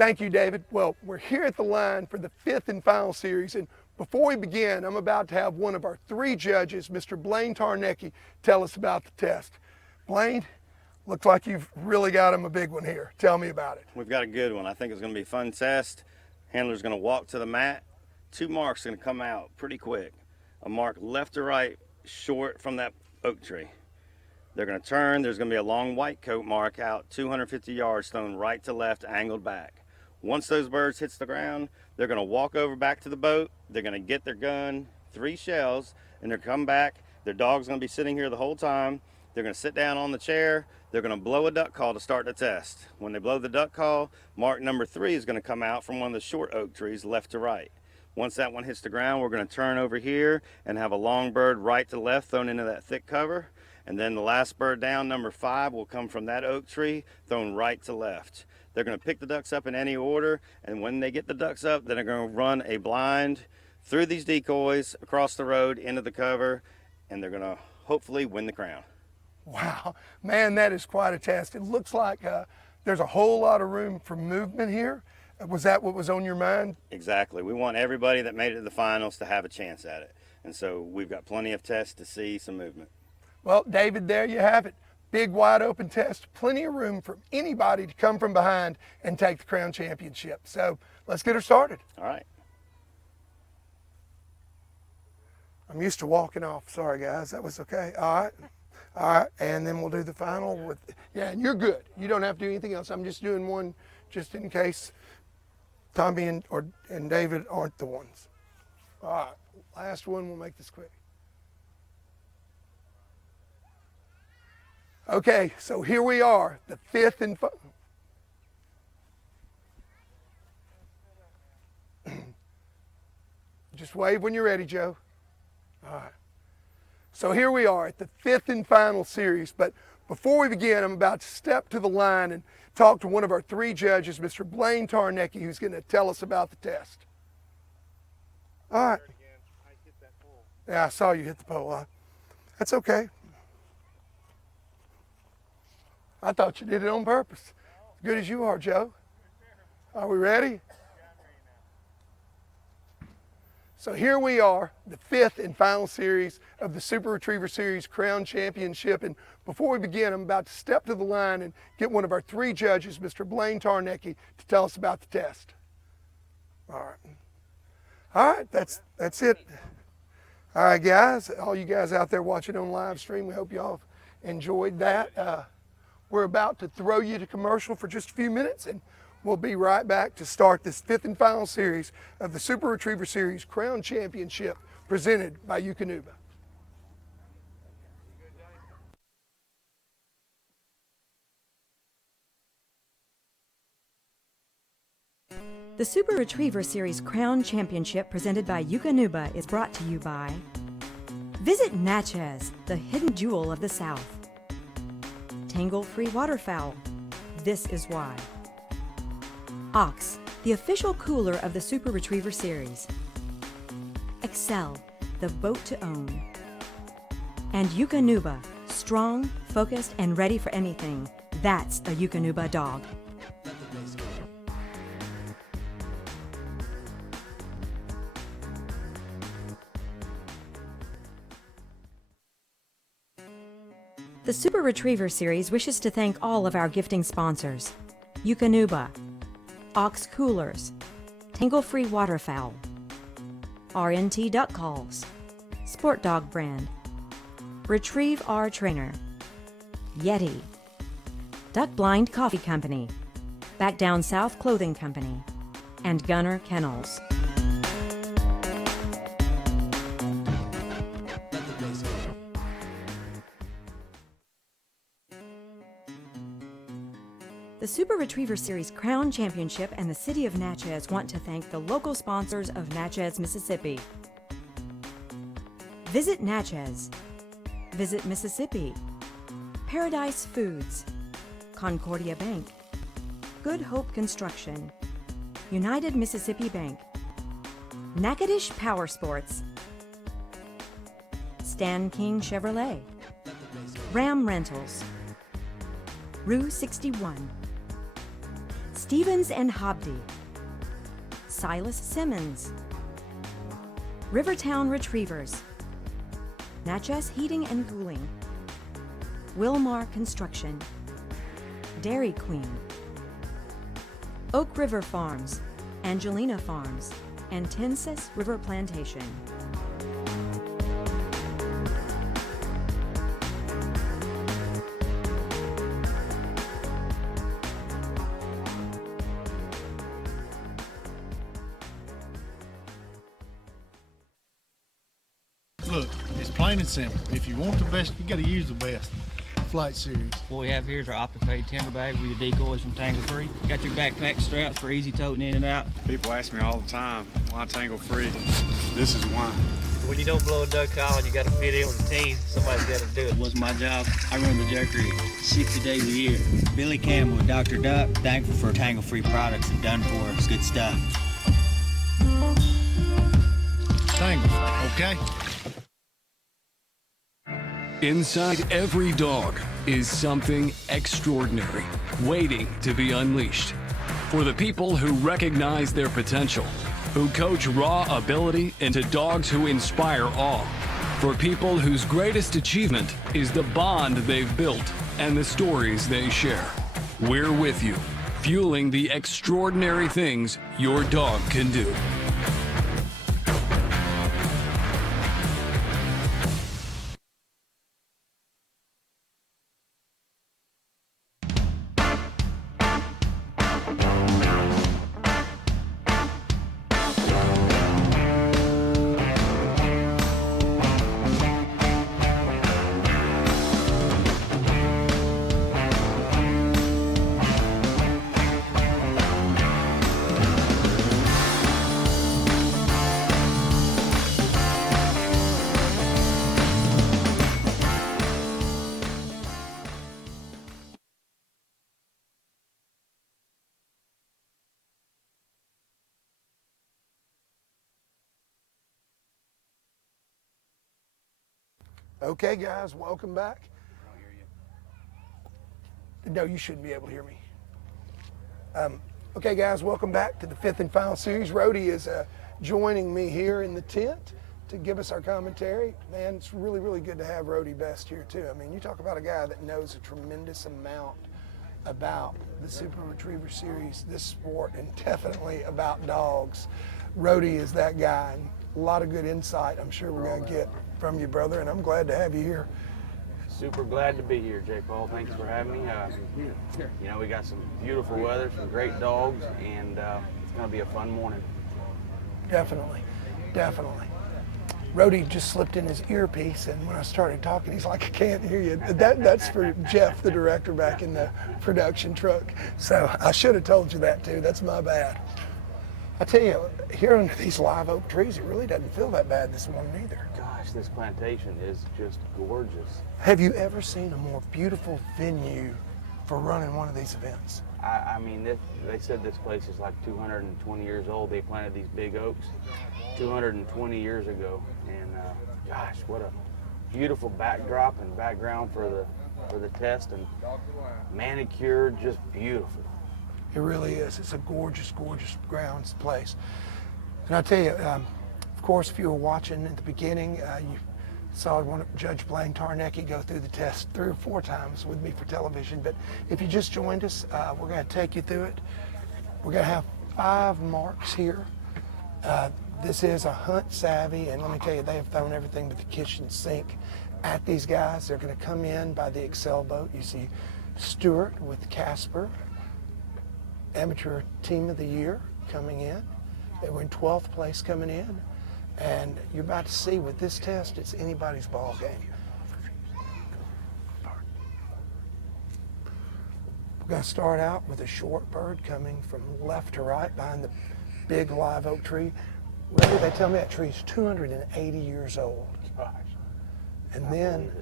Thank you, David. Well, we're here at the line for the fifth and final series, and before we begin, I'm about to have one of our three judges, Mr. Blaine Tarnecki, tell us about the test. Blaine, looks like you've really got him a big one here. Tell me about it. We've got a good one. I think it's going to be a fun test. Handler's going to walk to the mat. Two marks are going to come out pretty quick. A mark left to right, short from that oak tree. They're going to turn. There's going to be a long white coat mark out 250 yards, thrown right to left, angled back. Once those birds hits the ground, they're going to walk over back to the boat. They're going to get their gun, 3 shells, and they're come back. Their dog's going to be sitting here the whole time. They're going to sit down on the chair. They're going to blow a duck call to start the test. When they blow the duck call, mark number 3 is going to come out from one of the short oak trees left to right. Once that one hits the ground, we're going to turn over here and have a long bird right to left thrown into that thick cover. And then the last bird down, number 5, will come from that oak tree, thrown right to left. They're going to pick the ducks up in any order, and when they get the ducks up, then they're going to run a blind through these decoys, across the road, into the cover, and they're going to hopefully win the crown. Wow, man, that is quite a test. It looks like there's a whole lot of room for movement here. Was that what was on your mind? Exactly. We want everybody that made it to the finals to have a chance at it. And so we've got plenty of tests to see some movement. Well, David, there you have it. Big, wide open test. Plenty of room for anybody to come from behind and take the crown championship. So let's get her started. All right. I'm used to walking off. Sorry, guys. That was okay. All right. All right. And then we'll do the final with, yeah, and you're good. You don't have to do anything else. I'm just doing one just in case Tommy and David aren't the ones. All right. Last one. We'll make this quick. Okay, so here we are, the fifth and final. Just wave when you're ready, Joe. All right. So here we are at the fifth and final series, but before we begin, I'm about to step to the line and talk to one of our 3 judges, Mr. Blaine Tarnecki, who's going to tell us about the test. All right. Yeah, I saw you hit the pole. That's okay. I thought you did it on purpose. As good as you are, Joe. Are we ready? So here we are, the 5th and final series of the Super Retriever Series Crown Championship. And before we begin, I'm about to step to the line and get one of our 3 judges, Mr. Blaine Tarnecki, to tell us about the test. All right. All right, that's it. All right, guys, all you guys out there watching on live stream, we hope you all enjoyed that. We're about to throw you to commercial for just a few minutes, and we'll be right back to start this 5th and final series of the Super Retriever Series Crown Championship presented by Eukanuba. The Super Retriever Series Crown Championship presented by Eukanuba is brought to you by Visit Natchez, the hidden jewel of the South. Tangle-free waterfowl. This is why. Ox, the official cooler of the Super Retriever Series. Excel, the boat to own. And Eukanuba, strong, focused, and ready for anything. That's a Eukanuba dog. The Super Retriever Series wishes to thank all of our gifting sponsors: Eukanuba, Ox Coolers, Tangle-Free Waterfowl, RNT Duck Calls, Sport Dog Brand, Retrieve R Trainer, Yeti, Duck Blind Coffee Company, Back Down South Clothing Company, and Gunner Kennels. The Super Retriever Series Crown Championship and the City of Natchez want to thank the local sponsors of Natchez, Mississippi. Visit Natchez. Visit Mississippi. Paradise Foods. Concordia Bank. Good Hope Construction. United Mississippi Bank. Natchitoches Power Sports. Stan King Chevrolet. Ram Rentals. Rue 61. Stevens and Hobdy, Silas Simmons, Rivertown Retrievers, Natchez Heating and Cooling, Wilmar Construction, Dairy Queen, Oak River Farms, Angelina Farms, and Tensas River Plantation. Look, it's plain and simple. If you want the best, you gotta use the best. Flight Series. What we have here is our OptiFade timber bag with your decoys from Tangle Free. Got your backpack straps for easy toting in and out. People ask me all the time, why Tangle Free? This is why. When you don't blow a duck call and you got to fit in with the team, somebody's got to do it. What's my job? I run the jerkery 60 days a year. Billy Campbell with Dr. Duck. Thankful for Tangle Free products and done for us. Good stuff. Tangle, okay? Inside every dog is something extraordinary, waiting to be unleashed. For the people who recognize their potential, who coach raw ability into dogs who inspire awe. For people whose greatest achievement is the bond they've built and the stories they share. We're with you, fueling the extraordinary things your dog can do. Okay, guys, welcome back. No, you shouldn't be able to hear me. Okay, guys, welcome back to the fifth and final series. Rody is joining me here in the tent to give us our commentary. Man, it's really, really good to have Rody Best here, too. I mean, you talk about a guy that knows a tremendous amount about the Super Retriever Series, this sport, and definitely about dogs. Rody is that guy, and a lot of good insight I'm sure we're going to get from you, brother, and I'm glad to have you here. Super glad to be here, J. Paul. Thanks for having me. You know, we got some beautiful weather, some great dogs, and it's going to be a fun morning. Definitely, definitely. Rody just slipped in his earpiece, and when I started talking, he's like, I can't hear you. That's for Jeff, the director, back in the production truck. So I should have told you that, too. That's my bad. I tell you, here under these live oak trees, it really doesn't feel that bad this morning either. Gosh, this plantation is just gorgeous. Have you ever seen a more beautiful venue for running one of these events? I mean, they said this place is like 220 years old. They planted these big oaks 220 years ago. And gosh, what a beautiful backdrop and background for the test, and manicured, just beautiful. It really is. It's a gorgeous, gorgeous grounds place. And I tell you, of course, if you were watching at the beginning, you saw Judge Blaine Tarnecki go through the test 3 or 4 times with me for television. But if you just joined us, we're going to take you through it. We're going to have 5 marks here. This is a hunt savvy, and let me tell you, they have thrown everything but the kitchen sink at these guys. They're going to come in by the Excel boat. You see Stewart with Casper, Amateur Team of the Year coming in. They were in 12th place coming in. And you're about to see with this test, it's anybody's ball game. We're going to start out with a short bird coming from left to right behind the big live oak tree. Really, they tell me that tree is 280 years old. Gosh. And then,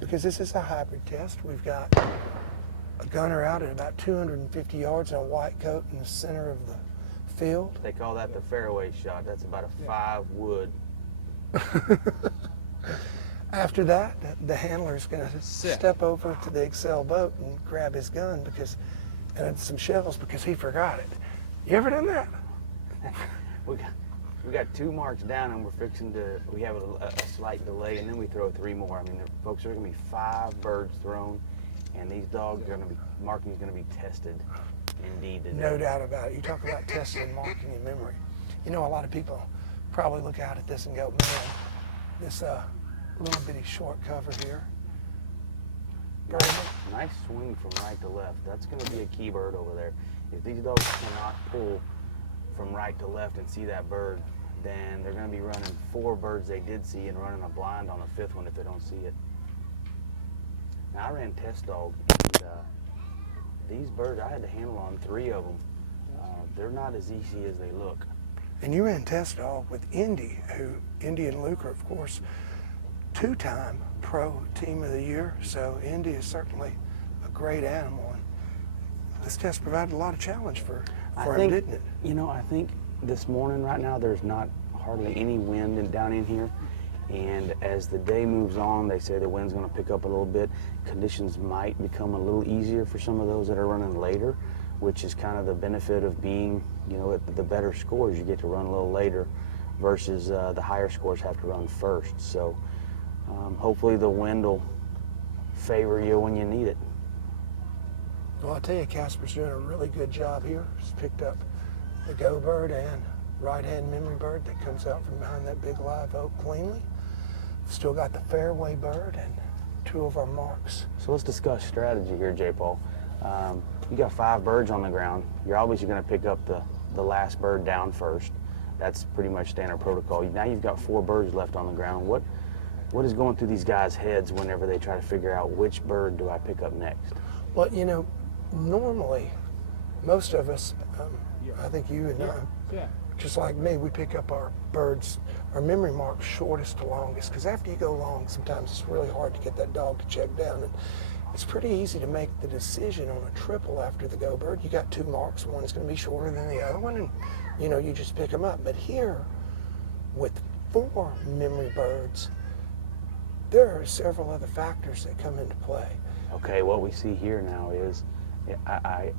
because this is a hybrid test, we've got a gunner out at about 250 yards in a white coat in the center of the field. They call that the fairway shot. That's about a 5 wood. After that, the handler is going to step over to the Excel boat and grab his gun, because and some shells because he forgot it. You ever done that? We got 2 marks down, and we have a slight delay, and then we throw 3 more. I mean, folks, there's going to be 5 birds thrown, and these dogs are going to be, marking is going to be tested indeed today. No doubt about it. You talk about testing and marking in memory. You know, a lot of people probably look out at this and go, man, this little bitty short cover here. Bird. Nice swing from right to left. That's going to be a key bird over there. If these dogs cannot pull from right to left and see that bird, then they're going to be running 4 birds they did see and running a blind on the 5th one if they don't see it. Now, I ran test dog, and these birds, I had to handle on 3 of them. They're not as easy as they look. And you ran test dog with Indy, Indy and Luke are, of course, 2-time Pro Team of the Year. So Indy is certainly a great animal. And this test provided a lot of challenge for him, didn't it? You know, I think this morning right now there's not hardly any wind down in here. And as the day moves on, they say the wind's going to pick up a little bit. Conditions might become a little easier for some of those that are running later, which is kind of the benefit of being, you know, at the better scores. You get to run a little later versus the higher scores have to run first. So hopefully the wind will favor you when you need it. Well, I'll tell you, Casper's doing a really good job here. He's picked up the Go Bird and right-hand memory bird that comes out from behind that big live oak cleanly. Still got the fairway bird and 2 of our marks. So let's discuss strategy here, J. Paul. You got 5 birds on the ground. You're obviously going to pick up the last bird down first. That's pretty much standard protocol. Now you've got 4 birds left on the ground. What is going through these guys' heads whenever they try to figure out which bird do I pick up next? Well, you know, normally, most of us, I think you and I, just like me, we pick up our birds, our memory marks shortest to longest, because after you go long, sometimes it's really hard to get that dog to check down. And it's pretty easy to make the decision on a triple after the Go Bird. You got 2 marks, one is going to be shorter than the other one, and you know, you just pick them up. But here, with 4 memory birds, there are several other factors that come into play. Okay, what we see here now is, I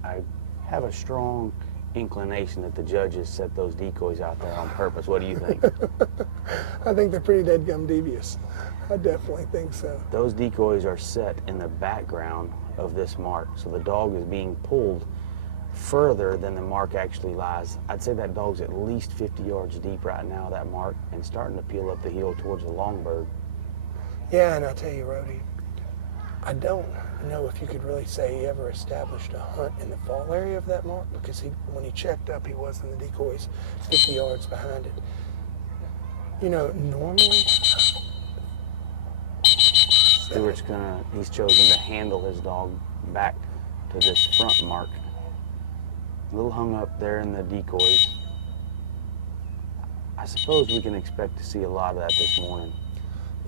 have a strong inclination that the judges set those decoys out there on purpose. What do you think? I think they're pretty deadgum devious. I definitely think so. Those decoys are set in the background of this mark, so the dog is being pulled further than the mark actually lies. I'd say that dog's at least 50 yards deep right now, that mark, and starting to peel up the hill towards the long bird. Yeah, and I'll tell you, Rody, I don't know if you could really say he ever established a hunt in the fall area of that mark, because when he checked up, he was in the decoys 50 yards behind it. You know, normally, Stewart's he's chosen to handle his dog back to this front mark. A little hung up there in the decoys. I suppose we can expect to see a lot of that this morning.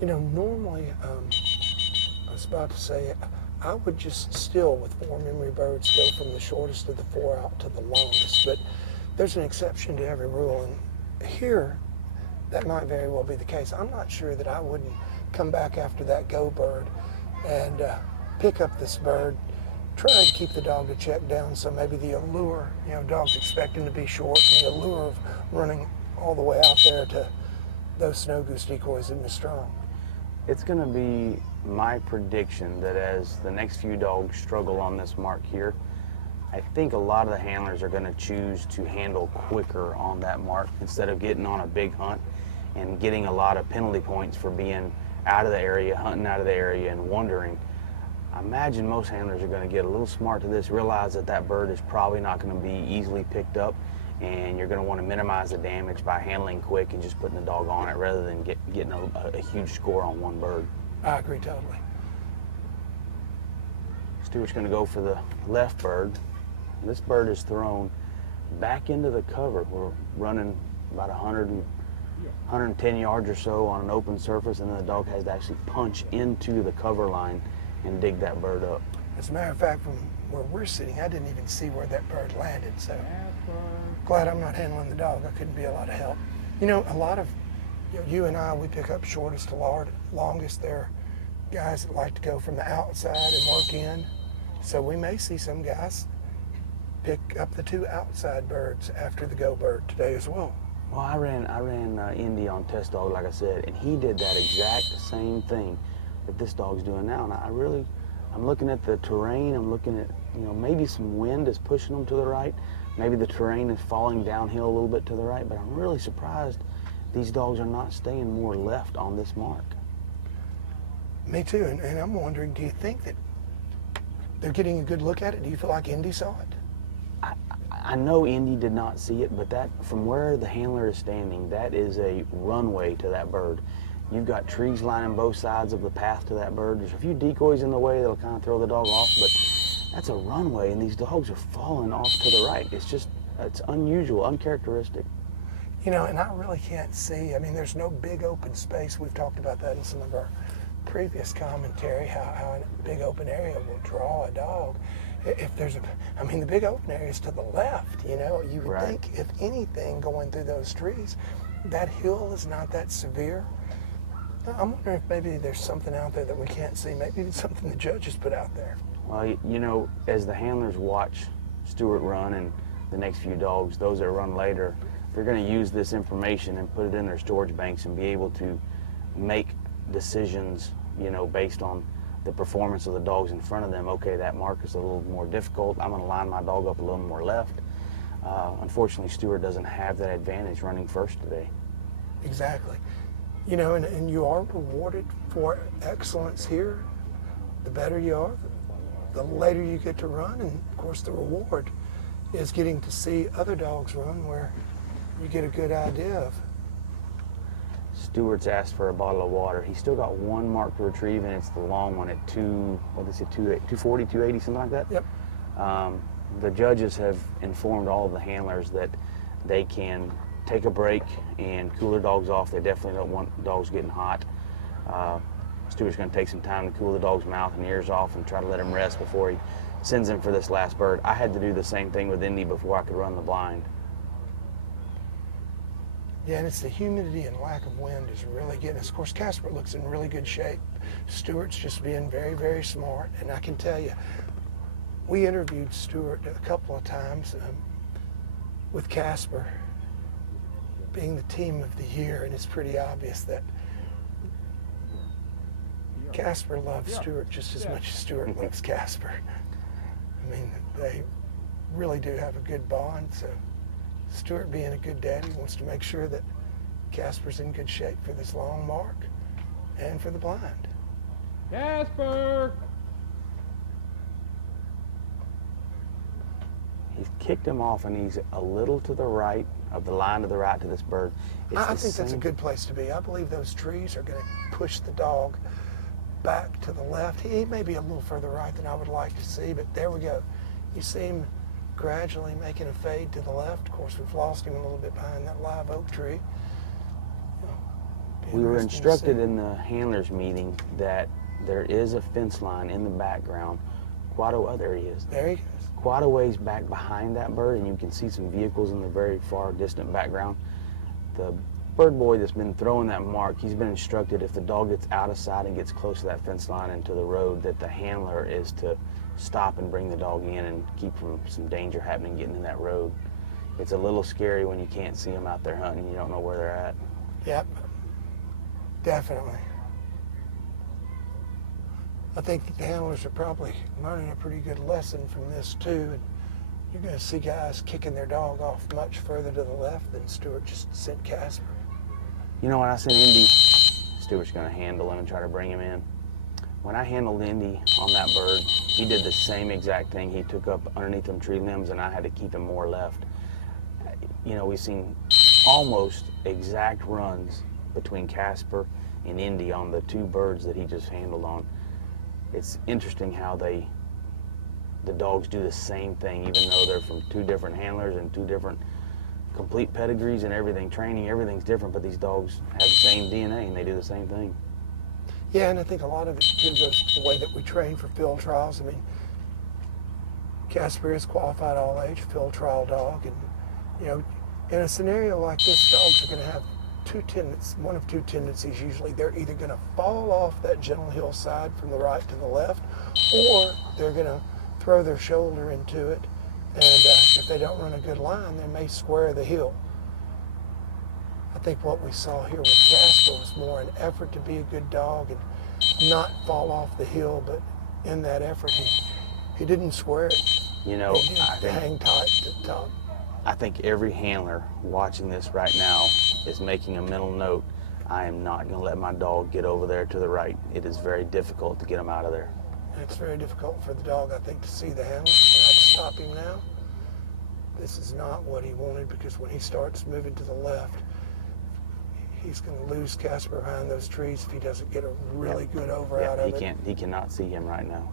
You know, normally, I was about to say, I would just still, with 4 memory birds, go from the shortest of the 4 out to the longest. But there's an exception to every rule, and here, that might very well be the case. I'm not sure that I wouldn't come back after that Go Bird and pick up this bird, try to keep the dog to check down, so maybe the allure, you know, dog's expecting to be short, and the allure of running all the way out there to those snow goose decoys isn't as strong. It's going to be my prediction that as the next few dogs struggle on this mark here, I think a lot of the handlers are going to choose to handle quicker on that mark instead of getting on a big hunt and getting a lot of penalty points for being out of the area, hunting out of the area and wandering. I imagine most handlers are going to get a little smart to this, realize that that bird is probably not going to be easily picked up, and you're going to want to minimize the damage by handling quick and just putting the dog on it rather than getting a huge score on one bird. I agree totally. Stewart's going to go for the left bird. This bird is thrown back into the cover. We're running about 110 yards or so on an open surface, and then the dog has to actually punch into the cover line and dig that bird up. As a matter of fact, from where we're sitting, I didn't even see where that bird landed, so glad I'm not handling the dog. I couldn't be a lot of help. You know, a lot of, you and I, we pick up shortest to longest. There are guys that like to go from the outside and work in, so we may see some guys pick up the 2 outside birds after the go bird today as well. Well, I ran Indy on test dog, like I said, and he did that exact same thing that this dog's doing now. And I'm looking at the terrain. I'm looking at, maybe some wind is pushing them to the right. Maybe the terrain is falling downhill a little bit to the right, but I'm really surprised these dogs are not staying more left on this mark. Me too, and I'm wondering, do you think that they're getting a good look at it? Do you feel like Indy saw it? I know Indy did not see it, but that, from where the handler is standing, that is a runway to that bird. You've got trees lining both sides of the path to that bird. There's a few decoys in the way that'll kind of throw the dog off, but that's a runway, and these dogs are falling off to the right. It's unusual, uncharacteristic. And I really can't see. I mean, there's no big open space. We've talked about that in some of our previous commentary, how a big open area will draw a dog. If there's the big open area is to the left, you would Right. think, if anything, going through those trees, that hill is not that severe. I'm wondering if maybe there's something out there that we can't see. Maybe it's something the judges put out there. Well, as the handlers watch Stewart run and the next few dogs, those that run later, they're going to use this information and put it in their storage banks and be able to make decisions, based on the performance of the dogs in front of them. Okay, that mark is a little more difficult. I'm going to line my dog up a little more left. Unfortunately, Stewart doesn't have that advantage running first today. Exactly. And you are rewarded for excellence here. The better you are, the later you get to run, and of course the reward is getting to see other dogs run where you get a good idea of. Stewart's asked for a bottle of water. He's still got one mark to retrieve, and it's the long one at 240, 280, something like that? Yep. The judges have informed all of the handlers that they can take a break and cool their dogs off. They definitely don't want dogs getting hot. Stewart's going to take some time to cool the dog's mouth and ears off and try to let him rest before he sends him for this last bird. I had to do the same thing with Indy before I could run the blind. Yeah, and it's the humidity and lack of wind is really getting us. Of course, Casper looks in really good shape. Stewart's just being very, very smart. And I can tell you, we interviewed Stewart a couple of times with Casper being the team of the year, and it's pretty obvious that Casper loves Stewart just as much as Stewart loves Casper. I mean, they really do have a good bond, so Stewart, being a good daddy, wants to make sure that Casper's in good shape for this long mark and for the blind. Casper! He's kicked him off, and he's a little to the right of the line to the right to this bird. I think that's a good place to be. I believe those trees are going to push the dog back to the left. He may be a little further right than I would like to see, but there we go. You see him gradually making a fade to the left. Of course, we've lost him a little bit behind that live oak tree. We were instructed in the handlers meeting that there is a fence line in the background. There he is. There he goes. Quite a ways back behind that bird, and you can see some vehicles in the very far distant background. The bird boy that's been throwing that mark, he's been instructed if the dog gets out of sight and gets close to that fence line and to the road, that the handler is to stop and bring the dog in and keep from some danger happening getting in that road. It's a little scary when you can't see them out there hunting, you don't know where they're at. Yep, definitely. I think the handlers are probably learning a pretty good lesson from this too. And you're going to see guys kicking their dog off much further to the left than Stewart just sent Casper. You know, when I sent Indy, Stewart's going to handle him and try to bring him in. When I handled Indy on that bird, he did the same exact thing. He took up underneath them tree limbs, and I had to keep him more left. You know, we've seen almost exact runs between Casper and Indy on the two birds that he just handled on. It's interesting how the dogs do the same thing, even though they're from two different handlers and two different complete pedigrees and everything. Training, everything's different, but these dogs have the same DNA and they do the same thing. Yeah, and I think a lot of it gives us the way that we train for field trials. I mean, Casper is qualified all-age field trial dog, and you know, in a scenario like this, dogs are going to have one of two tendencies usually. They're either going to fall off that gentle hillside from the right to the left, or they're going to throw their shoulder into it And if they don't run a good line, they may square the hill. I think what we saw here with Casper was more an effort to be a good dog and not fall off the hill, but in that effort, he didn't square it. You know, He did hang tight to the top. I think every handler watching this right now is making a mental note. I am not going to let my dog get over there to the right. It is very difficult to get him out of there. And it's very difficult for the dog, I think, to see the handler. And I'd stop him now. This is not what he wanted, because when he starts moving to the left, he's going to lose Casper behind those trees if he doesn't get a really good over out of it. He cannot see him right now.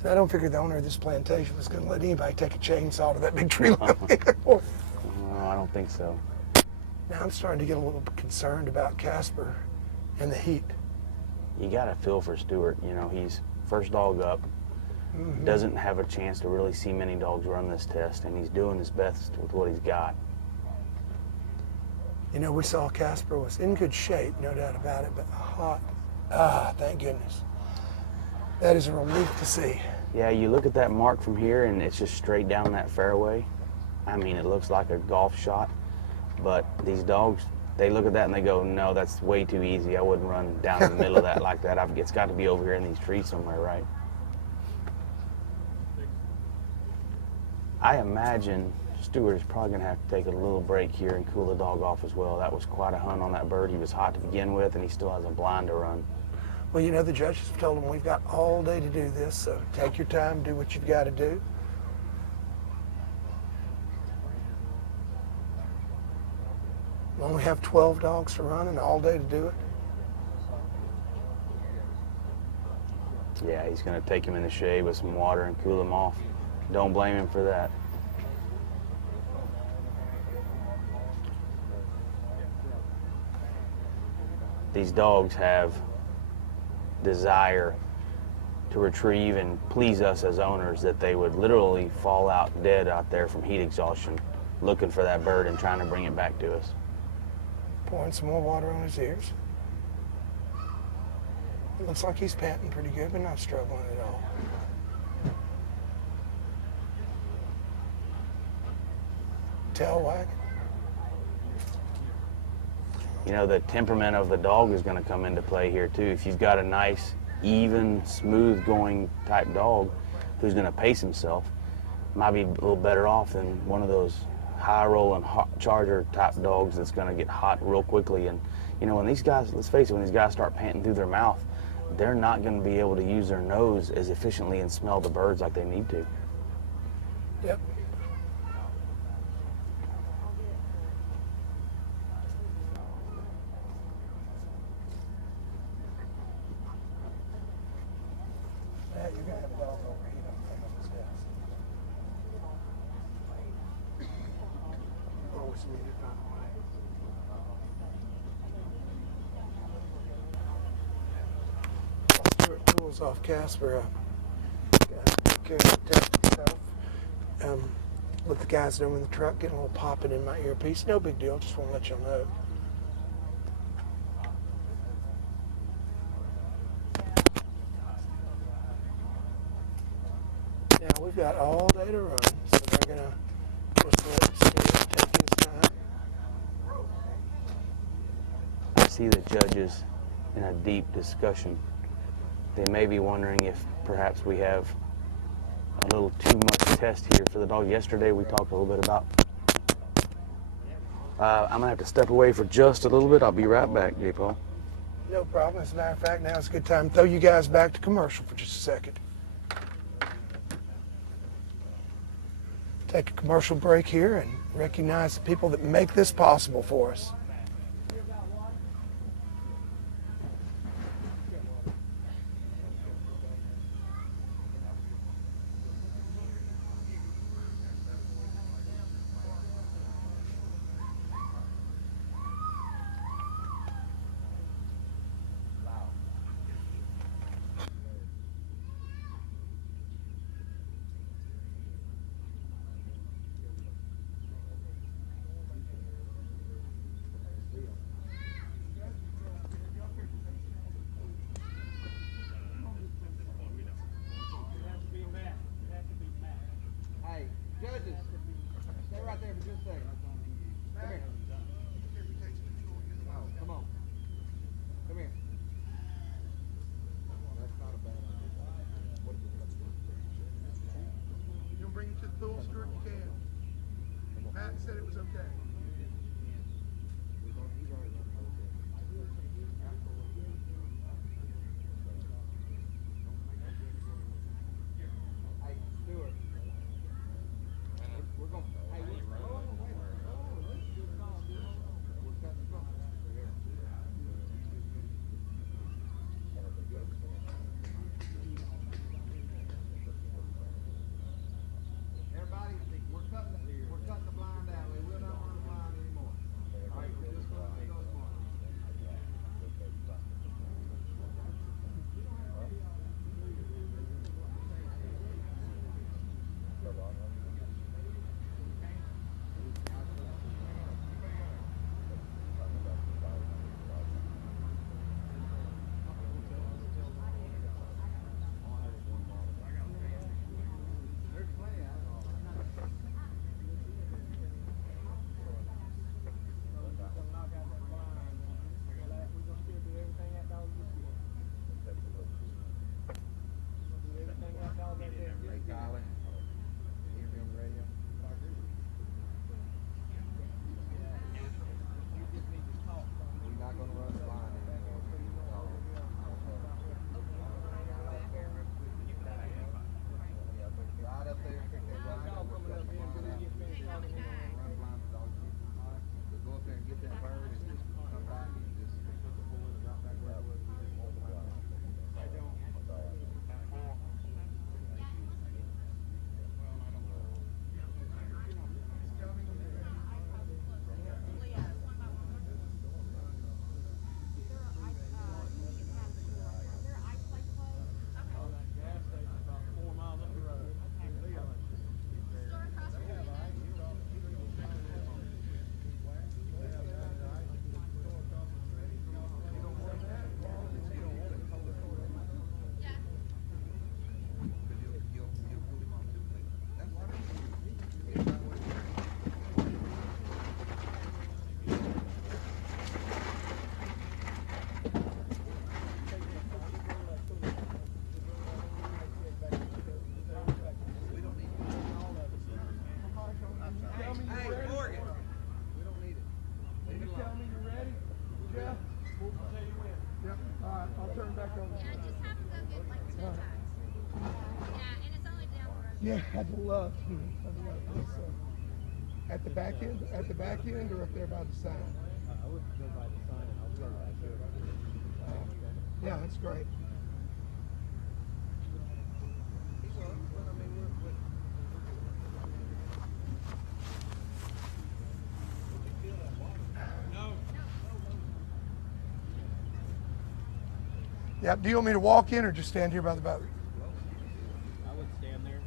And I don't figure the owner of this plantation was going to let anybody take a chainsaw to that big tree limb anymore. No, I don't think so. Now I'm starting to get a little bit concerned about Casper and the heat. You got to feel for Stewart. You know, he's first dog up, doesn't have a chance to really see many dogs run this test, and he's doing his best with what he's got. You know, we saw Casper was in good shape, no doubt about it, but hot. Thank goodness. That is a relief to see. Yeah, you look at that mark from here, and it's just straight down that fairway. I mean, it looks like a golf shot, but these dogs, they look at that and they go, no, that's way too easy. I wouldn't run down the middle of that like that. It's got to be over here in these trees somewhere, right? I imagine Stewart is probably going to have to take a little break here and cool the dog off as well. That was quite a hunt on that bird. He was hot to begin with, and he still has a blind to run. Well, you know, the judges have told him we've got all day to do this, so take your time, do what you've got to do. We only have 12 dogs to run and all day to do it. Yeah, he's going to take him in the shade with some water and cool him off. Don't blame him for that. These dogs have desire to retrieve and please us as owners, that they would literally fall out dead out there from heat exhaustion looking for that bird and trying to bring it back to us. Pouring some more water on his ears. It looks like he's panting pretty good, but not struggling at all. Tail wagging. You know, the temperament of the dog is going to come into play here too. If you've got a nice, even, smooth going type dog who's going to pace himself, might be a little better off than one of those high rolling hot charger type dogs that's going to get hot real quickly. And you know, when these guys, let's face it, when these guys start panting through their mouth, they're not going to be able to use their nose as efficiently and smell the birds like they need to. Yep. Matt, you're going to have a dog overheat on this desk. Always needed on the way. Stewart pulls off Casper. Take care of the test itself. Let the guys know in the truck, getting a little popping in my earpiece. No big deal, just want to let y'all know. Now we've got all day to run, so they're going to just let Stewart take his time. I see the judges in a deep discussion. They may be wondering if perhaps we have a little too much test here for the dog. Yesterday we talked a little bit about. I'm going to have to step away for just a little bit. I'll be right back, J. Paul. No problem. As a matter of fact, now's a good time to throw you guys back to commercial for just a second. Take a commercial break here and recognize the people that make this possible for us. Yeah, I'd love to. I'd love to. So, at the back end, or up there by the sign? I would go by the sign and I'll start back here. Yeah, that's great. Yeah, do you want me to walk in or just stand here by the boat? I would stand there.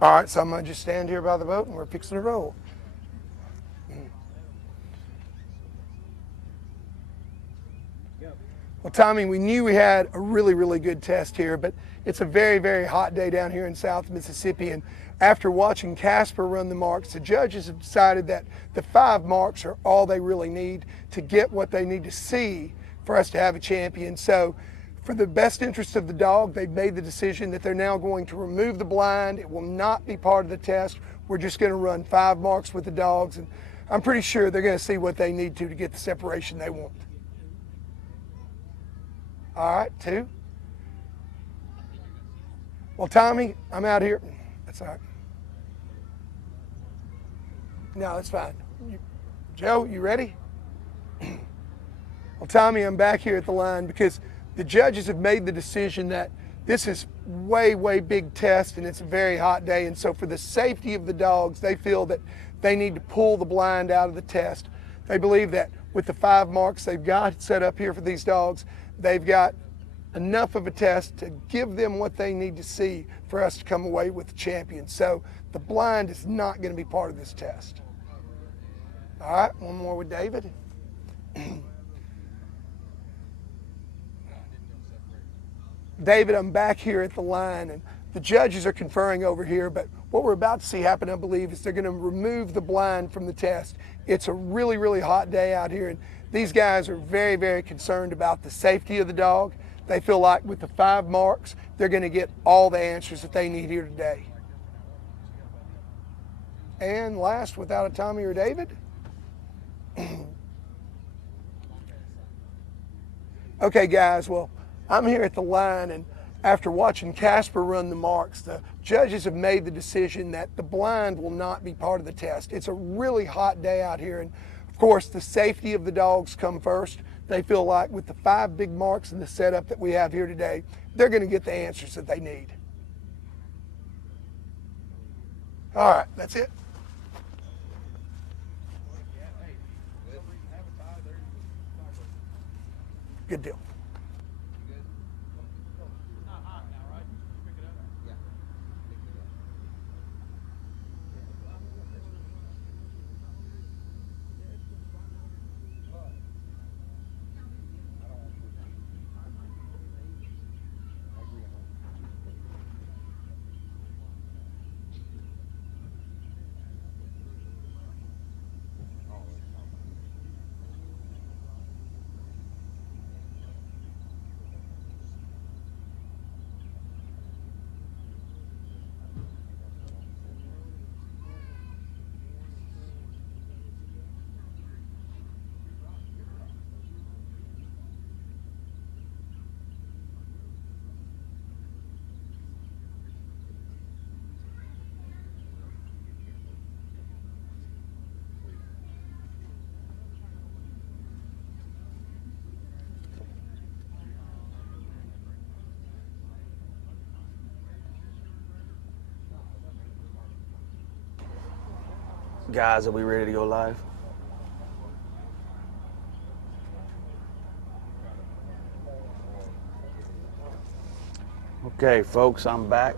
All right, so I'm going to just stand here by the boat and we're fixing to roll. Well, Tommy, we knew we had a really, really good test here, but it's a very, very hot day down here in South Mississippi. And after watching Casper run the marks, the judges have decided that the 5 marks are all they really need to get what they need to see for us to have a champion. So for the best interest of the dog, they've made the decision that they're now going to remove the blind. It will not be part of the test. We're just going to run 5 marks with the dogs, and I'm pretty sure they're going to see what they need to get the separation they want. All right, 2. Well, Tommy, I'm out here. That's all right. No, that's fine. Joe, you ready? Well, Tommy, I'm back here at the line because the judges have made the decision that this is way, way big test and it's a very hot day. And so for the safety of the dogs, they feel that they need to pull the blind out of the test. They believe that with the 5 marks they've got set up here for these dogs, they've got enough of a test to give them what they need to see for us to come away with the champion. So the blind is not going to be part of this test. All right, one more with David. David, I'm back here at the line, and the judges are conferring over here, but what we're about to see happen, I believe, is they're going to remove the blind from the test. It's a really, really hot day out here, and these guys are very, very concerned about the safety of the dog. They feel like with the 5 marks, they're going to get all the answers that they need here today. And last, without a Tommy or David. Okay, guys, well, I'm here at the line, and after watching Casper run the marks, the judges have made the decision that the blind will not be part of the test. It's a really hot day out here, and of course, the safety of the dogs come first. They feel like with the 5 big marks and the setup that we have here today, they're going to get the answers that they need. All right, that's it. Good deal. Guys, are we ready to go live? Okay, folks, I'm back.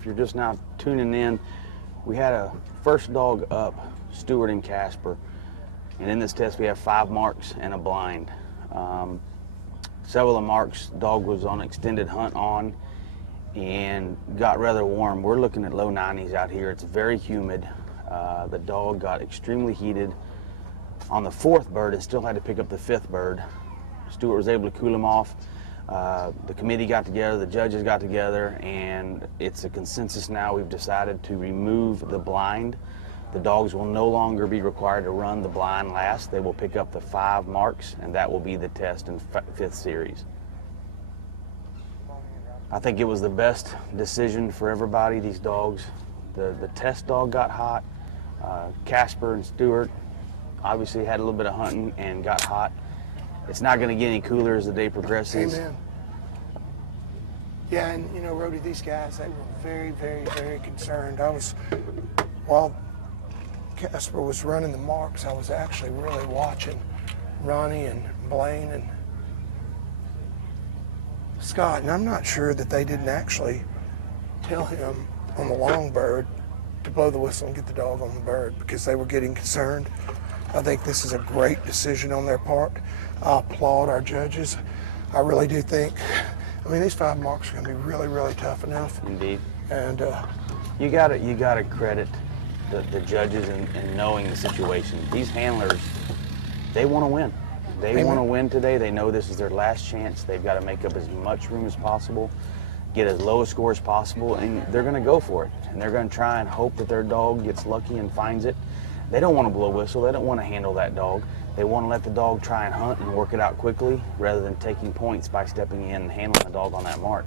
If you're just now tuning in, we had a first dog up, Stewart and Casper. And in this test, we have 5 marks and a blind. Several of the marks, dog was on extended hunt on and got rather warm. We're looking at low 90s out here. It's very humid. The dog got extremely heated on the 4th bird and still had to pick up the 5th bird. Stewart was able to cool him off. The committee got together, the judges got together, and it's a consensus now. We've decided to remove the blind. The dogs will no longer be required to run the blind last. They will pick up the 5 marks, and that will be the test in 5th series. I think it was the best decision for everybody, these dogs. The test dog got hot. Casper and Stewart obviously had a little bit of hunting and got hot. It's not going to get any cooler as the day progresses. Amen. Yeah, and you know, Rody, these guys, they were very, very, very concerned. While Casper was running the marks, I was actually really watching Ronnie and Blaine and Scott, and I'm not sure that they didn't actually tell him on the long bird to blow the whistle and get the dog on the bird because they were getting concerned. I think this is a great decision on their part. I applaud our judges. I really do think, I mean, these 5 marks are going to be really, really tough enough. Indeed. And you gotta credit the judges in knowing the situation. These handlers, they want to win. They want to win today. They know this is their last chance. They've got to make up as much room as possible, get as low a score as possible, and they're going to go for it. And they're going to try and hope that their dog gets lucky and finds it. They don't want to blow a whistle. They don't want to handle that dog. They want to let the dog try and hunt and work it out quickly rather than taking points by stepping in and handling the dog on that mark.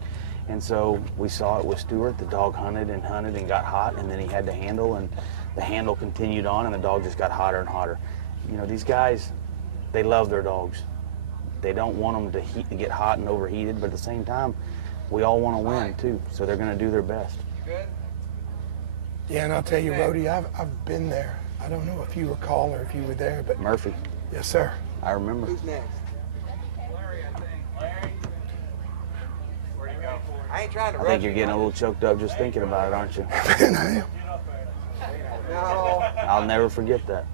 And so we saw it with Stewart. The dog hunted and got hot, and then he had to handle, and the handle continued on, and the dog just got hotter and hotter. You know, these guys, they love their dogs. They don't want them to get hot and overheated, but at the same time, we all want to win too, so they're going to do their best. yeah, and I'll tell you, Rody, I've been there. I don't know if you recall or if you were there, but Murphy. Yes, sir. I remember. Who's next? Larry, I think. Larry? Where'd he go? I ain't trying to I think you're getting a little choked up just thinking about it, aren't you? And I am. No. I'll never forget that.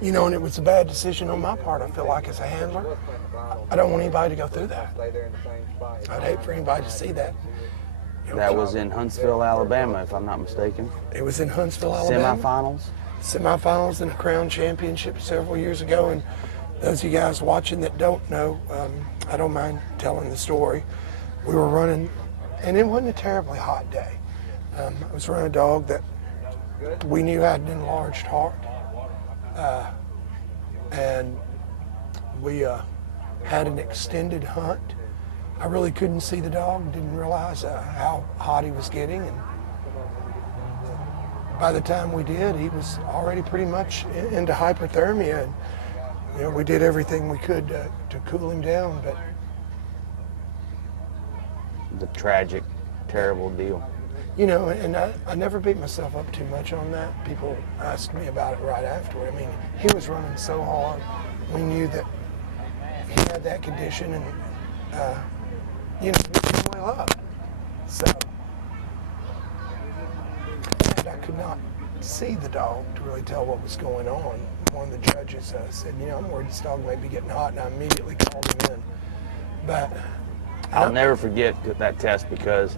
You know, and it was a bad decision on my part, I feel like, as a handler. I don't want anybody to go through that. I'd hate for anybody to see that. You know, That was in Huntsville, Alabama, if I'm not mistaken. It was in Huntsville, Alabama. Semifinals. Semifinals in the Crown Championship several years ago. And those of you guys watching that don't know, I don't mind telling the story. We were running, and it wasn't a terribly hot day. I was running a dog that we knew had an enlarged heart. And we had an extended hunt. I really couldn't see the dog, didn't realize how hot he was getting. And by the time we did, he was already pretty much into hyperthermia. And, you know, we did everything we could to cool him down, but The tragic, terrible deal. you know, and I never beat myself up too much on that. People asked me about it right afterward. I mean, he was running so hard. We knew that he had that condition, and you know, we came well up. So, and I could not see the dog to really tell what was going on. One of the judges said, you know, I'm worried this dog may be getting hot, and I immediately called him in. But I'll never forget that test because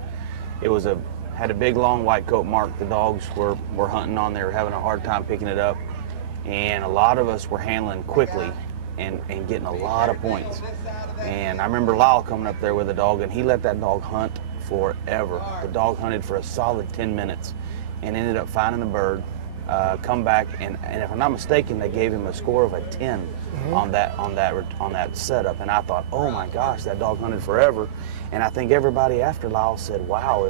it was had a big long white coat mark. The dogs were hunting on. They were having a hard time picking it up, and a lot of us were handling quickly and getting a lot of points. And I remember Lyle coming up there with a dog, and he let that dog hunt forever. The dog hunted for a solid 10 minutes and ended up finding the bird, come back, and if I'm not mistaken, they gave him a score of a 10 on that setup. And I thought, oh my gosh, that dog hunted forever. And I think everybody after Lyle said, wow,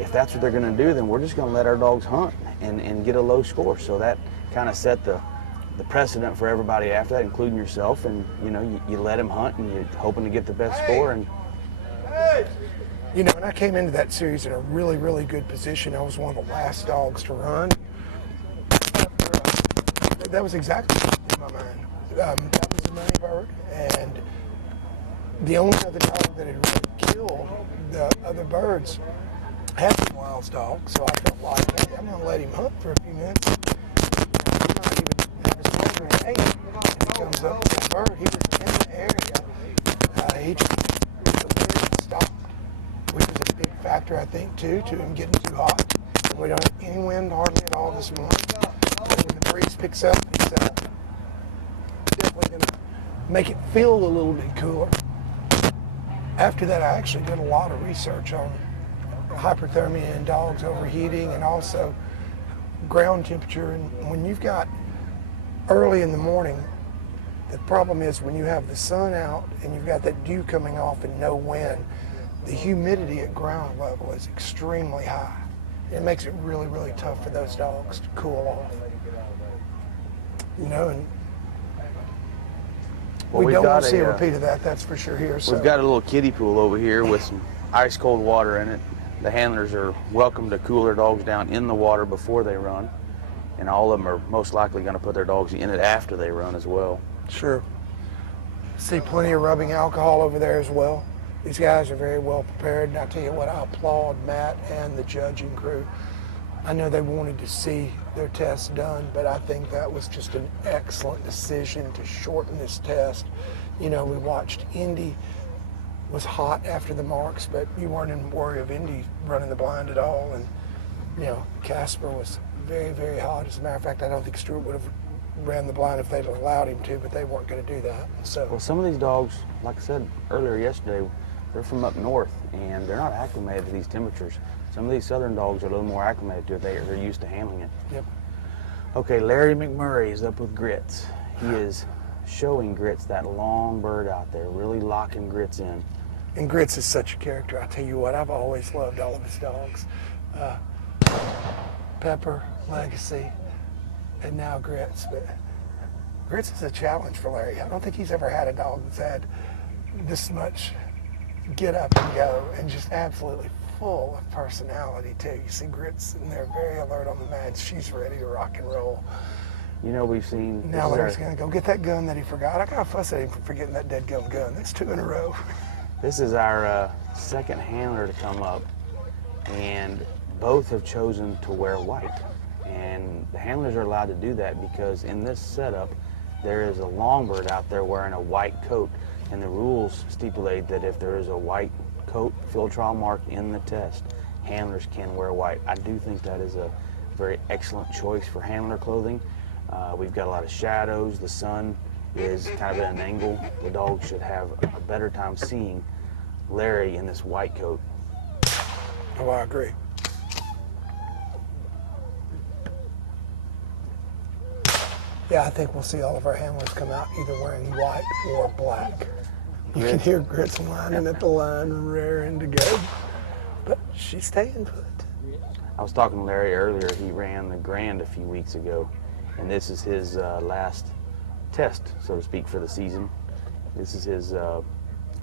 if that's what they're going to do, then we're just going to let our dogs hunt and get a low score. So that kind of set the precedent for everybody after that, including yourself. And you know, you let him hunt, and you're hoping to get the best score. And you know, and I came into that series in a really, really good position. I was one of the last dogs to run. That was exactly in my mind. That was a money bird, and the only other dog that had really killed the other birds had been Lyle's dog. So I felt like, hey, I'm going to let him hunt for a few minutes. I'm not even have his pleasure in eight. And he comes up with that bird. He was in the area. He just stopped, which was a big factor, I think, too, to him getting too hot. We don't have any wind hardly at all this morning. When the breeze picks up, he's definitely going to make it feel a little bit cooler. After that, I actually did a lot of research on hyperthermia in dogs overheating and also ground temperature. And when you've got early in the morning, the problem is when you have the sun out and you've got that dew coming off and no wind, the humidity at ground level is extremely high. It makes it really, really tough for those dogs to cool off. You know, and we don't want to see a repeat of that, that's for sure here. So. We've got a little kiddie pool over here with some ice cold water in it. The handlers are welcome to cool their dogs down in the water before they run. And all of them are most likely going to put their dogs in it after they run as well. Sure. See plenty of rubbing alcohol over there as well. These guys are very well prepared, and I tell you what, I applaud Matt and the judging crew. I know they wanted to see their test done, but I think that was just an excellent decision to shorten this test. You know, we watched Indy was hot after the marks, but you weren't in worry of Indy running the blind at all. And, you know, Casper was very, very hot. As a matter of fact, I don't think Stewart would have ran the blind if they'd allowed him to, but they weren't going to do that. So, well, some of these dogs, like I said earlier yesterday, they're from up north, and they're not acclimated to these temperatures. Some of these southern dogs are a little more acclimated to it. They're used to handling it. Yep. Okay, Larry McMurray is up with Grits. He is showing Grits that long bird out there, really locking Grits in. And Grits is such a character. I tell you what, I've always loved all of his dogs. Pepper, Legacy, and now Grits. But Grits is a challenge for Larry. I don't think he's ever had a dog that's had this much get up and go and just absolutely full of personality too. You see Grits and they're very alert on the mats. She's ready to rock and roll. You know, we've seen... Now Larry's going to go get that gun that he forgot. I got to fuss at him for forgetting that dead gun. That's 2 in a row. This is our second handler to come up, and both have chosen to wear white. And the handlers are allowed to do that because in this setup, there is a longbird out there wearing a white coat, and the rules stipulate that if there is a white coat field trial mark in the test, handlers can wear white. I do think that is a very excellent choice for handler clothing. We've got a lot of shadows. The sun is kind of at an angle. The dog should have a better time seeing Larry in this white coat. Oh, I agree. Yeah, I think we'll see all of our handlers come out either wearing white or black. You can hear Grits whining at the line, raring to go. But she's staying put. I was talking to Larry earlier. He ran the Grand a few weeks ago, and this is his last test, so to speak, for the season. This is his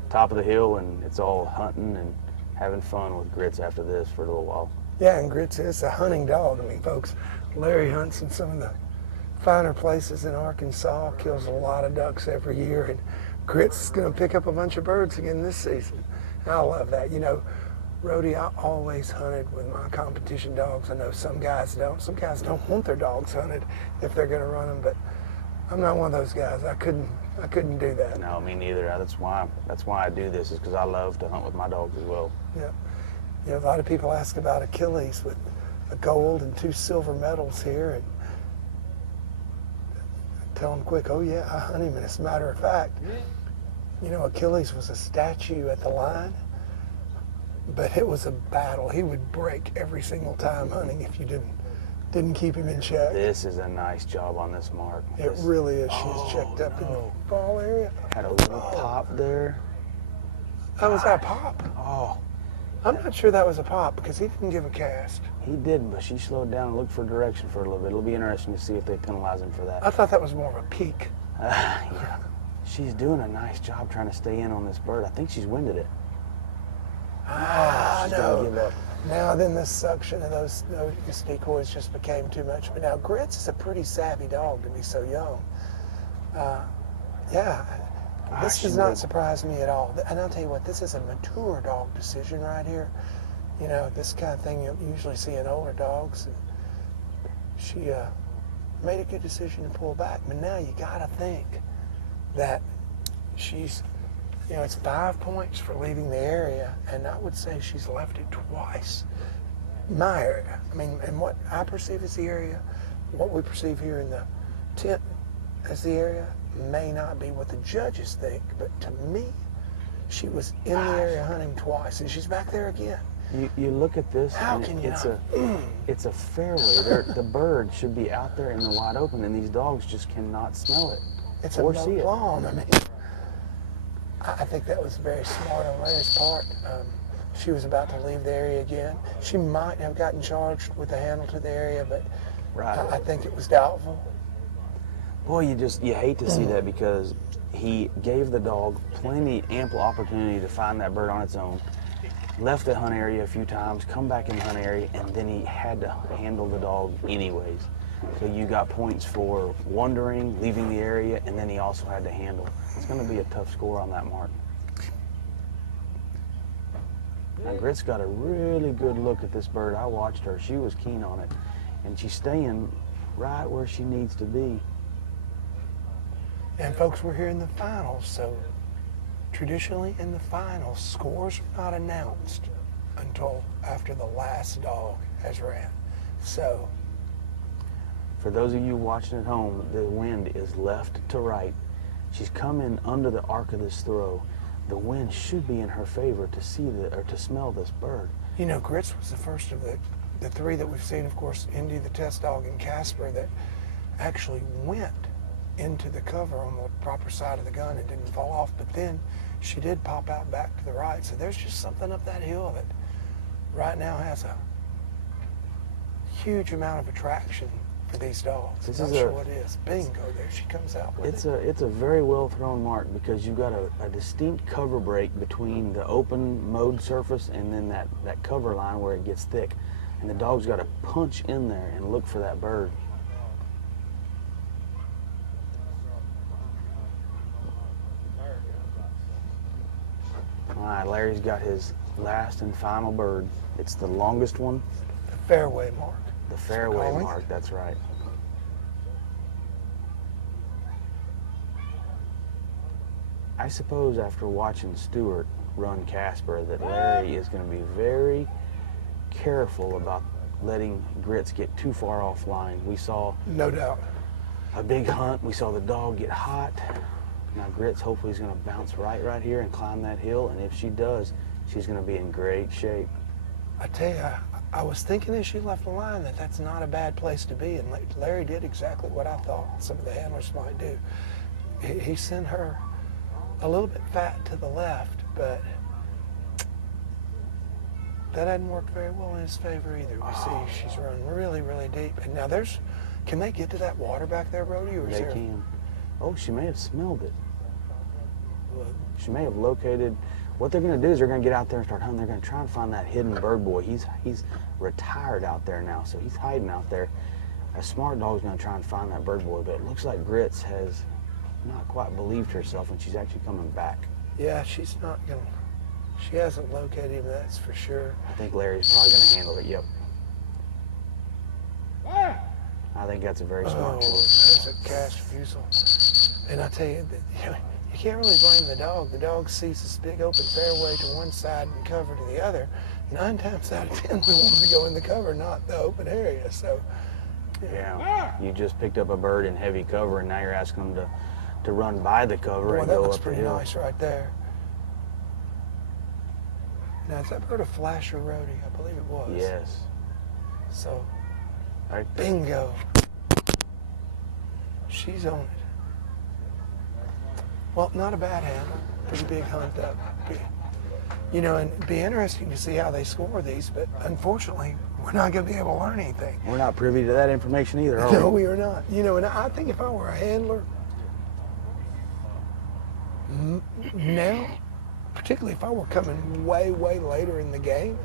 top of the hill, and it's all hunting and having fun with Grits after this for a little while. Yeah, and Grits is a hunting dog. I mean, folks, Larry hunts in some of the finer places in Arkansas, kills a lot of ducks every year, and Grits is going to pick up a bunch of birds again this season. And I love that. You know, Rhodey, I always hunted with my competition dogs. I know some guys don't. Some guys don't want their dogs hunted if they're going to run them, but I'm not one of those guys. I couldn't do that. No, me neither. That's why I do this, is because I love to hunt with my dogs as well. Yeah. You know, a lot of people ask about Achilles with a gold and 2 silver medals here, and tell them quick, oh yeah, I hunt him. And as a matter of fact, you know, Achilles was a statue at the line, but it was a battle. He would break every single time hunting if you didn't keep him in check. This is a nice job on this mark. It really is. She's checked up in the ball area. Had a little pop there. Oh, was that a pop? Oh. I'm not sure that was a pop because he didn't give a cast. He did, but she slowed down and looked for direction for a little bit. It'll be interesting to see if they penalize him for that. I thought that was more of a peak. Yeah. She's doing a nice job trying to stay in on this bird. I think she's winded it. She's gonna give up. Now then the suction of those decoys just became too much. But now Grits is a pretty savvy dog to be so young. Yeah, this does not surprise me at all. And I'll tell you what, this is a mature dog decision right here. You know, this kind of thing you'll usually see in older dogs. And she made a good decision to pull back. But now you gotta think that she's, you know, it's 5 points for leaving the area, and I would say she's left it twice. My area. I mean, and what I perceive as the area, what we perceive here in the tent as the area, may not be what the judges think, but to me, she was in the area hunting twice, and she's back there again. You look at this, How and can you it's a fairway. The bird should be out there in the wide open, and these dogs just cannot smell it. It's or a see it. lawn. I mean, I think that was very smart on Larry's part. she was about to leave the area again. She might have gotten charged with a handle to the area, but Right. I think it was doubtful. Boy, you hate to see that because he gave the dog ample opportunity to find that bird on its own. Left the hunt area a few times, come back in the hunt area, and then he had to handle the dog anyways. So you got points for wandering, leaving the area, and then he also had to handle. It's going to be a tough score on that mark. Now Grit's got a really good look at this bird. I watched her. She was keen on it, and she's staying right where she needs to be. And folks, we're here in the finals, so traditionally in the finals, scores are not announced until after the last dog has ran. So, for those of you watching at home, the wind is left to right. She's coming under the arc of this throw. The wind should be in her favor to see to smell this bird. you know, Grits was the first of the three that we've seen, of course, Indy, the test dog, and Casper, that actually went into the cover on the proper side of the gun and didn't fall off. But then she did pop out back to the right. So there's just something up that hill that right now has a huge amount of attraction for these dogs. I'm not sure what it is. Bingo, there she comes out with it. It's a very well thrown mark because you've got a distinct cover break between the open mowed surface and then that cover line where it gets thick. And the dog's got to punch in there and look for that bird. All right, Larry's got his last and final bird. It's the longest one. The fairway mark. The fairway mark, that's right. I suppose after watching Stewart run Casper that Larry is going to be very careful about letting Grits get too far offline. We saw no doubt a big hunt. We saw the dog get hot. Now Grits hopefully is going to bounce right here and climb that hill, and if she does, she's going to be in great shape. I tell you, I was thinking as she left the line that that's not a bad place to be, and Larry did exactly what I thought some of the handlers might do. He sent her a little bit fat to the left, but that hadn't worked very well in his favor either. We see she's run really, really deep. And now can they get to that water back there, Brody? Or They can. Oh, she may have smelled it. She may have located. What they're going to do is they're going to get out there and start hunting. They're going to try and find that hidden bird boy. He's retired out there now, so he's hiding out there. A smart dog's going to try and find that bird boy, but it looks like Grits has not quite believed herself, and she's actually coming back. Yeah, she's not going to. She hasn't located him, that's for sure. I think Larry's probably going to handle it, yep. I think that's a very smart choice. That's a cast refusal. And I tell you, you can't really blame the dog. The dog sees this big open fairway to one side and cover to the other. 9 times out of 10, we want them to go in the cover, not the open area. So, yeah, you just picked up a bird in heavy cover, and now you're asking them to run by the cover and go up the hill. That looks pretty nice right there. Now, is that bird a flasher roadie? I believe it was. Yes. So, right there. Bingo. She's on it. Well, not a bad handle. Pretty big hunt up. You know, and it'd be interesting to see how they score these, but unfortunately, we're not going to be able to learn anything. We're not privy to that information either, are we? No, we are not. You know, and I think if I were a handler now, particularly if I were coming way, way later in the game,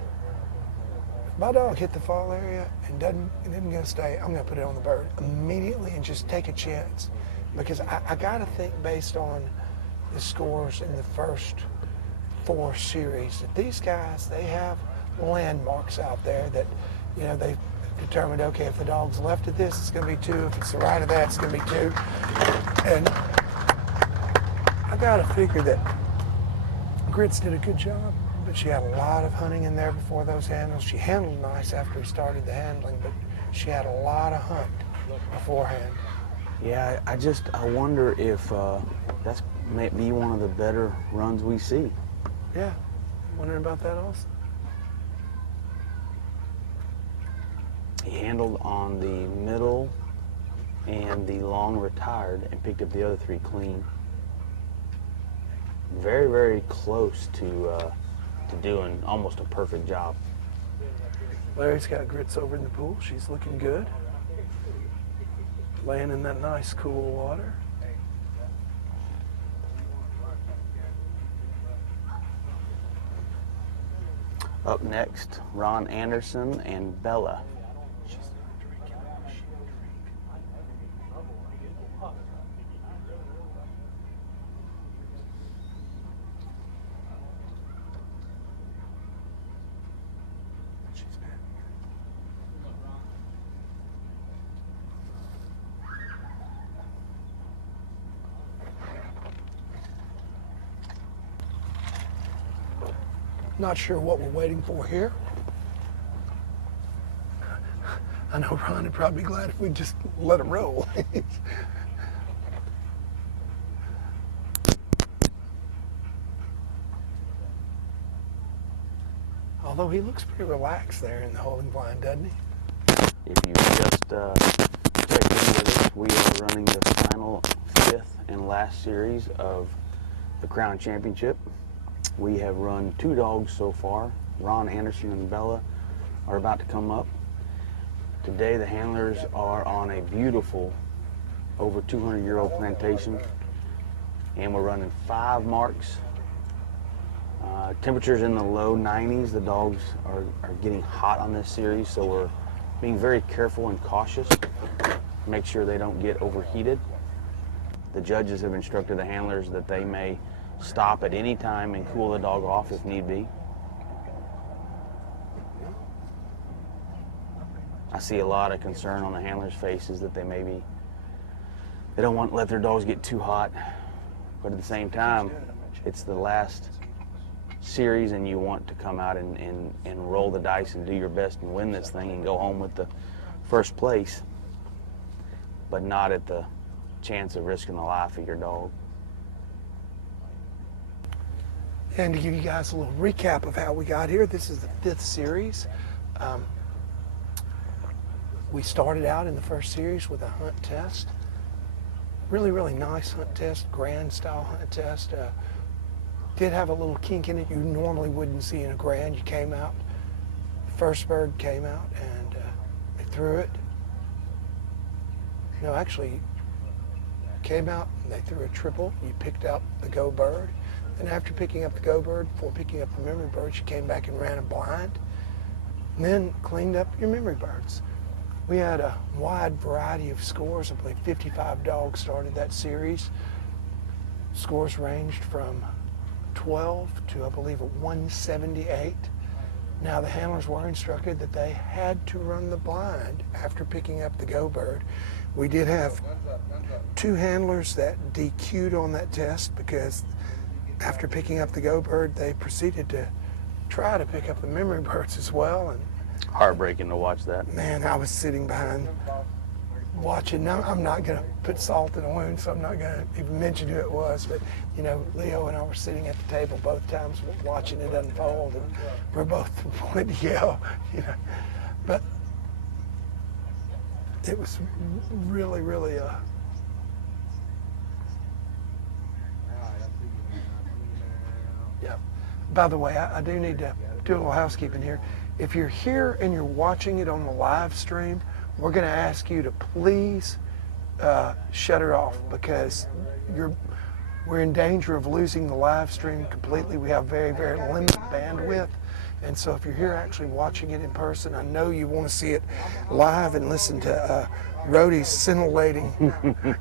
if my dog hit the fall area and isn't going to stay, I'm going to put it on the bird immediately and just take a chance. Because I got to think based on the scores in the first 4 series that these guys, they have landmarks out there that, you know, they've determined, okay, if the dog's left of this, it's going to be 2. If it's the right of that, it's going to be 2. And I got to figure that Grits did a good job, but she had a lot of hunting in there before those handles. She handled nice after he started the handling, but she had a lot of hunt beforehand. Yeah, I wonder if that's maybe one of the better runs we see. Yeah, wondering about that also. He handled on the middle and the long retired and picked up the other 3 clean. Very, very close to to doing almost a perfect job. Larry's got grits over in the pool. She's looking good. Laying in that nice cool water. Up next, Ron Anderson and Bella. Not sure what we're waiting for here. I know Ron would probably be glad if we just let him roll. Although he looks pretty relaxed there in the holding blind, doesn't he? If you just checked in with us, we are running the final 5th and last series of the Crown Championship. We have run 2 dogs so far. Ron Anderson and Bella are about to come up. Today the handlers are on a beautiful over 200-year-old plantation, and we're running 5 marks. Temperatures in the low 90s. The dogs are getting hot on this series, so we're being very careful and cautious. Make sure they don't get overheated. The judges have instructed the handlers that they may stop at any time and cool the dog off if need be. I see a lot of concern on the handlers' faces that they don't want to let their dogs get too hot, but at the same time, it's the last series and you want to come out and roll the dice and do your best and win this thing and go home with the first place, but not at the chance of risking the life of your dog. And to give you guys a little recap of how we got here, this is the 5th series. We started out in the first series with a hunt test. Really, really nice hunt test, grand style hunt test. Did have a little kink in it you normally wouldn't see in a grand. You came out, the first bird came out and they threw it. No, actually came out and they threw a triple. You picked out the go bird. And after picking up the go bird, before picking up the memory birds, you came back and ran a blind, and then cleaned up your memory birds. We had a wide variety of scores. I believe 55 dogs started that series. Scores ranged from 12 to, I believe, a 178. Now, the handlers were instructed that they had to run the blind after picking up the go bird. We did have 2 handlers that DQ'd on that test because after picking up the go bird, they proceeded to try to pick up the memory birds as well. And heartbreaking to watch that. man, I was sitting behind watching. Now, I'm not going to put salt in a wound, so I'm not going to even mention who it was. But, you know, Leo and I were sitting at the table both times watching it unfold, and we're both wanted to yell, you know. But it was really, really yeah. By the way, I do need to do a little housekeeping here. If you're here and you're watching it on the live stream, we're going to ask you to please shut it off because we're in danger of losing the live stream completely. We have very, very limited bandwidth. And so if you're here actually watching it in person, I know you want to see it live and listen to Rhodey's scintillating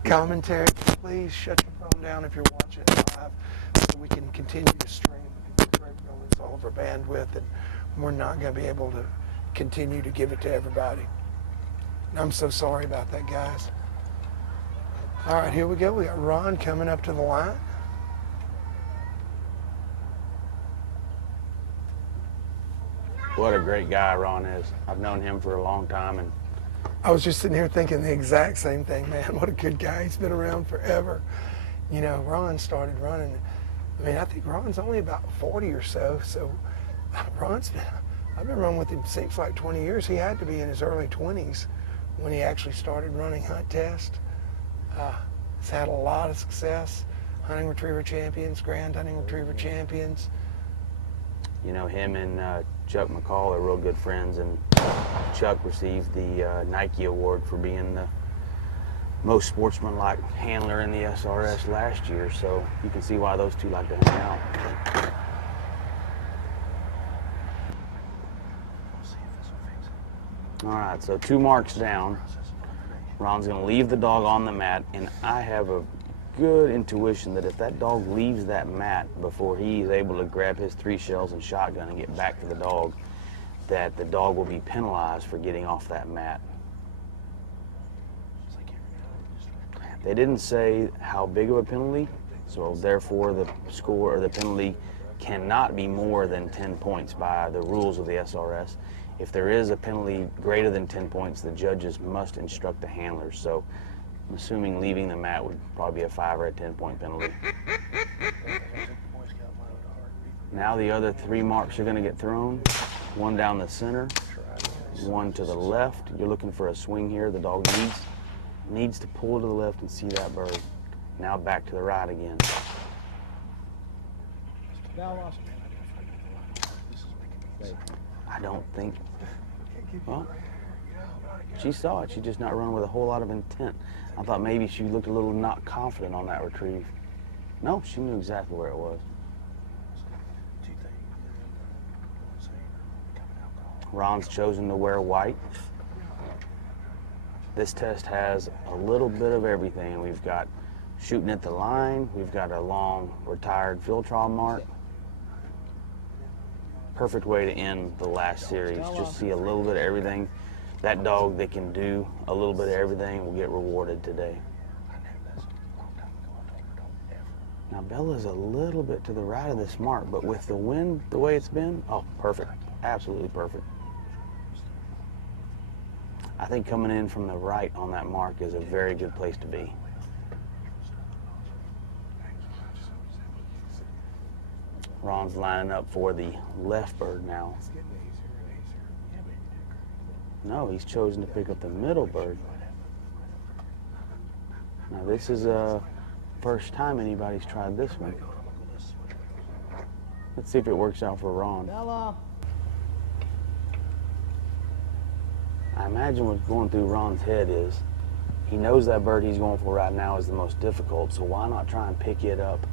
commentary. Please shut your phone down if you're watching it live so we can continue to stream. We're going to lose all of our bandwidth, and we're not going to be able to continue to give it to everybody. I'm so sorry about that, guys. All right, here we go. We got Ron coming up to the line. What a great guy Ron is. I've known him for a long time, and I was just sitting here thinking the exact same thing, man. What a good guy. He's been around forever. You know, Ron started running. I mean, I think Ron's only about 40 or so. So I've been running with him, seems like 20 years. He had to be in his early 20s when he actually started running hunt test. He's had a lot of success. Hunting retriever champions, grand hunting retriever champions. You know, him and Chuck McCall are real good friends, and Chuck received the Nike Award for being the most sportsmanlike handler in the SRS last year, so you can see why those two like to hang out. All right, so 2 marks down. Ron's gonna leave the dog on the mat, and I have a good intuition that if that dog leaves that mat before he's able to grab his 3 shells and shotgun and get back to the dog, that the dog will be penalized for getting off that mat. They didn't say how big of a penalty, so therefore the score or the penalty cannot be more than 10 points by the rules of the SRS. If there is a penalty greater than 10 points, the judges must instruct the handlers. So I'm assuming leaving the mat would probably be a 5 or a 10-point penalty. Now the other 3 marks are going to get thrown. 1 down the center, 1 to the left. You're looking for a swing here. The dog needs to pull to the left and see that bird. Now back to the right again. I don't think, well, she saw it. She's just not running with a whole lot of intent. I thought maybe she looked a little not confident on that retrieve. No, she knew exactly where it was. Ron's chosen to wear white. This test has a little bit of everything. We've got shooting at the line. We've got a long retired field trial mark. Perfect way to end the last series. Just see a little bit of everything. That dog that can do a little bit of everything will get rewarded today. Now Bella's a little bit to the right of this mark, but with the wind the way it's been, oh, perfect. Absolutely perfect. I think coming in from the right on that mark is a very good place to be. Ron's lining up for the left bird now. No, he's chosen to pick up the middle bird. Now this is a first time anybody's tried this one. Let's see if it works out for Ron. Bella. I imagine what's going through Ron's head is he knows that bird he's going for right now is the most difficult, so why not try and pick it up?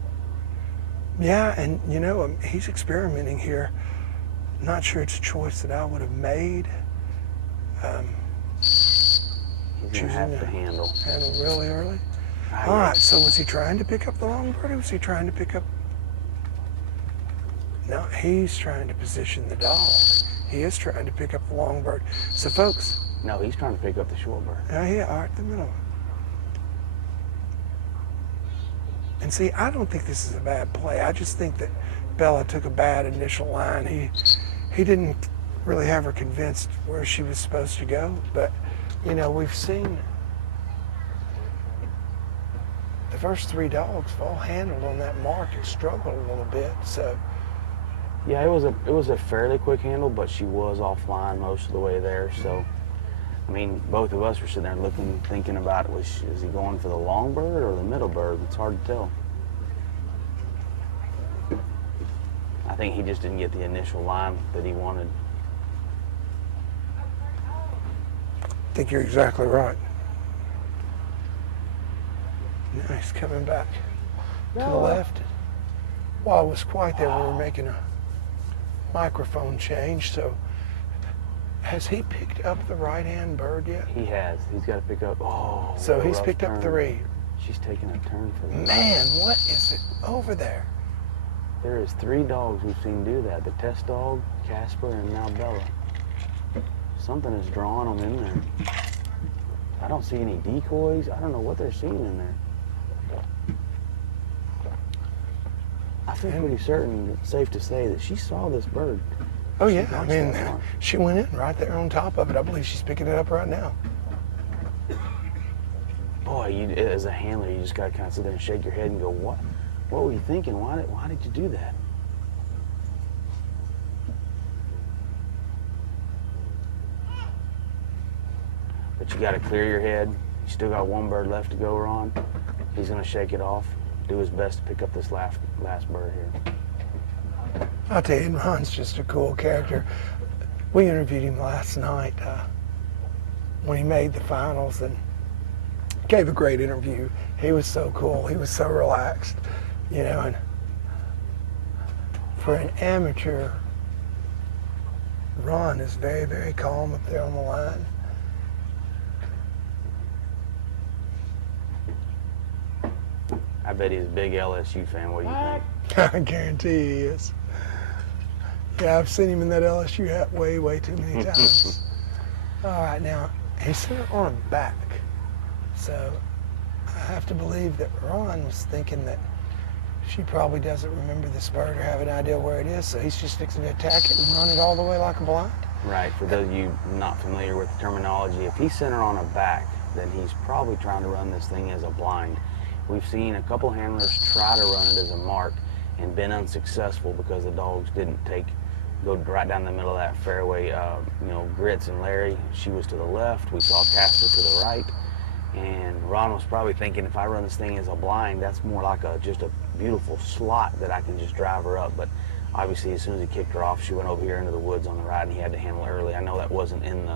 Yeah, and you know, he's experimenting here. Not sure it's a choice that I would have made. He's going to have to handle really early. All right, so was he trying to pick up the long bird, or was he trying to pick up? No, he's trying to position the dog. He is trying to pick up the long bird. So folks. No, he's trying to pick up the short bird. Oh yeah, all right, the middle one. And see, I don't think this is a bad play. I just think that Bella took a bad initial line. He didn't really have her convinced where she was supposed to go. But, you know, we've seen the first 3 dogs have all handled on that mark and struggled a little bit. So, yeah, it was a fairly quick handle, but she was offline most of the way there. So, I mean, both of us were sitting there looking, thinking about, is he going for the long bird or the middle bird? It's hard to tell. I think he just didn't get the initial line that he wanted. I think you're exactly right. Now he's coming back to the left. While it was quiet there, we were making a microphone change, so has he picked up the right-hand bird yet? He has. He's got to pick up. Oh. So he's picked up 3. She's taking a turn for that. Man, what is it over there? There is 3 dogs we've seen do that. The test dog, Casper, and now Bella. Something is drawing them in there. I don't see any decoys. I don't know what they're seeing in there. I feel pretty certain, it's safe to say, that she saw this bird. Oh yeah, I mean, she went in right there on top of it. I believe she's picking it up right now. Boy, as a handler, you just got to kind of sit there and shake your head and go, what? What were you thinking? Why did you do that? But you got to clear your head. You still got 1 bird left to go, Ron. He's going to shake it off, do his best to pick up this last bird here. I'll tell you, Ron's just a cool character. We interviewed him last night when he made the finals and gave a great interview. He was so cool. He was so relaxed, you know, and for an amateur, Ron is very, very calm up there on the line. I bet he's a big LSU fan. What do you think? I guarantee he is. Yeah, I've seen him in that LSU hat way, way too many times. All right, now, he's sitting on his back. So I have to believe that Ron was thinking that she probably doesn't remember this bird or have an idea where it is, so he's just fixing to attack it and run it all the way like a blind. Right, for those of you not familiar with the terminology, if he's center on a back, then he's probably trying to run this thing as a blind. We've seen a couple handlers try to run it as a mark and been unsuccessful because the dogs didn't go right down the middle of that fairway. You know, Grits and Larry, she was to the left, we saw Casper to the right, and Ron was probably thinking, if I run this thing as a blind, that's more like just a beautiful slot that I can just drive her up. But obviously, as soon as he kicked her off, she went over here into the woods on the right, and he had to handle it early. I know that wasn't in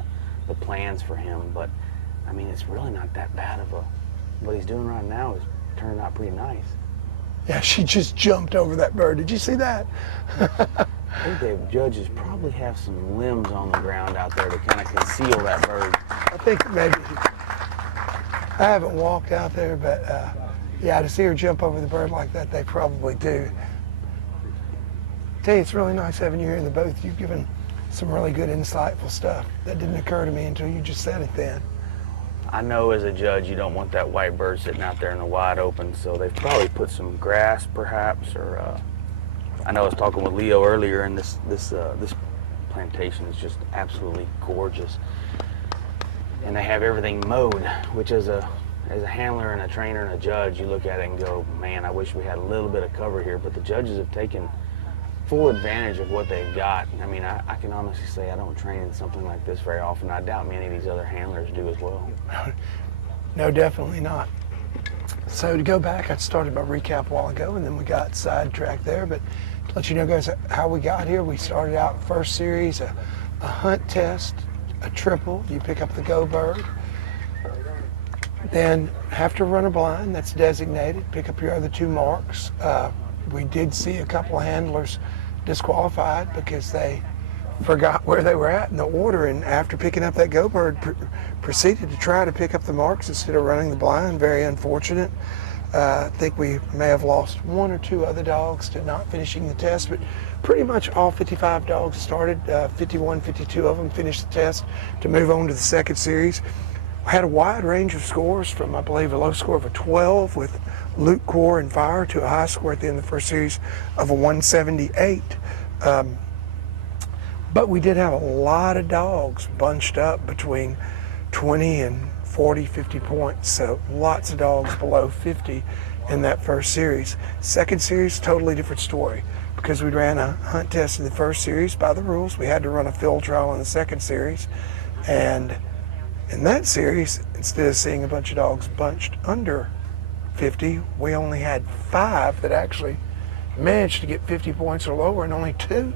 the plans for him, but I mean, it's really not that bad of what he's doing right now is turning out pretty nice. Yeah, she just jumped over that bird. Did you see that? I think the judges probably have some limbs on the ground out there to kind of conceal that bird. I think maybe, I haven't walked out there, but yeah, to see her jump over the bird like that, they probably do. Tell you, it's really nice having you here in the booth. You've given some really good, insightful stuff. That didn't occur to me until you just said it then. I know as a judge you don't want that white bird sitting out there in the wide open, so they've probably put some grass perhaps, or I know I was talking with Leo earlier, and this plantation is just absolutely gorgeous. And they have everything mowed, which as a handler and a trainer and a judge, you look at it and go, man, I wish we had a little bit of cover here, but the judges have taken full advantage of what they've got. I mean, I can honestly say I don't train in something like this very often. I doubt many of these other handlers do as well. No, definitely not. So to go back, I started my recap a while ago, and then we got sidetracked there. But to let you know, guys, how we got here, we started out first series, a hunt test, a triple. You pick up the go bird. Then have to run a blind that's designated, pick up your other two marks. We did see a couple of handlers disqualified because they forgot where they were at in the order, and after picking up that go bird, proceeded to try to pick up the marks instead of running the blind. Very unfortunate. I think we may have lost one or two other dogs to not finishing the test, but pretty much all 55 dogs started. 51, 52 of them finished the test to move on to the second series. I had a wide range of scores from, I believe, a low score of a 12 with Luke, Core, and Fire to a high score at the end of the first series of a 178. But we did have a lot of dogs bunched up between 20 and 40, 50 points. So lots of dogs below 50 in that first series. Second series, totally different story. Because we ran a hunt test in the first series by the rules, we had to run a field trial in the second series. And in that series, instead of seeing a bunch of dogs bunched under 50, we only had 5 that actually managed to get 50 points or lower, and only 2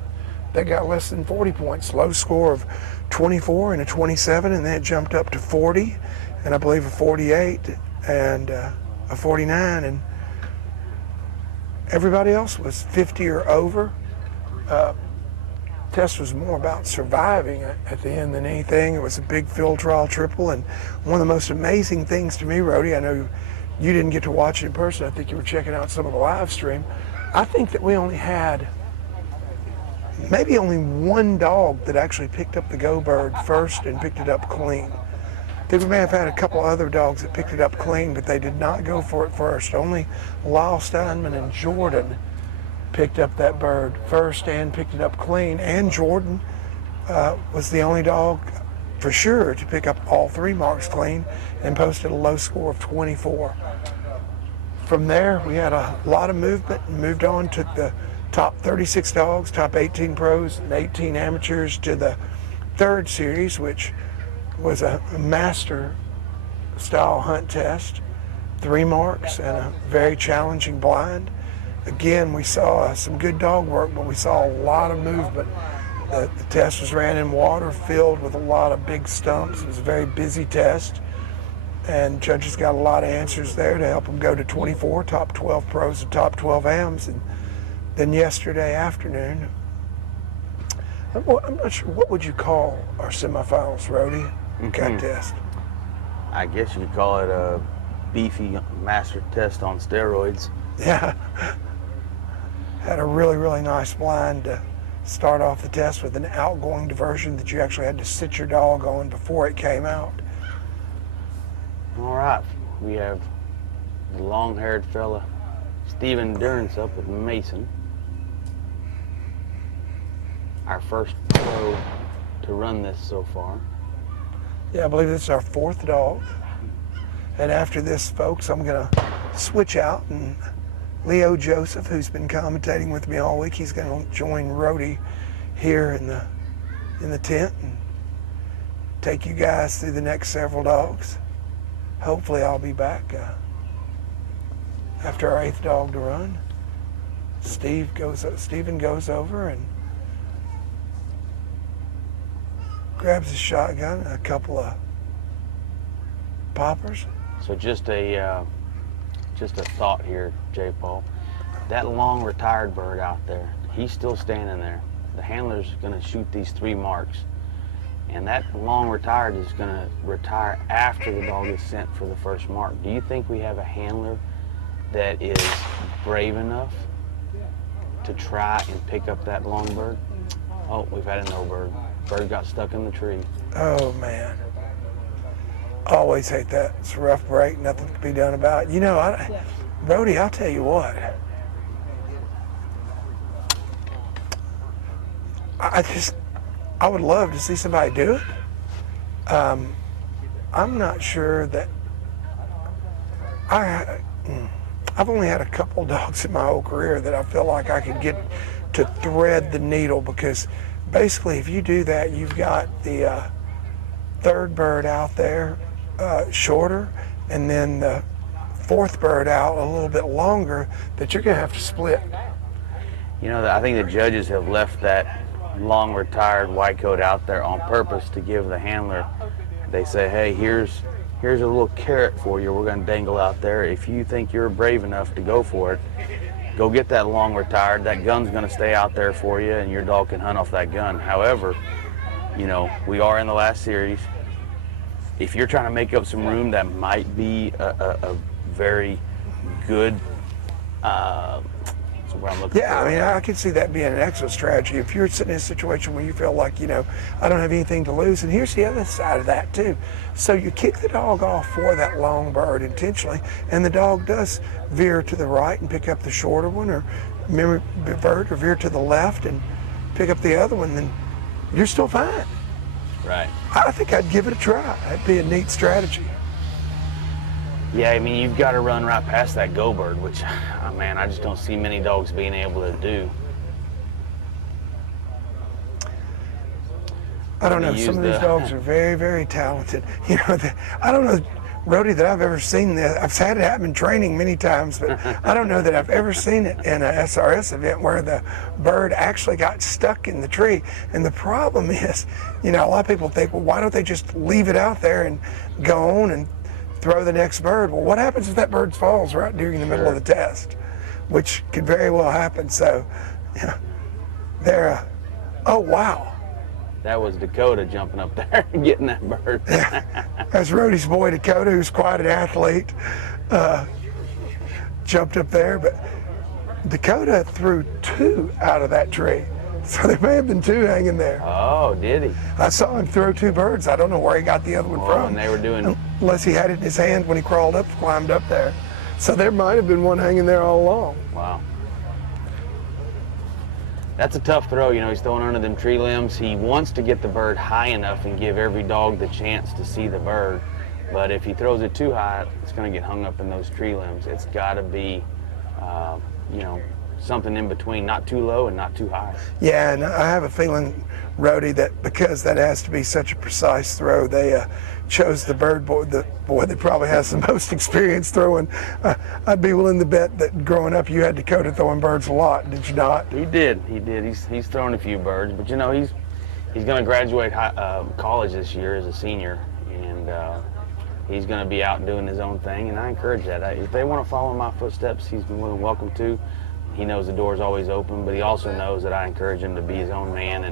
that got less than 40 points. Low score of 24 and a 27, and then it jumped up to 40, and I believe a 48 and a 49, and everybody else was 50 or over. Test was more about surviving at the end than anything. It was a big field trial triple, and one of the most amazing things to me, Rody, I know you didn't get to watch it in person. I think you were checking out some of the live stream. I think that we only had maybe only one dog that actually picked up the go bird first and picked it up clean. I think we may have had a couple other dogs that picked it up clean, but they did not go for it first. Only Lyle Steinman and Jordan picked up that bird first and picked it up clean, and Jordan was the only dog for sure to pick up all 3 marks clean and posted a low score of 24. From there, we had a lot of movement and moved on, took the top 36 dogs, top 18 pros and 18 amateurs to the third series, which was a master style hunt test, 3 marks and a very challenging blind. again, we saw some good dog work, but we saw a lot of movement. The test was ran in water filled with a lot of big stumps. It was a very busy test, and judges got a lot of answers there to help them go to 24 top 12 pros and top 12 AMs. And then yesterday afternoon, I'm not sure, what would you call our semifinals, Rody? Cat test. I guess you could call it a beefy master test on steroids. Yeah. Had a really, really nice blind to start off the test with an outgoing diversion that you actually had to sit your dog on before it came out. All right, we have the long-haired fella, Stephen Durrance, up with Mason. Our first pro to run this so far. Yeah, I believe this is our 4th dog. And after this, folks, I'm gonna switch out, and Leo Joseph, who's been commentating with me all week, he's gonna join Rody here in the tent and take you guys through the next several dogs. Hopefully I'll be back after our 8th dog to run. Stephen goes over and grabs his shotgun and a couple of poppers. So just a thought here, J. Paul. That long retired bird out there, he's still standing there. The handler's going to shoot these 3 marks, and that long retired is going to retire after the dog is sent for the first mark. Do you think we have a handler that is brave enough to try and pick up that long bird? Oh, we've had a no bird. Bird got stuck in the tree. Oh, man. Always hate that. It's a rough break, nothing can be done about it. You know, Rody, I'll tell you what. I would love to see somebody do it. I'm not sure that I've only had a couple dogs in my whole career that I feel like I could get to thread the needle, because basically if you do that, you've got the 3rd bird out there shorter, and then the 4th bird out a little bit longer that you're going to have to split. You know, I think the judges have left that long retired white coat out there on purpose to give the handler, they say, hey, here's a little carrot for you we're going to dangle out there. If you think you're brave enough to go for it, go get that long retired. That gun's going to stay out there for you, and your dog can hunt off that gun. However, you know, we are in the last series. If you're trying to make up some room, that might be a very good what I'm looking for. I mean, I could see that being an excellent strategy. If you're sitting in a situation where you feel like, you know, I don't have anything to lose, and here's the other side of that too. So you kick the dog off for that long bird intentionally, and the dog does veer to the right and pick up the shorter one, or revert or veer to the left and pick up the other one, then you're still fine. Right. I think I'd give it a try. That'd be a neat strategy. Yeah, I mean, you've got to run right past that go bird, which, man, I just don't see many dogs being able to do. I don't know. Some of these dogs are very, very talented. You know, I don't know, Rody, that I've ever seen this. I've had it happen in training many times, but I don't know that I've ever seen it in a SRS event where the bird actually got stuck in the tree. And the problem is, you know, a lot of people think, well, why don't they just leave it out there and go on and throw the next bird? Well, what happens if that bird falls right during the middle of the test, which could very well happen. So, yeah, they're, oh, wow. That was Dakota jumping up there and getting that bird. Yeah. That's Rody's boy, Dakota, who's quite an athlete, jumped up there. But Dakota threw 2 out of that tree. So there may have been 2 hanging there. Oh, did he? I saw him throw 2 birds. I don't know where he got the other one from. And they were doing... Unless he had it in his hand when he climbed up there. So there might have been one hanging there all along. Wow. That's a tough throw. You know, he's throwing under them tree limbs. He wants to get the bird high enough and give every dog the chance to see the bird. But if he throws it too high, it's going to get hung up in those tree limbs. It's got to be, you know, something in between, not too low and not too high. Yeah, and I have a feeling, Rody, that because that has to be such a precise throw, they chose the bird boy that probably has the most experience throwing. I'd be willing to bet that growing up you had Dakota throwing birds a lot, did you not? He did. He's thrown a few birds, but you know, he's going to graduate college this year as a senior, and he's going to be out doing his own thing, and I encourage that. If they want to follow my footsteps, he's more than welcome to. He knows the door's always open, but he also knows that I encourage him to be his own man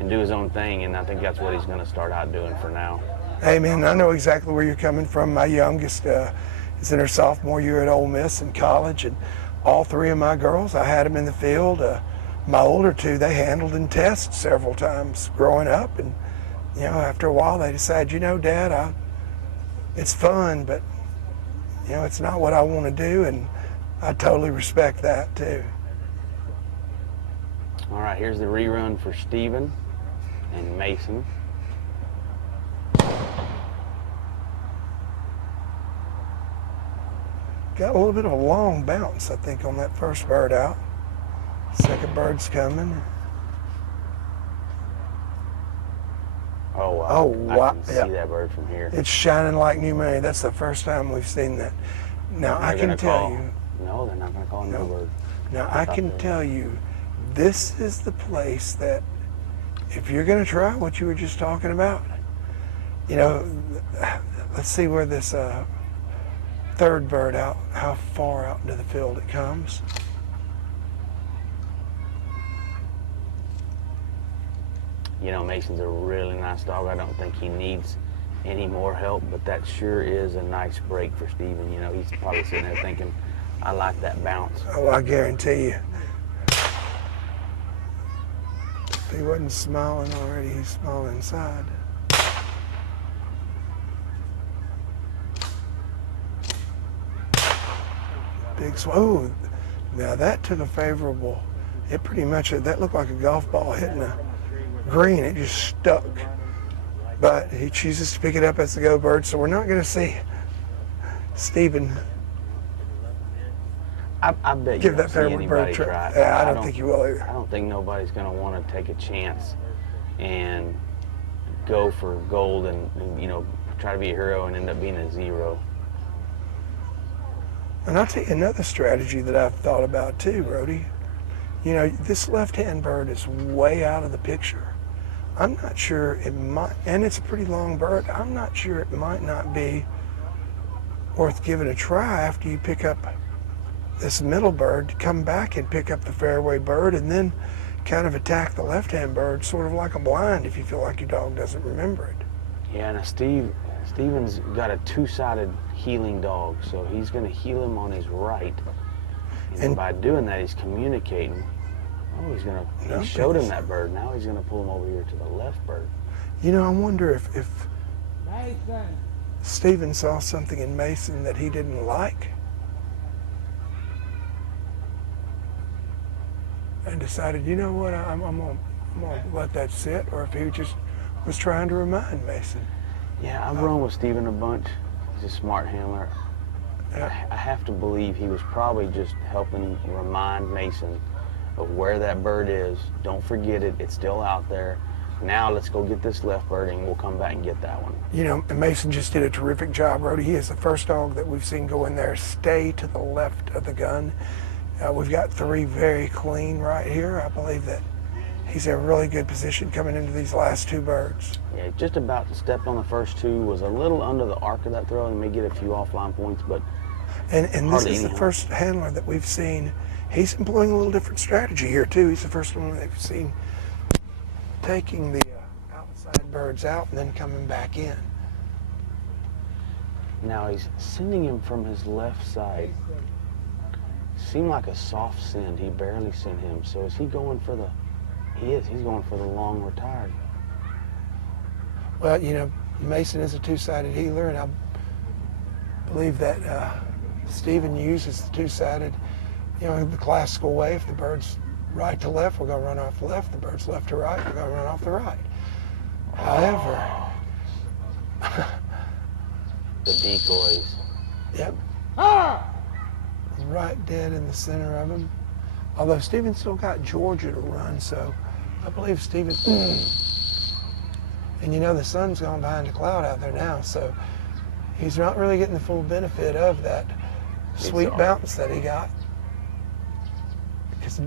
and do his own thing, and I think that's what he's going to start out doing for now. Hey, man, I know exactly where you're coming from. My youngest is in her sophomore year at Ole Miss in college, and all three of my girls, I had them in the field. My older two, they handled in tests several times growing up, and you know, after a while they decided, you know, Dad, it's fun, but you know, it's not what I want to do, and I totally respect that too. All right, here's the rerun for Steven and Mason. Got a little bit of a long bounce, I think, on that first bird out. Second bird's coming. Oh, wow. Oh, wow. I can see that bird from here. It's shining like new money. That's the first time we've seen that. Now, I can tell you. No, they're not going to call no bird. Now, I can tell you, this is the place that, if you're going to try what you were just talking about, you know, let's see where this third bird out, how far out into the field it comes. You know, Mason's a really nice dog. I don't think he needs any more help, but that sure is a nice break for Steven. You know, he's probably sitting there thinking, I like that bounce. Oh, I guarantee you. If he wasn't smiling already, he's smiling inside. Big oh, now that took a favorable, it pretty much, that looked like a golf ball hitting a green. It just stuck. But he chooses to pick it up as the go bird, so we're not going to see Steven I bet you give don't that see favorite bird anybody try. try. Yeah, I don't think you will either. I don't think nobody's going to want to take a chance and go for gold and, you know, try to be a hero and end up being a zero. And I'll tell you another strategy that I've thought about too, Brody. You know, this left-hand bird is way out of the picture. I'm not sure it might, and it's a pretty long bird, I'm not sure it might not be worth giving a try after you pick up this middle bird to come back and pick up the fairway bird and then kind of attack the left-hand bird sort of like a blind if you feel like your dog doesn't remember it. Yeah, now Steven's got a two-sided healing dog, so he's going to heal him on his right. And by doing that, he's communicating. Oh, he showed him that bird. Now he's going to pull him over here to the left bird. You know, I wonder if Steven saw something in Mason that he didn't like and decided, you know what, I'm gonna let that sit, or if he just was trying to remind Mason. Yeah, I've run with Steven a bunch. He's a smart handler. Yeah. I have to believe he was probably just helping remind Mason of where that bird is. Don't forget it. It's still out there. Now let's go get this left bird and we'll come back and get that one. You know, Mason just did a terrific job, Rody. He is the first dog that we've seen go in there, stay to the left of the gun. We've got three very clean right here. I believe that he's in a really good position coming into these last two birds. Yeah, just about stepped on the first two, was a little under the arc of that throw and may get a few offline points, but And this is the first handler that we've seen. He's employing a little different strategy here too. He's the first one that we've seen taking the outside birds out and then coming back in. Now he's sending him from his left side. Seemed like a soft send. He barely sent him. So is he going for the, he's going for the long retired. Well, you know, Mason is a two-sided healer, and I believe that Steven uses the two-sided, you know, the classical way. If the bird's right to left, we're going to run off left. The bird's left to right, we're going to run off the right. However, the decoys. Yep. Right dead in the center of him. Although Steven still got Georgia to run, so I believe Steven. And you know the sun's gone behind a cloud out there now, so he's not really getting the full benefit of that sweet bounce that he got. Because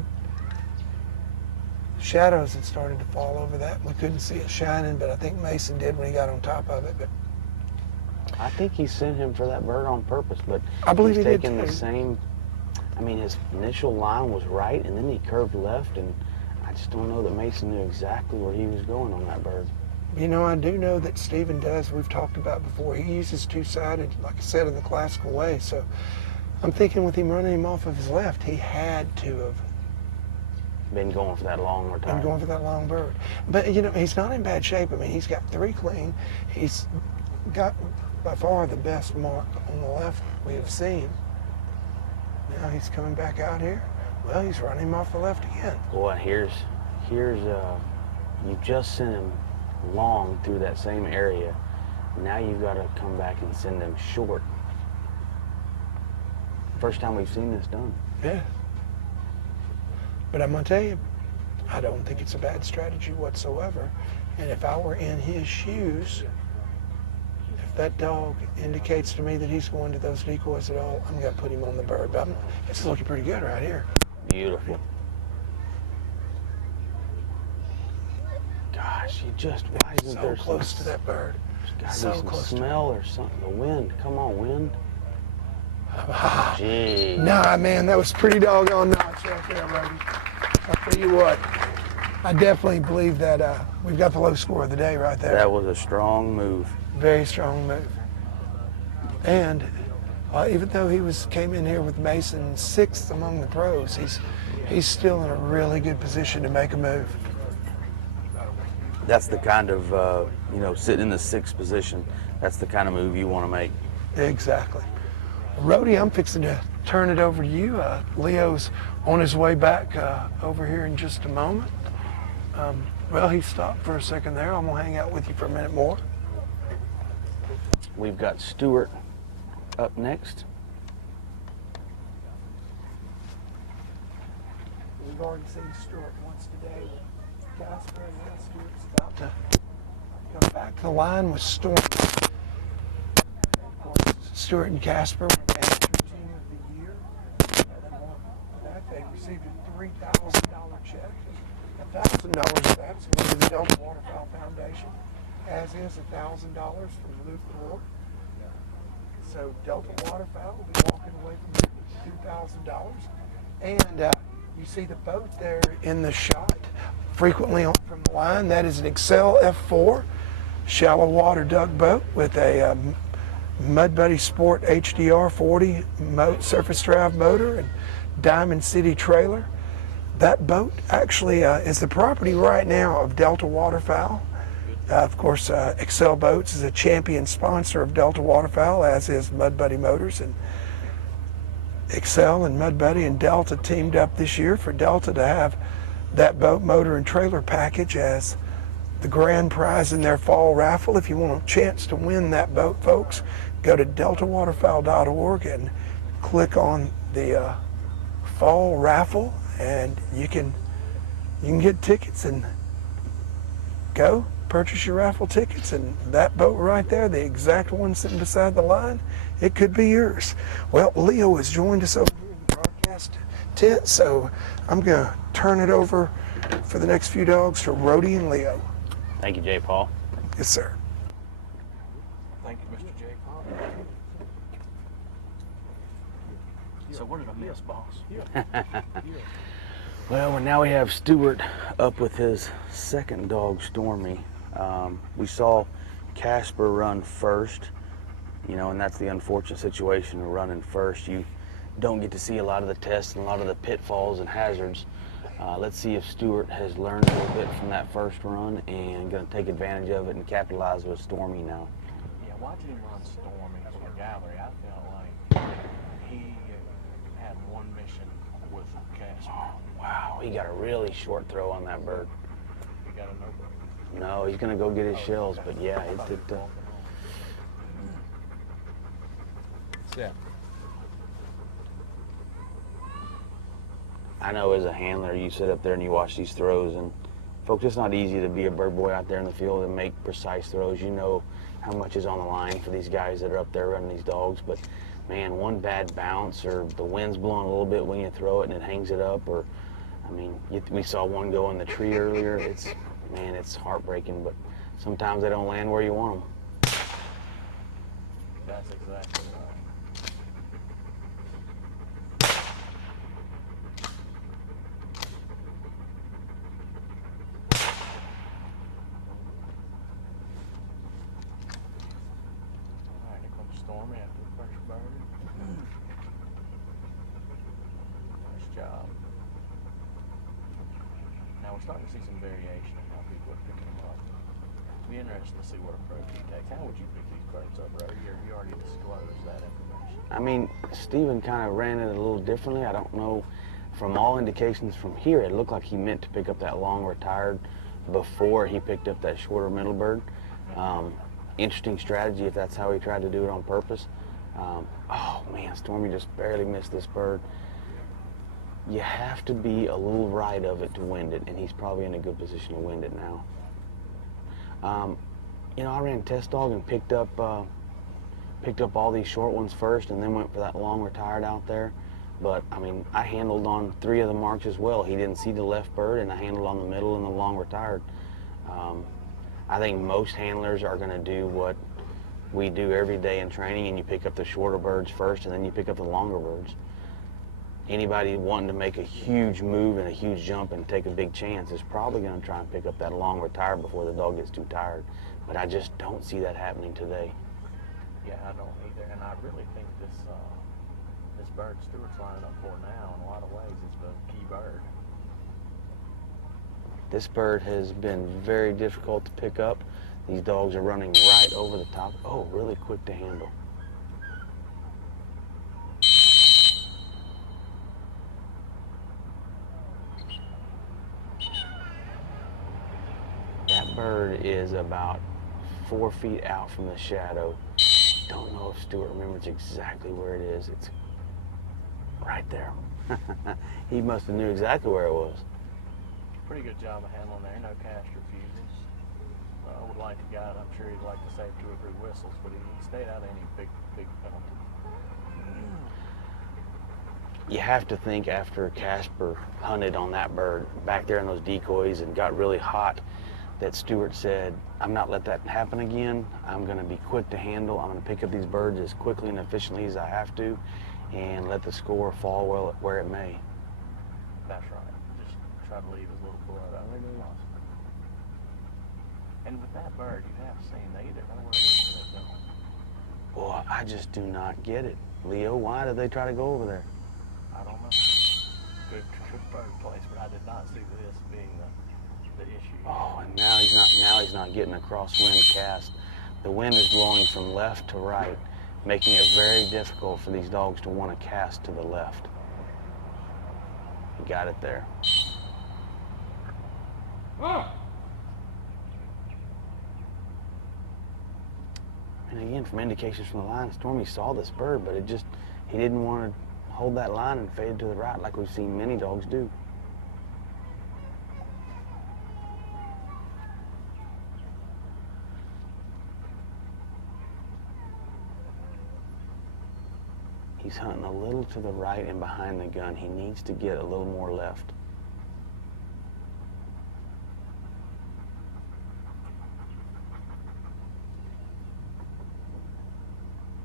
shadows had started to fall over that. We couldn't see it shining, but I think Mason did when he got on top of it. But I think he sent him for that bird on purpose, but I believe he's he did taking too. the same. I mean, his initial line was right, and then he curved left, and I just don't know that Mason knew exactly where he was going on that bird. You know, I do know that Steven does. We've talked about before. He uses two-sided, like I said, in the classical way. So I'm thinking with him running him off of his left, he had to have Been going for that long return. been going for that long bird. But, you know, he's not in bad shape. I mean, he's got 3 clean. He's got by far the best mark on the left we have seen. Now he's coming back out here. Well, he's running him off the left again. Boy, here's you just sent him long through that same area. Now you've got to come back and send him short. First time we've seen this done. Yeah. But I'm going to tell you, I don't think it's a bad strategy whatsoever. And if I were in his shoes, if that dog indicates to me that he's going to those decoys at all, I'm going to put him on the bird. But it's looking pretty good right here. Beautiful. Gosh, why isn't So there close to that bird. There's So got to be close to some it. smell or something. The wind. Come on, wind. Gee. Nah, man, that was pretty doggone nice right there, Roddy. I'll tell you what, I definitely believe that we've got the low score of the day right there. That was a strong move. Very strong move. And even though he came in here with Mason 6th among the pros, he's still in a really good position to make a move. That's the kind of, sitting in the 6th position, that's the kind of move you want to make. Exactly. Rody, I'm fixing to turn it over to you. Leo's on his way back over here in just a moment. Well, he stopped for a second there. I'm going to hang out with you for a minute more. We've got Stewart up next. We've already seen Stewart once today with Casper, and now Stewart's about to come back to the line with Storm. Of course, Stewart and Casper were the amateur team of the year. They received a $3,000 check. $1,000 of that's going to the Delta Waterfowl Foundation, as is $1,000 from Luke Ward. So Delta Waterfowl will be walking away from $2,000. And you see the boat there in the shot, frequently on from the line. That is an Excel F4 shallow water duck boat with a Mud Buddy Sport HDR 40 surface drive motor and Diamond City trailer. That boat actually is the property right now of Delta Waterfowl. Of course, Excel Boats is a champion sponsor of Delta Waterfowl, as is Mud Buddy Motors. And Excel and Mud Buddy and Delta teamed up this year for Delta to have that boat, motor, and trailer package as the grand prize in their fall raffle. If you want a chance to win that boat, folks, go to deltawaterfowl.org and click on the fall raffle, and you can get tickets and go purchase your raffle tickets. And that boat right there, the exact one sitting beside the line, it could be yours. Well, Leo has joined us over here in the broadcast tent, so I'm going to turn it over for the next few dogs to Rody and Leo. Thank you, J. Paul. Yes, sir. Thank you, Mr. J. Paul. So what did I miss, boss? Well, now we have Stewart up with his second dog, Stormy. We saw Casper run first, and that's the unfortunate situation of running first. You don't get to see a lot of the tests and a lot of the pitfalls and hazards. Let's see if Stewart has learned a little bit from that first run and going to take advantage of it and capitalize with Stormy now. Yeah, watching him run Stormy from the gallery, I felt like he had one mission with Casper. Wow, he got a really short throw on that bird. He got a no. No, he's going to go get his shells, but yeah, it did. Yeah. I know as a handler, you sit up there and you watch these throws, and folks, it's not easy to be a bird boy out there in the field and make precise throws. You know how much is on the line for these guys that are up there running these dogs, but man, one bad bounce or the wind's blowing a little bit when you throw it and it hangs it up, or, I mean, we saw one go in the tree earlier. Man, it's heartbreaking, but sometimes they don't land where you want them. That's exactly right. All right, here comes Stormy after the first bird. Nice job. Now we're starting to see some variation in how people are picking them up. It'll be interesting to see what approach he takes. How would you pick these birds up, Brody? You already disclosed that information. I mean, Steven kind of ran it a little differently. I don't know. From all indications from here, it looked like he meant to pick up that long retired before he picked up that shorter middle bird. Interesting strategy if that's how he tried to do it on purpose. Oh man, Stormy just barely missed this bird. You have to be a little right of it to wind it, and he's probably in a good position to wind it now. You know, I ran test dog and picked up all these short ones first, and then went for that long retired out there. But I mean, I handled on 3 of the marks as well. He didn't see the left bird, and I handled on the middle and the long retired. I think most handlers are going to do what we do every day in training, and you pick up the shorter birds first, and then you pick up the longer birds. Anybody wanting to make a huge move and a huge jump and take a big chance is probably going to try and pick up that long retired before the dog gets too tired. But I just don't see that happening today. Yeah, I don't either, and I really think this bird Stewart's lining up for now, in a lot of ways, is the key bird. This bird has been very difficult to pick up. These dogs are running right over the top. Oh, really quick to handle. That bird is about 4 feet out from the shadow. Don't know if Stewart remembers exactly where it is. It's right there. He must have knew exactly where it was. Pretty good job of handling there, no cast refusals. I would like to guide, I'm sure he'd like to save 2 or 3 whistles, but he stayed out of any big penalty. You have to think after Casper hunted on that bird back there in those decoys and got really hot, that Stewart said, I'm not let that happen again. I'm going to be quick to handle. I'm going to pick up these birds as quickly and efficiently as I have to and let the score fall where it may. That's right. Just try to leave as little blood out as possible. And with that bird, you have seen, they either know where it is or they don't. Boy, I just do not get it. Leo, why did they try to go over there? I don't know. Good bird placement. I did not see this being the issue. Oh, and now he's not getting a crosswind cast. The wind is blowing from left to right, making it very difficult for these dogs to want to cast to the left. He got it there. And again, from indications from the line, Stormy saw this bird, but he didn't want to hold that line and fade to the right like we've seen many dogs do. He's hunting a little to the right and behind the gun. He needs to get a little more left.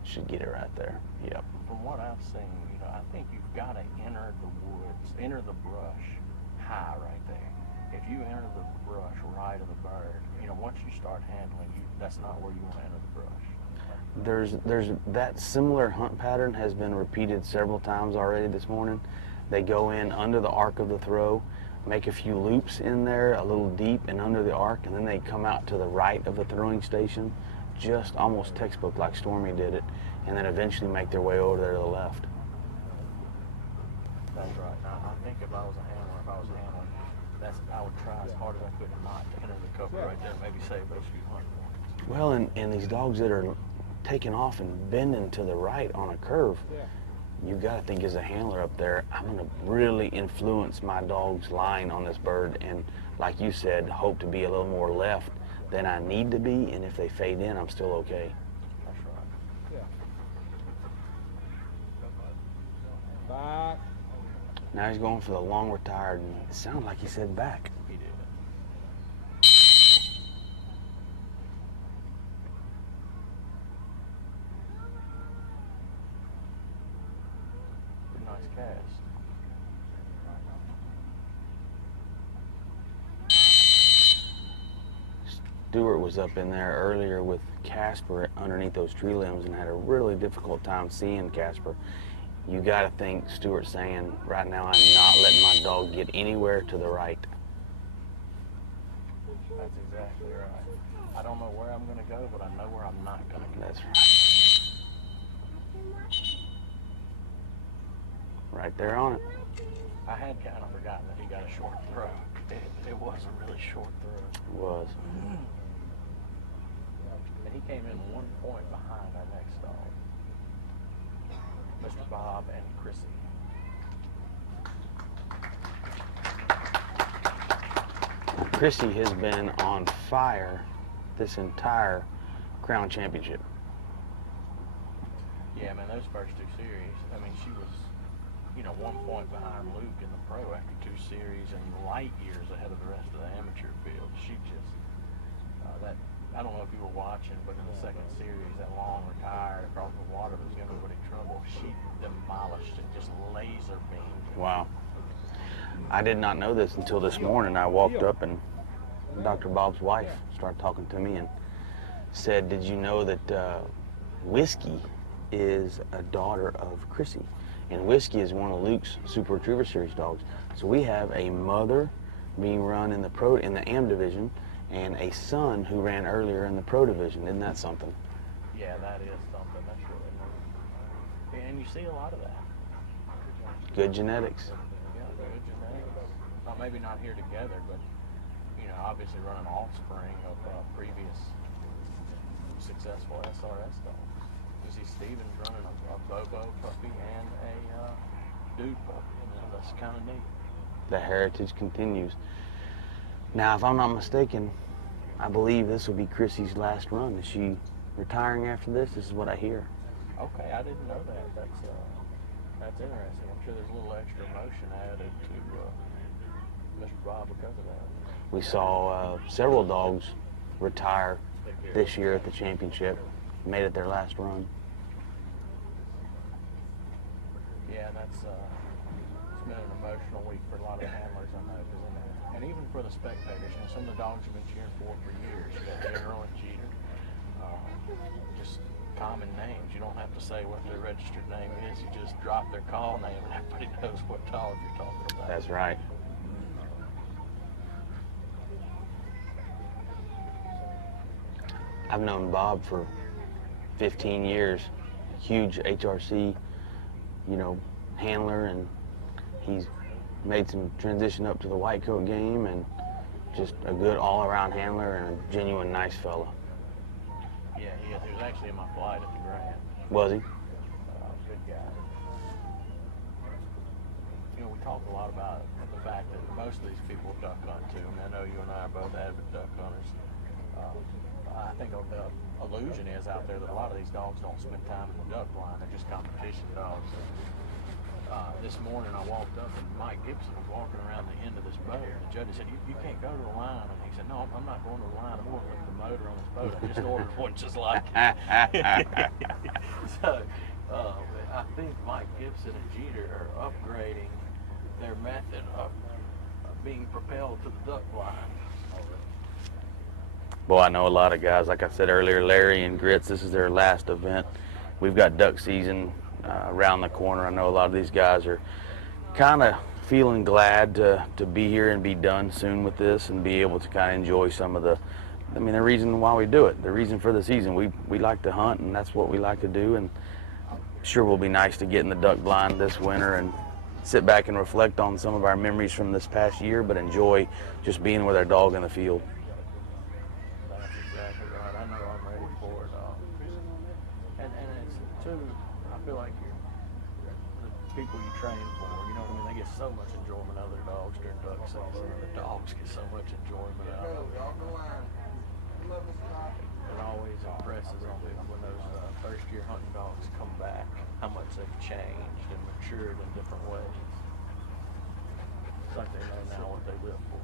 Should get it right there. Yep. From what I've seen, you know, I think you've got to enter the woods, enter the brush high right there. If you enter the brush right of the bird, you know, once you start handling, that's not where you want to enter the brush. There's that similar hunt pattern has been repeated several times already this morning. They go in under the arc of the throw, make a few loops in there, a little deep and under the arc, and then they come out to the right of the throwing station, just almost textbook like Stormy did it, and then eventually make their way over there to the left. That's right. Now, I think if I was a handler, I would try as hard as I could not to enter the cover right there, maybe save those few hunt points. Well, and these dogs that are taking off and bending to the right on a curve, you got to think as a handler up there, I'm going to really influence my dog's line on this bird, and like you said, hope to be a little more left than I need to be, and if they fade in, I'm still okay. That's right. Back. Now he's going for the long retired, and it sounded like he said back. He did. Pretty nice cast. Stewart was up in there earlier with Casper underneath those tree limbs and had a really difficult time seeing Casper. You got to think Stewart's saying, right now I'm not letting my dog get anywhere to the right. That's exactly right. I don't know where I'm going to go, but I know where I'm not going to go. That's right. Right there on it. I had kind of forgotten that he got a short throw. It was a really short throw. It was. And he came in 1 point behind our next dog, Mr. Bob and Chrissy. Chrissy has been on fire this entire Crown Championship. Yeah, man, those first 2 series, I mean, she was, 1 point behind Luke in the pro after 2 series and light years ahead of the rest of the amateur field. She just, I don't know if you were watching, but in the second series, that long retired across the water that was giving everybody trouble, she demolished it, just laser beamed. Wow. I did not know this until this morning. I walked up and Dr. Bob's wife started talking to me and said, did you know that Whiskey is a daughter of Chrissy? And Whiskey is one of Luke's Super Retriever Series dogs. So we have a mother being run in the AM division and a son who ran earlier in the pro division. Isn't that something? Yeah, that is something. That's really nice. And you see a lot of that. Good genetics. Yeah, good genetics. Well, maybe not here together, but obviously running offspring of previous successful SRS dogs. You see Steven's running a Bobo puppy and a dude puppy, and that's kind of neat. The heritage continues. Now, if I'm not mistaken, I believe this will be Chrissy's last run. Is she retiring after this? This is what I hear. Okay, I didn't know that. That's interesting. I'm sure there's a little extra emotion added to Mr. Bob because of that. We saw several dogs retire this year at the championship, made it their last run. Yeah, it's been an emotional week for a lot of the handlers, I know, and even for the spectators. Some of the dogs have been cheering for years. You got General and Jeter, just common names. You don't have to say what their registered name is. You just drop their call name, and everybody knows what dog you're talking about. That's right. I've known Bob for 15 years, huge HRC, handler, and he's made some transition up to the white coat game, and just a good all-around handler and a genuine nice fella. Yeah, he is. He was actually in my flight at the Grand. Was he? Good guy. We talk a lot about the fact that most of these people duck hunt too. I mean, I know you and I are both avid duck hunters. I think the illusion is out there that a lot of these dogs don't spend time in the duck blind. They're just competition dogs. This morning I walked up and Mike Gibson was walking around the end of this boat. The judge said, you can't go to the line. And he said, no, I'm not going to the line. I'm going to look at the motor on this boat. I just ordered one just like it. So I think Mike Gibson and Jeter are upgrading their method of being propelled to the duck blind. Boy, I know a lot of guys. Like I said earlier, Larry and Grits, this is their last event. We've got duck season around the corner. I know a lot of these guys are kind of feeling glad to be here and be done soon with this and be able to kind of enjoy some of the reason why we do it, the reason for the season. We like to hunt, and that's what we like to do, and sure will be nice to get in the duck blind this winter and sit back and reflect on some of our memories from this past year, but enjoy just being with our dog in the field. That's exactly right. I know I'm ready for it. And it's too, I feel like people you train for. You know what I mean? They get so much enjoyment out of their dogs during duck season, and the dogs get so much enjoyment out of it. It always impresses on me when those first-year hunting dogs come back, how much they've changed and matured in different ways. It's like they know now what they live for.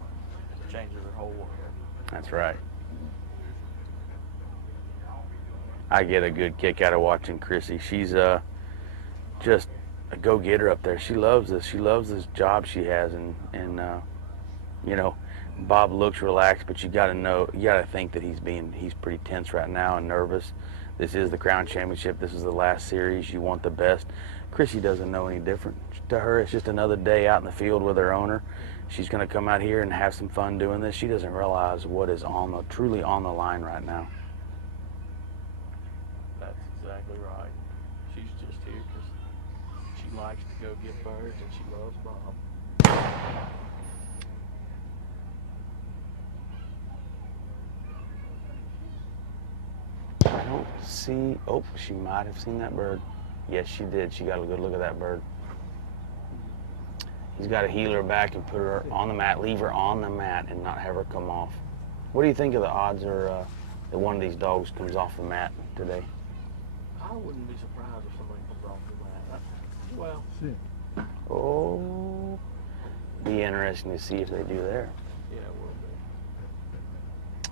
It changes their whole world. That's right. I get a good kick out of watching Chrissy. She's just a go-getter up there. She loves this. She loves this job she has, and you know, Bob looks relaxed, but you got to think that he's pretty tense right now and nervous. This is the Crown Championship. This is the last series. You want the best. Chrissy doesn't know any different. To her, it's just another day out in the field with her owner. She's going to come out here and have some fun doing this. She doesn't realize what is truly on the line right now. That's exactly right. She's just here because she likes to go get birds and she loves Bob. I don't see, oh, she might have seen that bird. Yes, she did. She got a good look at that bird. He's got to heel her back and put her on the mat, leave her on the mat and not have her come off. What do you think of the odds are that one of these dogs comes off the mat today? I wouldn't be surprised if somebody comes off the mat. Well, Oh, be interesting to see if they do there. yeah, it will be.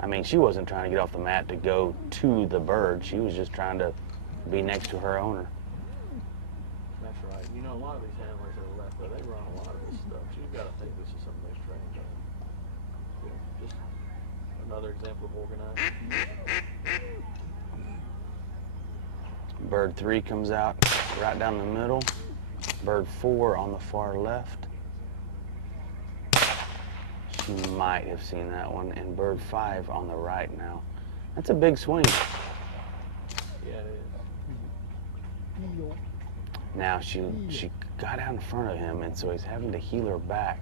I mean, she wasn't trying to get off the mat to go to the bird. She was just trying to be next to her owner. That's right. You know, a lot of these handlers that are left there, they run a lot of this stuff. So you've got to think this is something they've trained on. Yeah, just another example of organizing. Bird 3 comes out right down the middle. Bird 4 on the far left. She might have seen that one. And bird 5 on the right now. That's a big swing. Yeah, it is. Now she got out in front of him, and so he's having to heel her back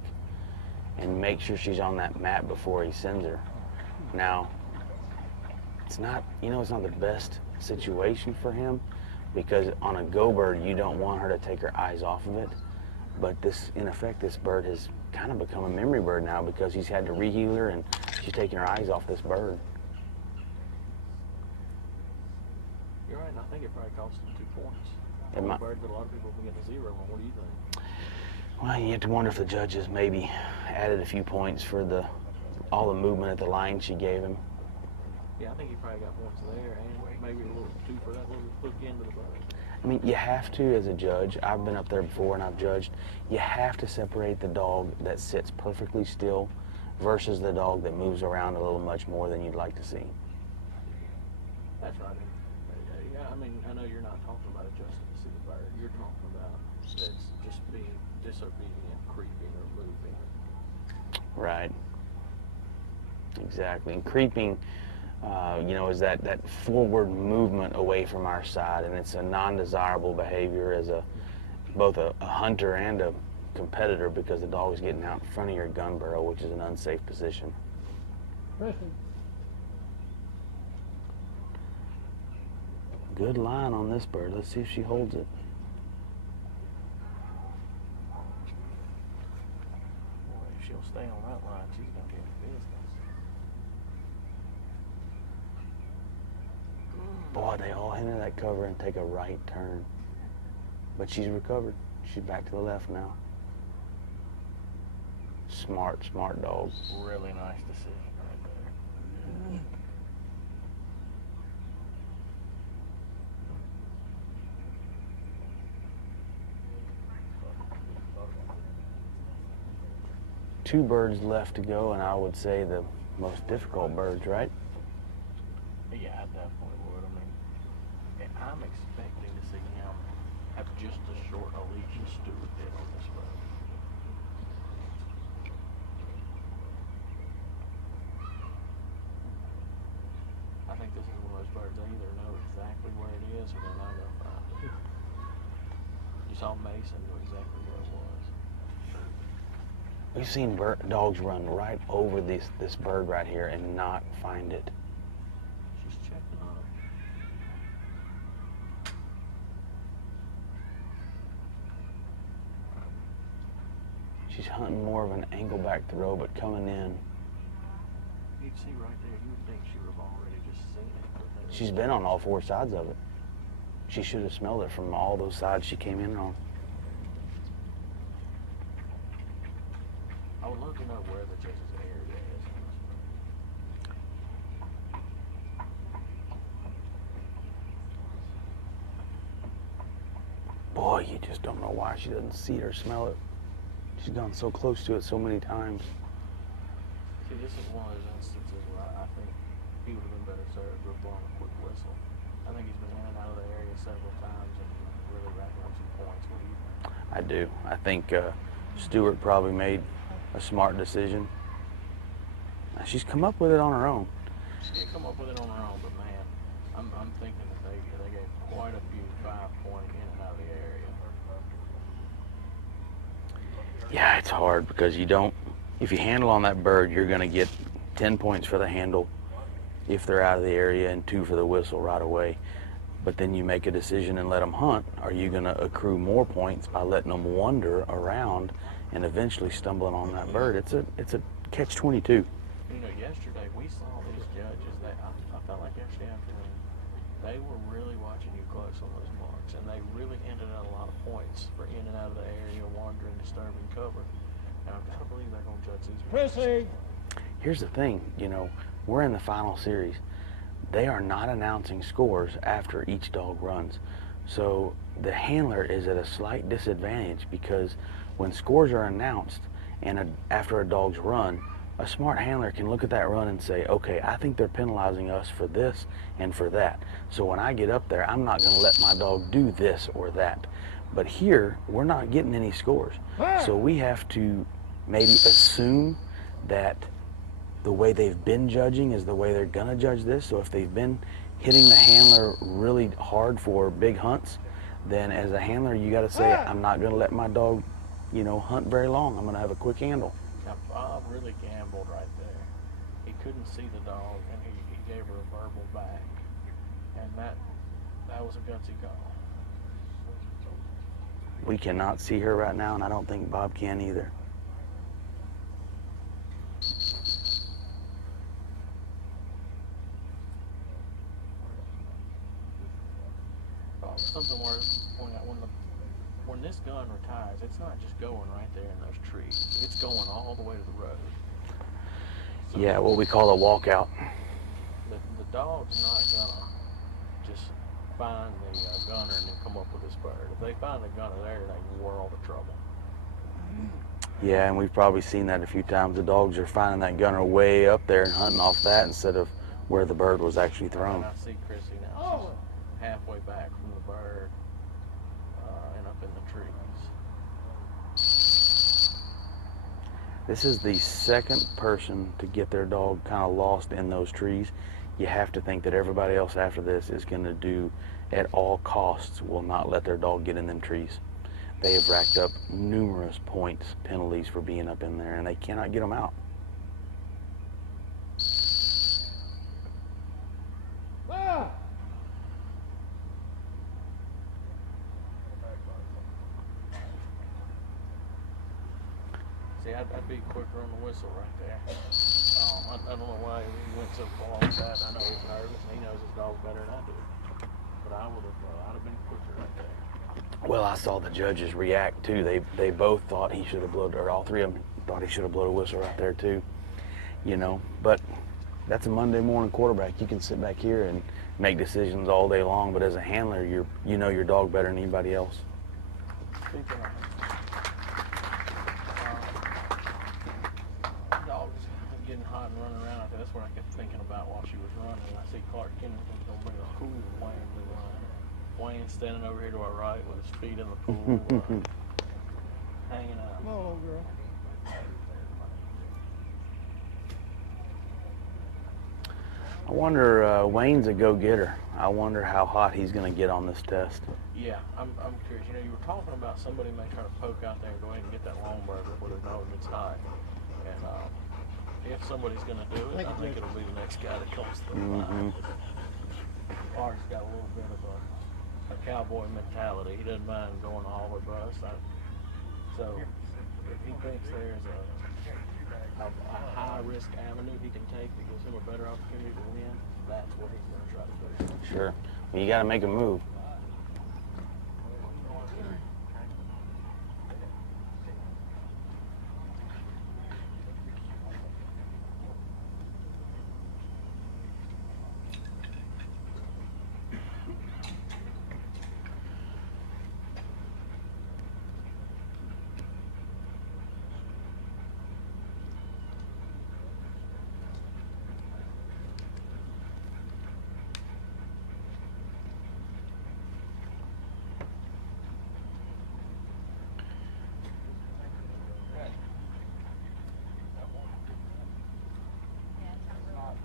and make sure she's on that mat before he sends her. Now, it's not the best situation for him, because on a go bird you don't want her to take her eyes off of it. But this, in effect, this bird has kind of become a memory bird now because he's had to re-heel her and she's taking her eyes off this bird. You're right, and I think it probably cost them 2 points. It might. Bird that a lot of people can get to 0 on. What do you think? Well, you have to wonder if the judges maybe added a few points for all the movement at the line she gave him. Yeah, I think he probably got points there, and maybe a little 2 for that little hook into the bird. I mean, you have to, as a judge, I've been up there before and I've judged, you have to separate the dog that sits perfectly still versus the dog that moves around a little much more than you'd like to see. That's right. Yeah, I mean, I know you're not talking about adjusting to see the bird. You're talking about it's just being disobedient, creeping, or moving. Right. Exactly. And creeping, is that forward movement away from our side, and it's a non-desirable behavior as both a hunter and a competitor, because the dog is getting out in front of your gun barrel, which is an unsafe position. Good line on this bird. Let's see if she holds it. Boy, if she'll stay on that line, she's gonna get in business. Boy, they all enter that cover and take a right turn. But she's recovered. She's back to the left now. Smart dog. Really nice to see right there. Two birds left to go, and I would say the most difficult birds, right? Yeah, I definitely would. I mean, I'm expecting to see him have just as short a leash as Stewart did on this bird. I think this is one of those birds, they either know exactly where it is or they're not going to find it. You saw Mason know exactly where it was. We've seen dogs run right over this bird right here and not find it. She's checking on it. She's hunting more of an angle back throw, but coming in. You'd see right there, you would think she would have already just seen it. She's been on all 4 sides of it. She should have smelled it from all those sides she came in on. I would love to know where the judge's area is. Boy, you just don't know why she doesn't see it or smell it. She's gone so close to it so many times. See, this is one of those instances where I think he would have been better served with blowing a quick whistle. I think he's been in and out of the area several times and really racking up some points. What do you think? I do. I think Stewart probably made a smart decision. She's come up with it on her own. She did come up with it on her own, but man, I'm thinking that they gave quite a few 5-point in and out of the area. Yeah, it's hard because you don't, if you handle on that bird, you're going to get 10 points for the handle if they're out of the area and 2 for the whistle right away. But then you make a decision and let them hunt. Are you going to accrue more points by letting them wander around and eventually stumbling on that bird? It's a catch-22. You know, yesterday we saw these judges. I felt like yesterday afternoon, they were really watching you close on those marks, and they really handed out a lot of points for in and out of the area, wandering, disturbing cover. And I've got to believe they're going to judge these. Chrissy! Here's the thing, you know, we're in the final series. They are not announcing scores after each dog runs. So the handler is at a slight disadvantage because when scores are announced and after a dog's run, a smart handler can look at that run and say, okay, I think they're penalizing us for this and for that. So when I get up there, I'm not going to let my dog do this or that. But here, we're not getting any scores. So we have to maybe assume that the way they've been judging is the way they're going to judge this. So if they've been hitting the handler really hard for big hunts, then as a handler, you got to say, I'm not going to let my dog, you know, hunt very long. I'm going to have a quick handle. Now, Bob really gambled right there. He couldn't see the dog, and he gave her a verbal back. And that was a gutsy call. We cannot see her right now, and I don't think Bob can either. Something worth pointing out, when this gun retires, it's not just going right there in those trees. It's going all the way to the road. So Yeah, what we call a walkout. the dog's not gonna just find the gunner and then come up with this bird. If they find the gunner there, they world of trouble. Yeah, and we've probably seen that a few times. The dogs are finding that gunner way up there and hunting off that instead of where the bird was actually thrown. And I see Chrissy now. She's halfway back from the bird and up in the trees. This is the second person to get their dog kind of lost in those trees. You have to think that everybody else after this is going to do, at all costs, will not let their dog get in them trees. They have racked up numerous points, penalties for being up in there, and they cannot get them out. See, I'd be quicker on the whistle right there. I don't know why he went so far with that. I know he's nervous and he knows his dog better than I do. But I'd have been quicker right there. Well, I saw the judges react too. They both thought he should have blown, or all three of them thought he should have blown a whistle right there too. You know, but that's a Monday morning quarterback. You can sit back here and make decisions all day long, but as a handler, you know your dog better than anybody else. Dogs getting hot and running around out there. That's what I kept thinking about while she was running. I see Clark Kennington's gonna bring a cool Wayne to run. Wayne's standing over here to our right with his feet in the pool, hanging out. Come on, little girl. I wonder, Wayne's a go-getter. I wonder how hot he's going to get on this test. Yeah, I'm curious. You know, you were talking about somebody may try to poke out there and go ahead and get that long bird before their dog gets hot. And if somebody's going to do it, I think it'll be the next guy that comes through. Clark's got a little bit of a cowboy mentality. He doesn't mind going all or bust. So if he thinks there's a high risk avenue he can take that gives him a better opportunity to win, that's what he's going to try to do. Sure. Well, you got to make a move.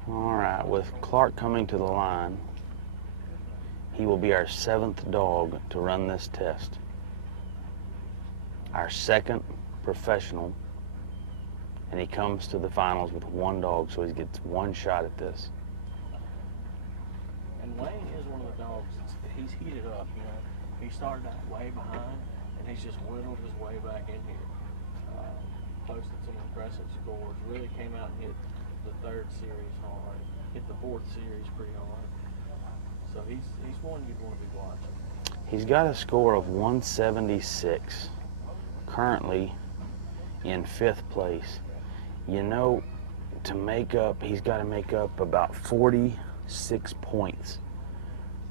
All right, with Clark coming to the line, he will be our 7th dog to run this test. Our 2nd professional, and he comes to the finals with 1 dog, so he gets 1 shot at this. And Wayne is one of the dogs, he's heated up, you know. He started out way behind, and he's just whittled his way back in here. Posted some impressive scores, really came out and hit the 3rd series hard, hit the 4th series pretty hard. So he's one you'd want to be watching. He's got a score of 176, currently in 5th place. You know, to make up, he's got to make up about 46 points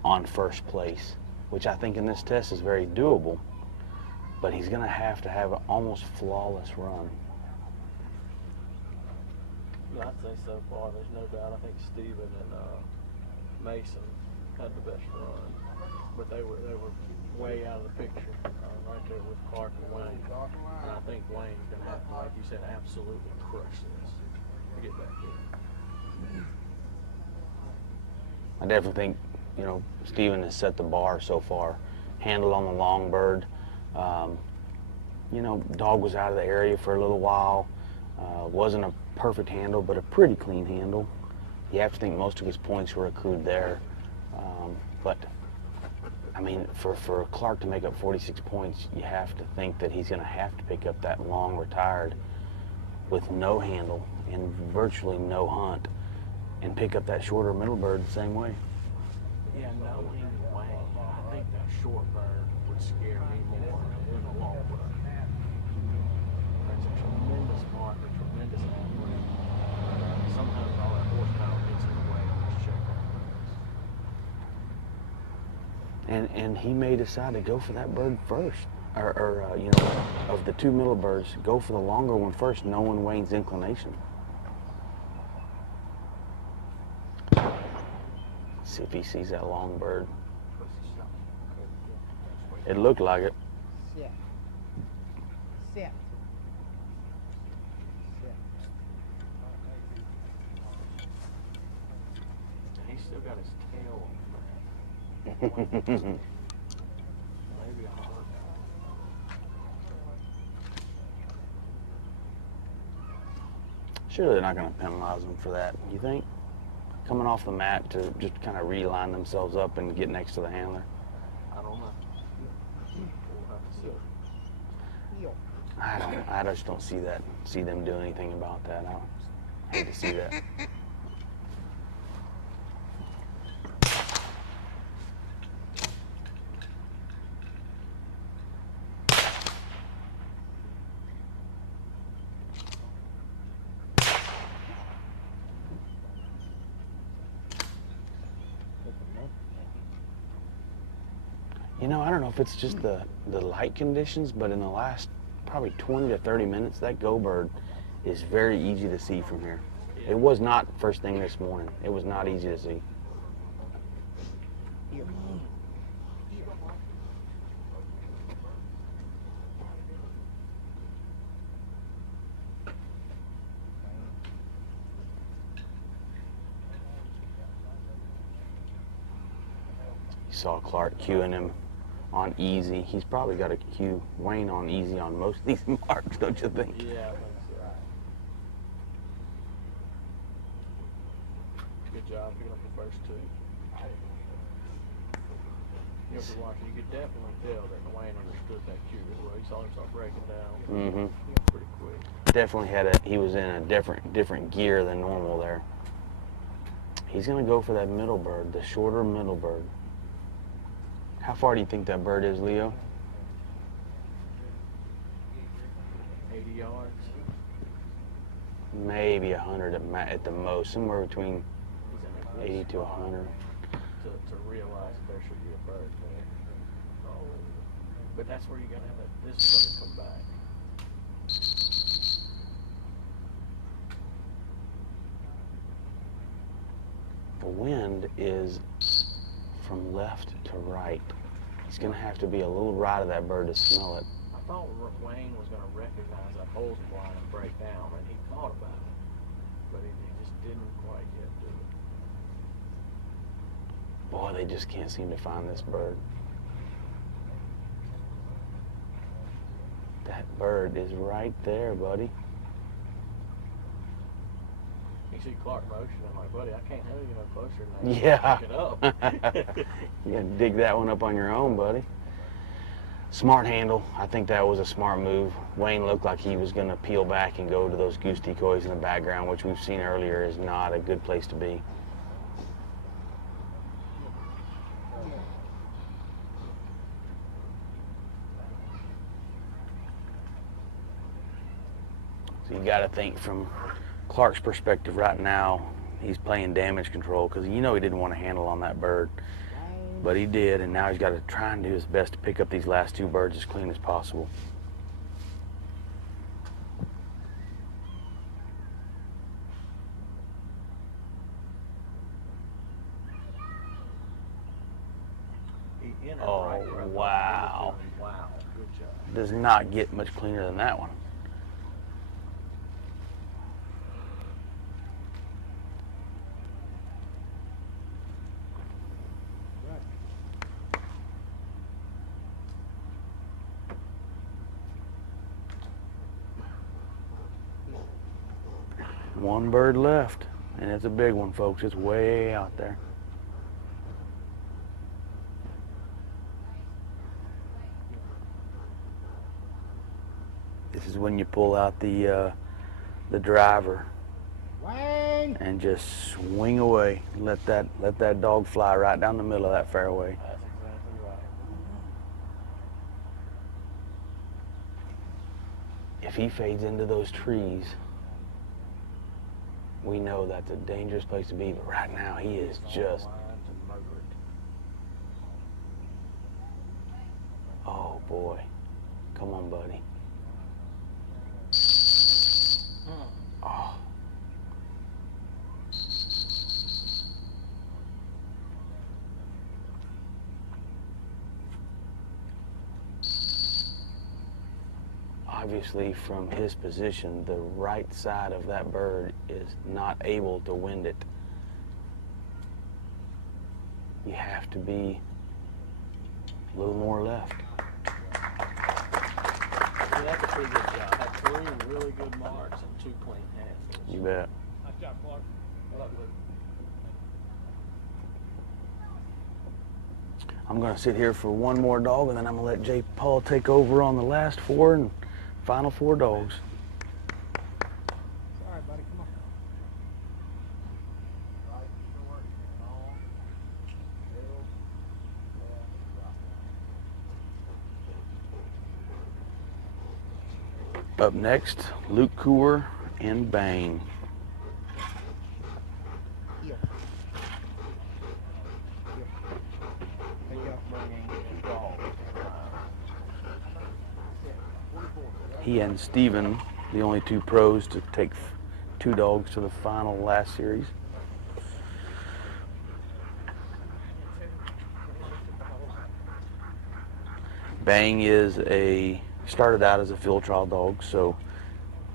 on 1st place, which I think in this test is very doable, but he's going to have an almost flawless run. Yeah, I'd say so far, there's no doubt. I think Steven and Mason had the best run, but they were way out of the picture right there with Clark and Wayne. And I think Wayne's going to have to, like you said, absolutely crush this to get back in. I definitely think, you know, Steven has set the bar so far. Handled on the long bird. You know, dog was out of the area for a little while. Wasn't a perfect handle, but a pretty clean handle. You have to think most of his points were accrued there. But, I mean, for Clark to make up 46 points, you have to think that he's going to have to pick up that long retired with no handle and virtually no hunt and pick up that shorter middle bird the same way. Yeah, knowing Wayne, I think that short bird would scare me more than a long bird. That's a tremendous mark, a tremendous athlete. Sometimes all that horsepower gets in the way of these check birds. And he may decide to go for that bird first. Or you know, of the 2 middle birds, go for the longer one first, knowing Wayne's inclination. See if he sees that long bird. It looked like it. Sit. Sit. He's still got his tail on the back. Maybe a hard. Surely they're not going to penalize him for that, you think? Coming off the mat to just kind of realign themselves up and get next to the handler. I don't know. We'll have to see. I just don't see them do anything about that. I hate to see that. You know, I don't know if it's just the light conditions, but in the last probably 20 to 30 minutes, that go bird is very easy to see from here. It was not first thing this morning. It was not easy to see. You saw Clark cueing him on easy. He's probably got to cue Wayne on easy on most of these marks, don't you think? Yeah, I think so. Good job picking up the first 2. You know, if you're watching, you could definitely tell that Wayne understood that cue as well. He saw him start breaking down. Pretty quick. Definitely he was in a different gear than normal there. He's gonna go for that middle bird, the shorter middle bird. How far do you think that bird is, Leo? 80 yards. Maybe 100 at the most, somewhere between 80 to 100. To realize that there should be a bird there. Oh. But that's where you gotta have that. This is going to come back. The wind is from left to right. He's gonna have to be a little right of that bird to smell it. I thought Wayne was going to recognize that holes blind and break down, and he thought about it, but he just didn't quite yet do it. Boy, they just can't seem to find this bird. That bird is right there, buddy. You see Clark motion, I'm like, buddy, I can't handle you no closer than that. Yeah. Pick it up. You gotta dig that one up on your own, buddy. Smart handle. I think that was a smart move. Wayne looked like he was gonna peel back and go to those goose decoys in the background, which we've seen earlier is not a good place to be. So you gotta think from Clark's perspective right now, he's playing damage control because you know he didn't want to handle on that bird. But he did, and now he's got to try and do his best to pick up these last two birds as clean as possible. Oh, wow. Wow, good job. Does not get much cleaner than that one. One bird left, and it's a big one, folks. It's way out there. This is when you pull out the driver and just swing away. Let that dog fly right down the middle of that fairway. That's exactly right. If he fades into those trees, we know that's a dangerous place to be, but right now he is just... Oh boy. Come on, buddy. Oh. Obviously, from his position, the right side of that bird is not able to wind it. You have to be a little more left. Yeah, that's a pretty good job. Had 3 really good marks and 2 clean handles. You bet. Nice job, Clark. I'm going to sit here for one more dog, and then I'm going to let Jay Paul take over on the last 4 and final 4 dogs. All right, buddy, come on. Up next, Luke Cooler and Bang. He and Steven, the only 2 pros to take 2 dogs to the final last series. Bang is started out as a field trial dog, so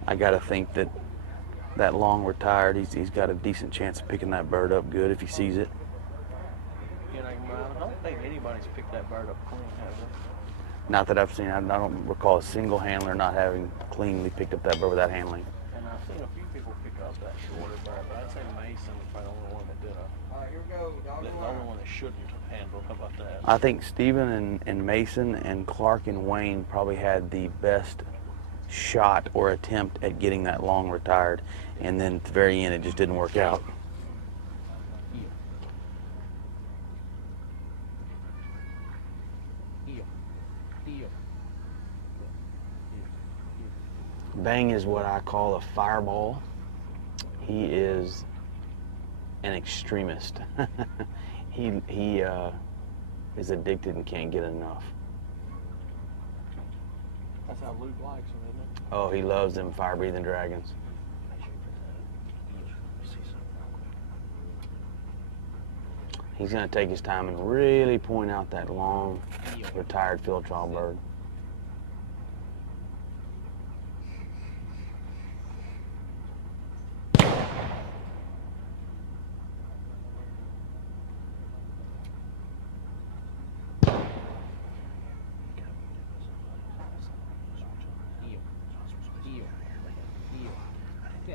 I got to think that long retired, he's got a decent chance of picking that bird up good if he sees it. You know, I don't think anybody's picked that bird up clean, has they? Not that I've seen. I don't recall a single handler not having cleanly picked up that bird without handling. And I've seen a few people pick up that shorter bird, but I'd say Mason was probably the only one that did All right, here we go. Dog the only one that shouldn't. handle. How about that? I think Steven and Mason and Clark and Wayne probably had the best shot or attempt at getting that long retired, and then at the very end it just didn't work out. Bang is what I call a fireball. He is an extremist. he is addicted and can't get enough. That's how Luke likes him, isn't it? Oh, he loves them fire-breathing dragons. He's going to take his time and really point out that long, retired field trial bird.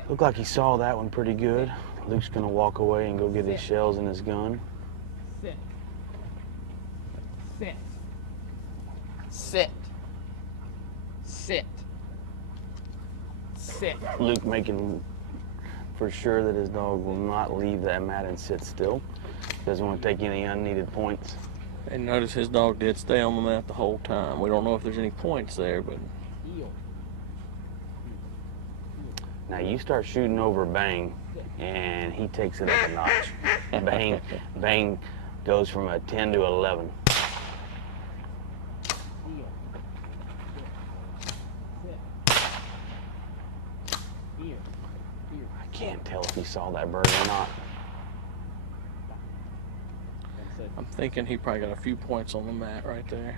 Looked like he saw that one pretty good. Luke's gonna walk away and go get his shells in his gun. Sit. Sit. Sit. Sit. Sit. Luke making for sure that his dog will not leave that mat and sit still. Doesn't want to take any unneeded points. And notice his dog did stay on the mat the whole time. We don't know if there's any points there, but Now you start shooting over Bang, and he takes it up a notch. Bang goes from a 10 to 11. I can't tell if he saw that bird or not. I'm thinking he probably got a few points on the mat right there.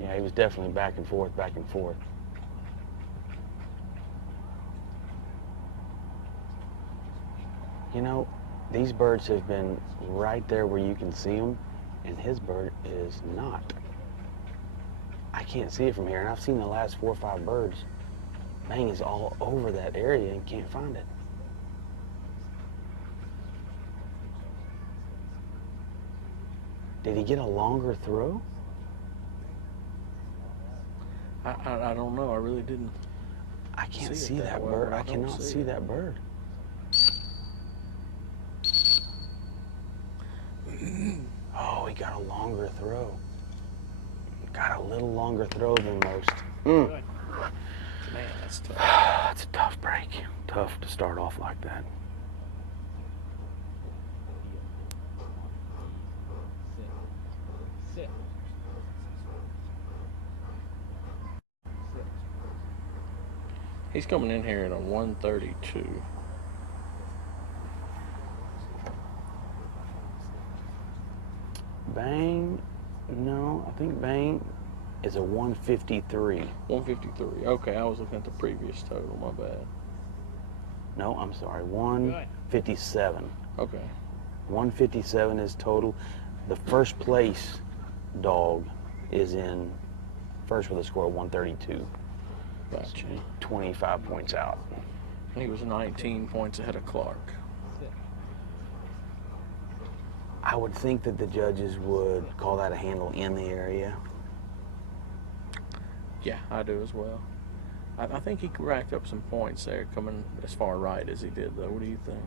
Yeah, he was definitely back and forth, back and forth. You know, these birds have been right there where you can see them, and his bird is not. I can't see it from here, and I've seen the last 4 or 5 birds. Bang is all over that area and can't find it. Did he get a longer throw? I don't know. I really didn't. I can't see that bird. I cannot see that bird. Oh, he got a longer throw. Got a little longer throw than most. Man, that's tough. It's a tough break. Tough to start off like that. Sit. He's coming in here at a 132. Bang, no, I think Bang is a 153. 153. Okay, I was looking at the previous total. My bad. No, I'm sorry, 157. Okay. 157 is total. The first place dog is in first with a score of 132. Gotcha. 25 points out. He was 19 points ahead of Clark. I would think that the judges would call that a handle in the area. Yeah, I do as well. I think he racked up some points there coming as far right as he did, though. What do you think?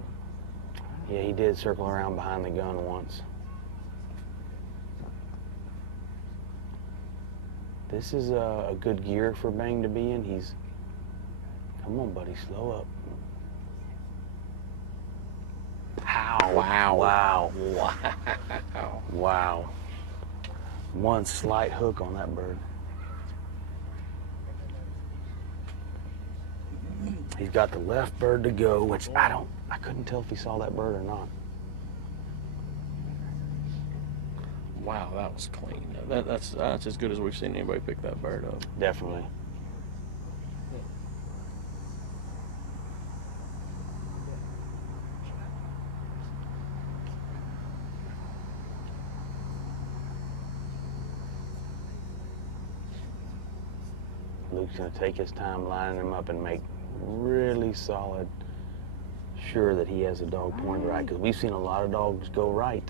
Yeah, he did circle around behind the gun once. This is a good gear for Bang to be in. He's, come on, buddy, slow up. Wow. Wow. Wow. Wow. One slight hook on that bird. He's got the left bird to go, which I couldn't tell if he saw that bird or not. Wow, that was clean. That's as good as we've seen anybody pick that bird up. Definitely. Luke's going to take his time lining him up and make really solid sure that he has a dog pointed right, because we've seen a lot of dogs go right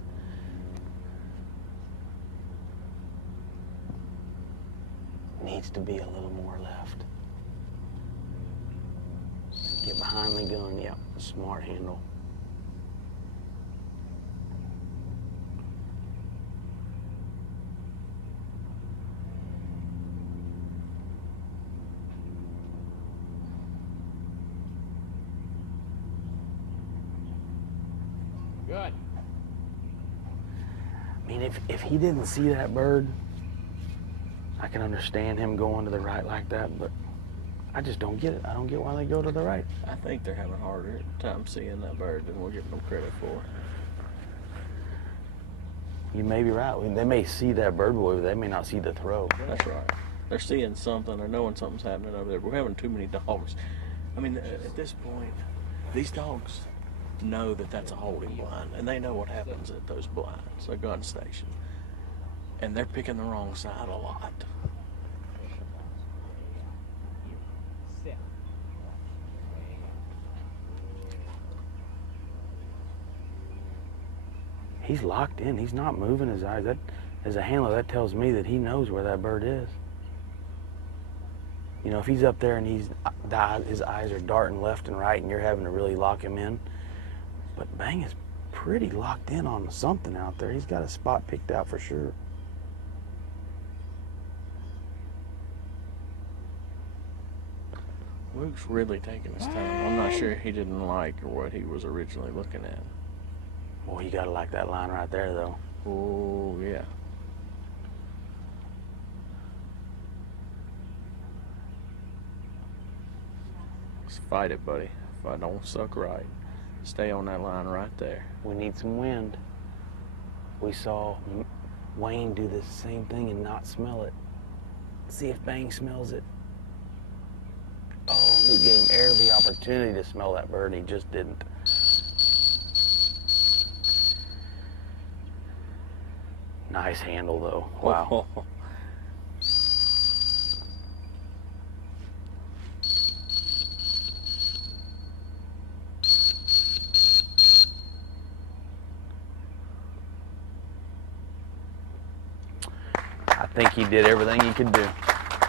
to be a little more left. Get behind the gun, yep, smart handle. Good. I mean, if he didn't see that bird, I can understand him going to the right like that, but I just don't get it. I don't get why they go to the right. I think they're having a harder time seeing that bird than we're giving them credit for. You may be right. They may see that bird boy, but they may not see the throw. That's right. They're seeing something. They're knowing something's happening over there. We're having too many dogs. I mean, at this point, these dogs know that that's a holding blind, and they know what happens at those blinds, a gun station. And they're picking the wrong side a lot. He's locked in. He's not moving his eyes. That, as a handler, that tells me that he knows where that bird is. You know, if he's up there and his eyes are darting left and right and you're having to really lock him in. But Bang is pretty locked in on something out there. He's got a spot picked out for sure. Luke's really taking his time. I'm not sure he didn't like what he was originally looking at. Boy, you gotta like that line right there, though. Oh, yeah. Let's fight it, buddy. If I don't suck right, stay on that line right there. We need some wind. We saw Wayne do the same thing and not smell it. See if Bang smells it. Oh, Luke gave him every opportunity to smell that bird, and he just didn't. Nice handle, though. Wow. I think he did everything he could do.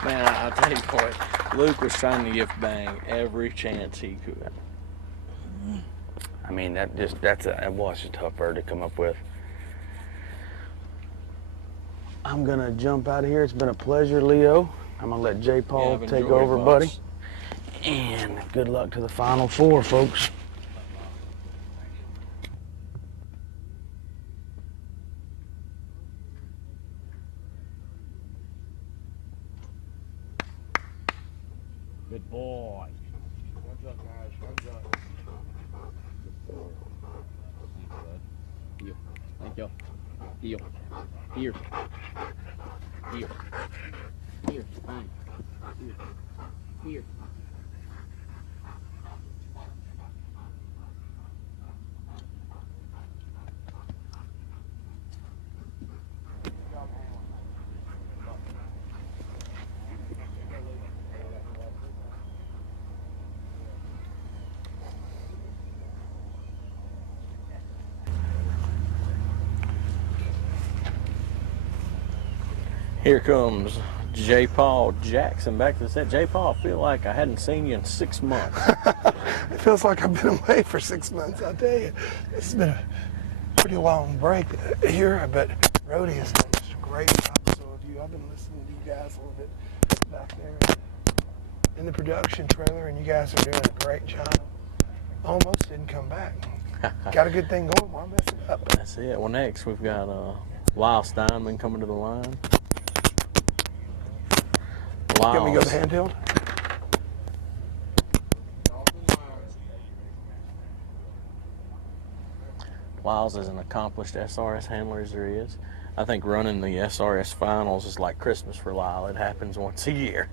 Man, I'll tell you what, Luke was trying to give Bang every chance he could. I mean, that was a tough bird to come up with. I'm gonna jump out of here. It's been a pleasure, Leo. I'm gonna let J. Paul take over, buddy. And good luck to the Final Four, folks. Good boy. Runs up, guys. Runs up. Thank you. Heel. Here. Here. Here. Fine. Here. Here. Here comes J. Paul Jackson back to the set. J. Paul, I feel like I hadn't seen you in 6 months. It feels like I've been away for 6 months, I'll tell you. It's been a pretty long break here, but Rody has done just a great job. So have you. I've been listening to you guys a little bit back there in the production trailer, and you guys are doing a great job. Almost didn't come back. Got a good thing going, why mess it up? That's it. Well, next we've got Lyle Steinman coming to the line. Get me go the handheld? Lyles is an accomplished SRS handler as there is. I think running the SRS finals is like Christmas for Lyle. It happens once a year.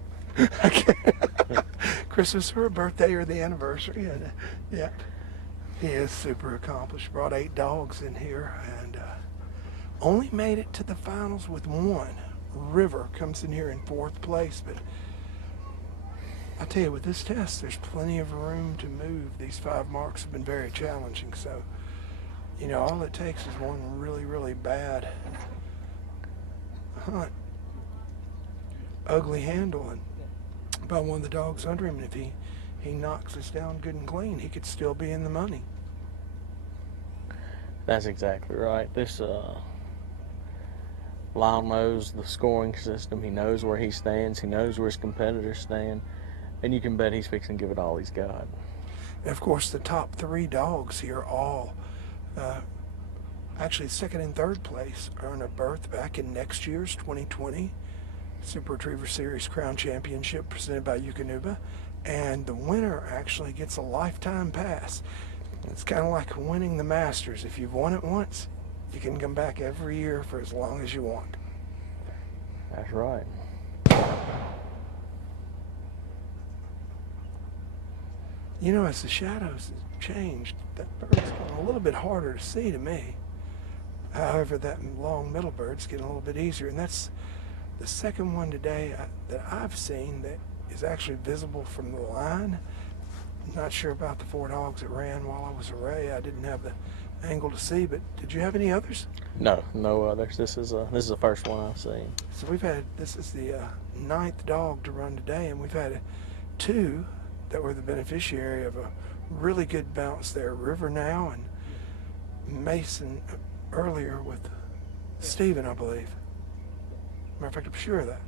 Christmas or a birthday or the anniversary. And, yeah, he is super accomplished. Brought 8 dogs in here and only made it to the finals with 1. River comes in here in 4th place, but I tell you, with this test, there's plenty of room to move. These 5 marks have been very challenging, so you know, all it takes is one really, really bad hunt ugly handling by one of the dogs under him. And if he knocks us down good and clean, he could still be in the money. That's exactly right. This Lyle knows the scoring system. He knows where he stands. He knows where his competitors stand. And you can bet he's fixing to give it all he's got. And of course, the top 3 dogs here all, actually second and third place, earn a berth back in next year's 2020 Super Retriever Series Crown Championship presented by Eukanuba. And the winner actually gets a lifetime pass. It's kind of like winning the Masters. If you've won it once, you can come back every year for as long as you want. That's right. You know, as the shadows have changed, that bird's getting a little bit harder to see to me. However, that long middle bird's getting a little bit easier, and that's the second one today that I've seen that is actually visible from the line. Not sure about the 4 dogs that ran while I was away. I didn't have the angle to see, but did you have any others? No others. This is the first one I've seen. So this is the 9th dog to run today, and we've had 2 that were the beneficiary of a really good bounce there. River now and Mason earlier with Steven, I believe. Matter of fact, I'm sure of that.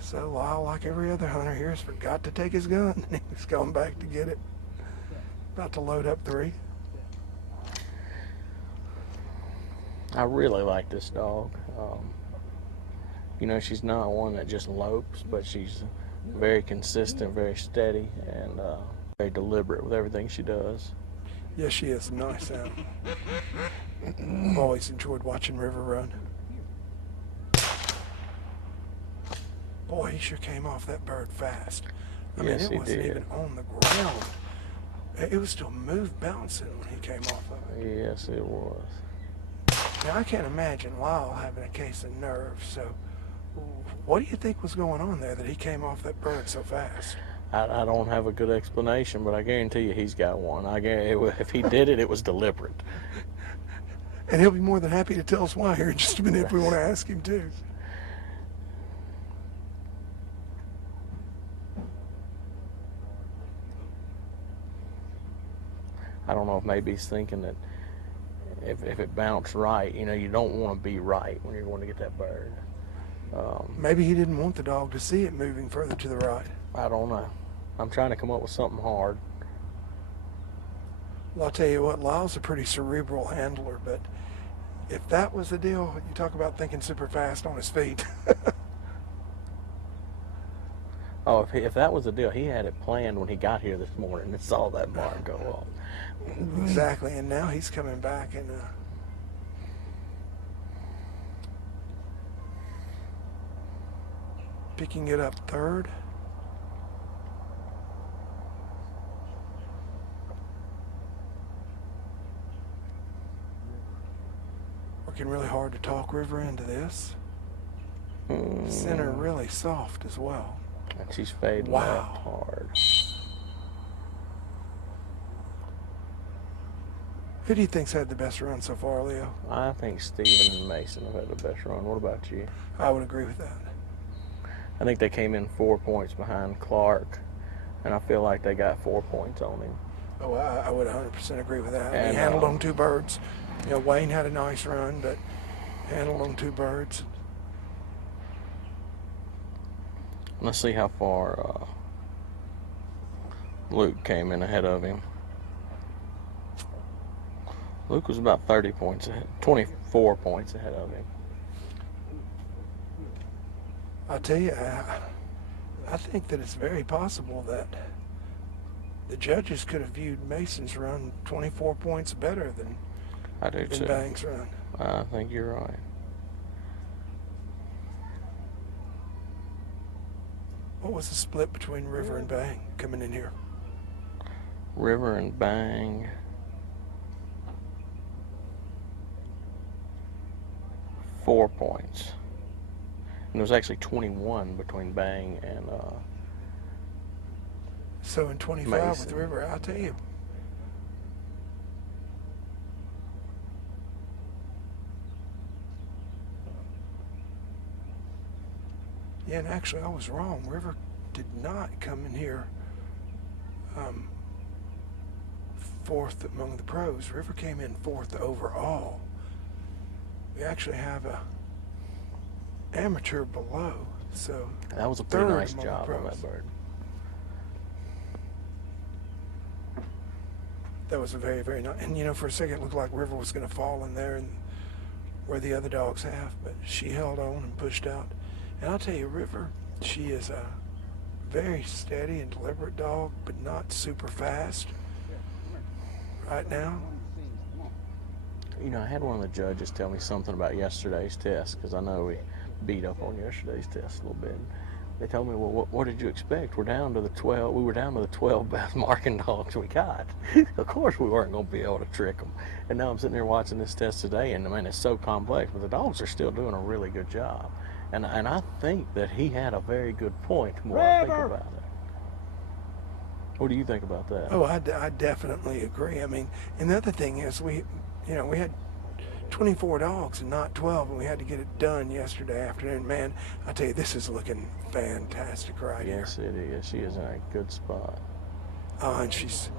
So Lyle, like every other hunter here, has forgot to take his gun, and he's going back to get it. About to load up 3. I really like this dog. You know, she's not one that just lopes, but she's very consistent, very steady, and very deliberate with everything she does. Yes, she is. Nice. I've always enjoyed watching River run. Boy, he sure came off that bird fast. I mean, it wasn't even on the ground. It was still bouncing when he came off of it. Yes, it was. Now, I can't imagine Lyle having a case of nerves, so what do you think was going on there that he came off that bird so fast? I don't have a good explanation, but I guarantee you he's got one. If he did it, it was deliberate. And he'll be more than happy to tell us why here in just a minute if we want to ask him too. I don't know if maybe he's thinking that if it bounced right, you know, you don't want to be right when you're going to get that bird. Maybe he didn't want the dog to see it moving further to the right. I don't know. I'm trying to come up with something hard. Well, I'll tell you what, Lyle's a pretty cerebral handler, but if that was the deal, you talk about thinking super fast on his feet. Oh, if that was the deal, he had it planned when he got here this morning and saw that barn go off. Exactly, and now he's coming back and picking it up 3rd. Working really hard to talk River into this. Center really soft as well. And she's fading left hard. Who do you think's had the best run so far, Leo? I think Steven and Mason have had the best run. What about you? I would agree with that. I think they came in 4 points behind Clark, and I feel like they got 4 points on him. Oh, I would 100% agree with that. And, he handled on 2 birds. You know, Wayne had a nice run, but handled on 2 birds. Let's see how far Luke came in ahead of him. Luke was about 30 points ahead, 24 points ahead of him. I tell you, I think that it's very possible that the judges could have viewed Mason's run 24 points better than Bang's run. I think you're right. What was the split between River and Bang coming in here? River and Bang. 4 points. And it was actually 21 between Bang and So in 25 Mason. with River, I'll tell you. Yeah, and actually I was wrong. River did not come in here fourth among the pros. River came in fourth overall. We actually have a amateur below, so That was a pretty third nice among the job on pros. that bird. That was a very, very nice. And you know, for a second, it looked like River was going to fall in there, and where the other dogs have, but she held on and pushed out. And I'll tell you, River, she is a very steady and deliberate dog, but not super fast right now. You know, I had one of the judges tell me something about yesterday's test, because I know we beat up on yesterday's test a little bit. They told me, well, what did you expect? We're down to the 12. We were down to the 12 best marking dogs we got. Of course, we weren't going to be able to trick them. And now I'm sitting here watching this test today, and I mean, it's so complex, but the dogs are still doing a really good job. And I think that he had a very good point the more I think about it. What do you think about that? Oh, I definitely agree. I mean, and the other thing is we had 24 dogs and not 12, and we had to get it done yesterday afternoon. Man, I tell you, this is looking fantastic right here. Yes, it is. She is in a good spot. And she's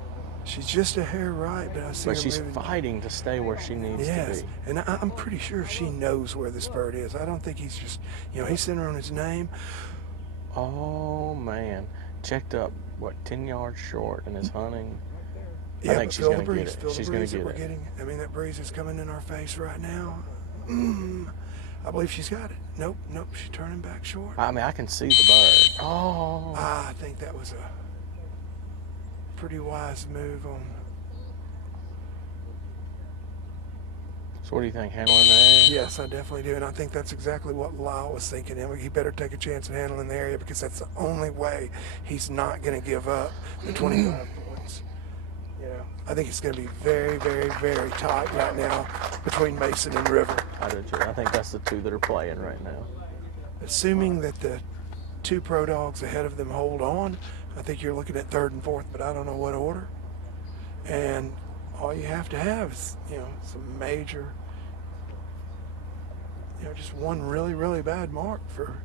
just a hair right, but I see But her she's moving. fighting to stay where she needs Yes, to be. and I'm pretty sure she knows where this bird is. I don't think he's just, he's sitting her on his name. Oh, man. Checked up, 10 yards short and is hunting. Yeah, I think but she's feel going the to get breeze. it. Feel She's the going breeze to that get we're it. getting. I mean, that breeze is coming in our face right now. I believe she's got it. Nope, she's turning back short. I mean, I can see the bird. Oh. I think that was a pretty wise move on. So what do you think, handling the area? Yes, I definitely do, and I think that's exactly what Lyle was thinking. He better take a chance at handling the area, because that's the only way he's not going to give up the 25 points. I think it's going to be very, very, very tight right now between Mason and River. I do too. I think that's the two that are playing right now. Assuming that the two pro dogs ahead of them hold on, I think you're looking at third and fourth, but I don't know what order. And all you have to have is, some major, just one really, really bad mark for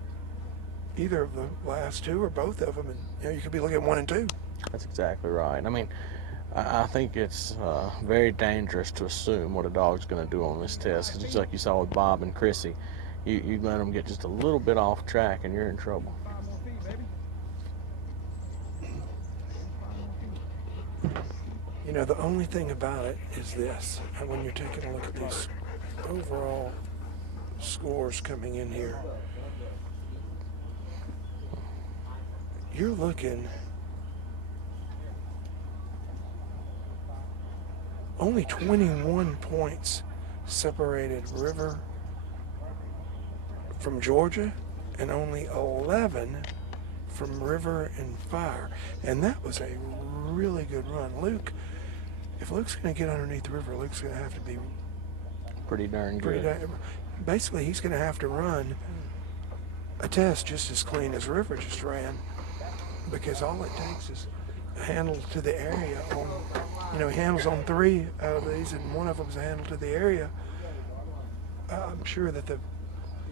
either of the last two or both of them, and you could be looking at 1 and 2. That's exactly right. I mean, I think it's very dangerous to assume what a dog's going to do on this test, because just like you saw with Bob and Chrissy, you let them get just a little bit off track and you're in trouble. The only thing about it is this, and when you're taking a look at these overall scores coming in here, you're looking only 21 points separated River from Georgia, and only 11 from River and Fire. And that was a really good run. If Luke's going to get underneath the River, Luke's going to have to be Pretty darn good. Basically, he's going to have to run a test just as clean as River just ran, because all it takes is a handle to the area on, he handles on 3 out of these, and one of them's a handle to the area. I'm sure that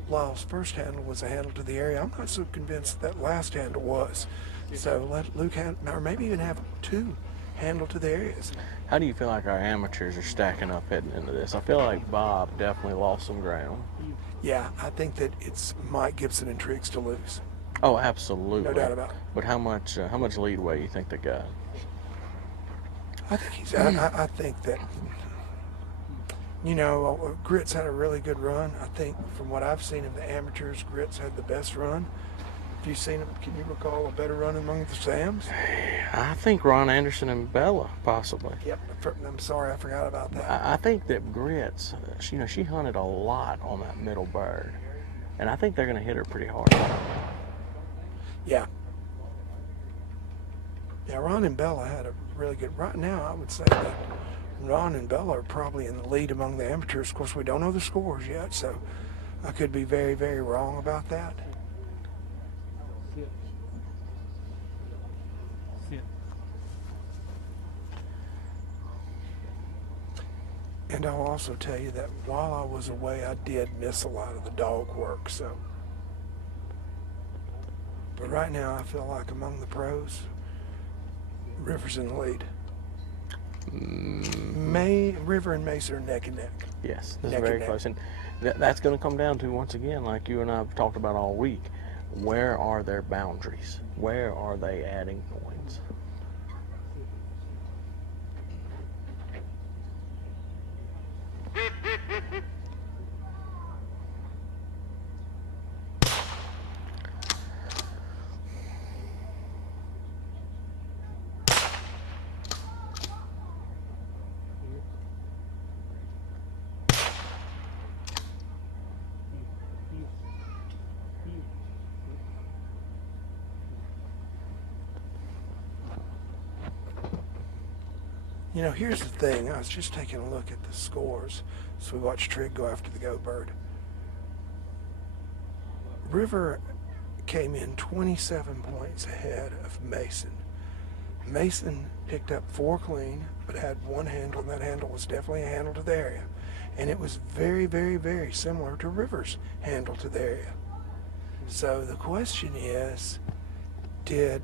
Lyle's first handle was a handle to the area. I'm not so convinced that last handle was. So let Luke or maybe even have 2 handle to the areas. How do you feel like our amateurs are stacking up heading into this? I feel like Bob definitely lost some ground. Yeah, I think that it's Mike Gibson and Triggs to lose. Oh, absolutely. No doubt about it. But how much leadway you think they got? I think I think that, Grits had a really good run. I think from what I've seen of the amateurs, Grits had the best run. Have you seen him? Can you recall a better run among the Sams? I think Ron Anderson and Bella, possibly. Yep. I'm sorry, I forgot about that. I think that Grits, she hunted a lot on that middle bird. And I think they're going to hit her pretty hard. Yeah. Yeah, Ron and Bella had a really good... Right now, I would say that Ron and Bella are probably in the lead among the amateurs. Of course, we don't know the scores yet, so I could be very, very wrong about that. And I'll also tell you that while I was away, I did miss a lot of the dog work, so But right now, I feel like among the pros, River's in the lead. River and Mason are neck and neck. Yes, this Neck is very and neck. close. And that's going to come down to, once again, like you and I have talked about all week, where are their boundaries? Where are they adding points? You know, here's the thing. I was just taking a look at the scores. So we watched Trigg go after the goat bird. River came in 27 points ahead of Mason. Mason picked up 4 clean, but had 1 handle, and that handle was definitely a handle to the area. And it was very, very, very similar to River's handle to the area. So the question is, did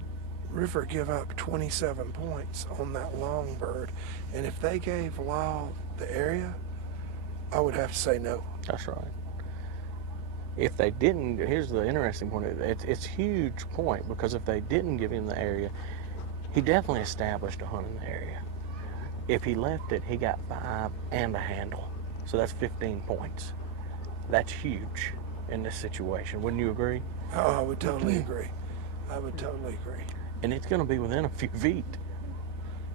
River give up 27 points on that long bird? And if they gave Lyle the area, I would have to say no. That's right. If they didn't, here's the interesting point. It's a huge point, because if they didn't give him the area, he definitely established a hunt in the area. If he left it, he got 5 and a handle. So that's 15 points. That's huge in this situation. Wouldn't you agree? Oh, I would totally agree. I would totally agree. And it's going to be within a few feet.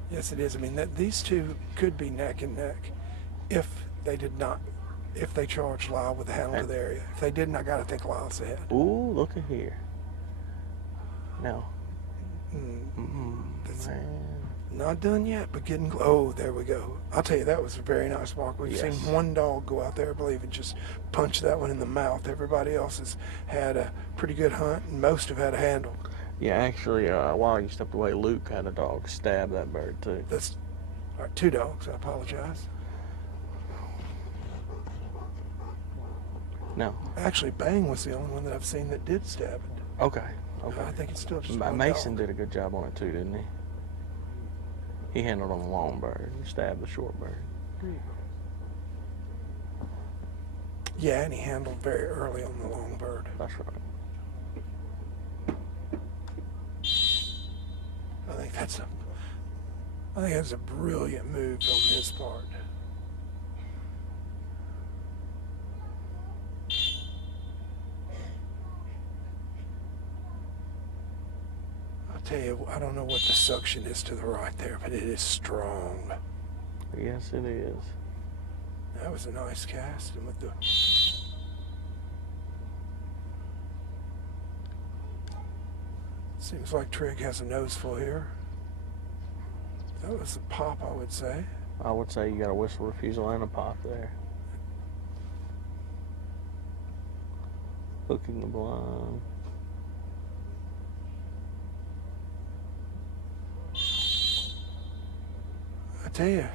Yes, it is. I mean, these two could be neck and neck if they did not, if they charged Lyle with the handle to the area. If they didn't, I got to think Lyle's ahead. Ooh, look at here. Now, That's man. not done yet, but getting close. Oh, there we go. I'll tell you, that was a very nice walk. We've seen one dog go out there, I believe, and just punch that one in the mouth. Everybody else has had a pretty good hunt, and most have had a handle. Yeah, actually, while you stepped away, Luke had a dog stab that bird too. That's all right, 2 dogs. I apologize. No. Actually, Bang was the only one that I've seen that did stab it. Okay. Okay. I think it's still just one Mason dog. did a good job on it too, didn't he? He handled on the long bird and stabbed the short bird. Yeah, and he handled very early on the long bird. That's right. I think that's a brilliant move on his part. I'll tell you, I don't know what the suction is to the right there, but it is strong. Yes, it is. That was a nice cast, and with the seems like Trigg has a nose full here. That was a pop, I would say. I would say you got a whistle refusal and a pop there. Hooking the blind. I tell you,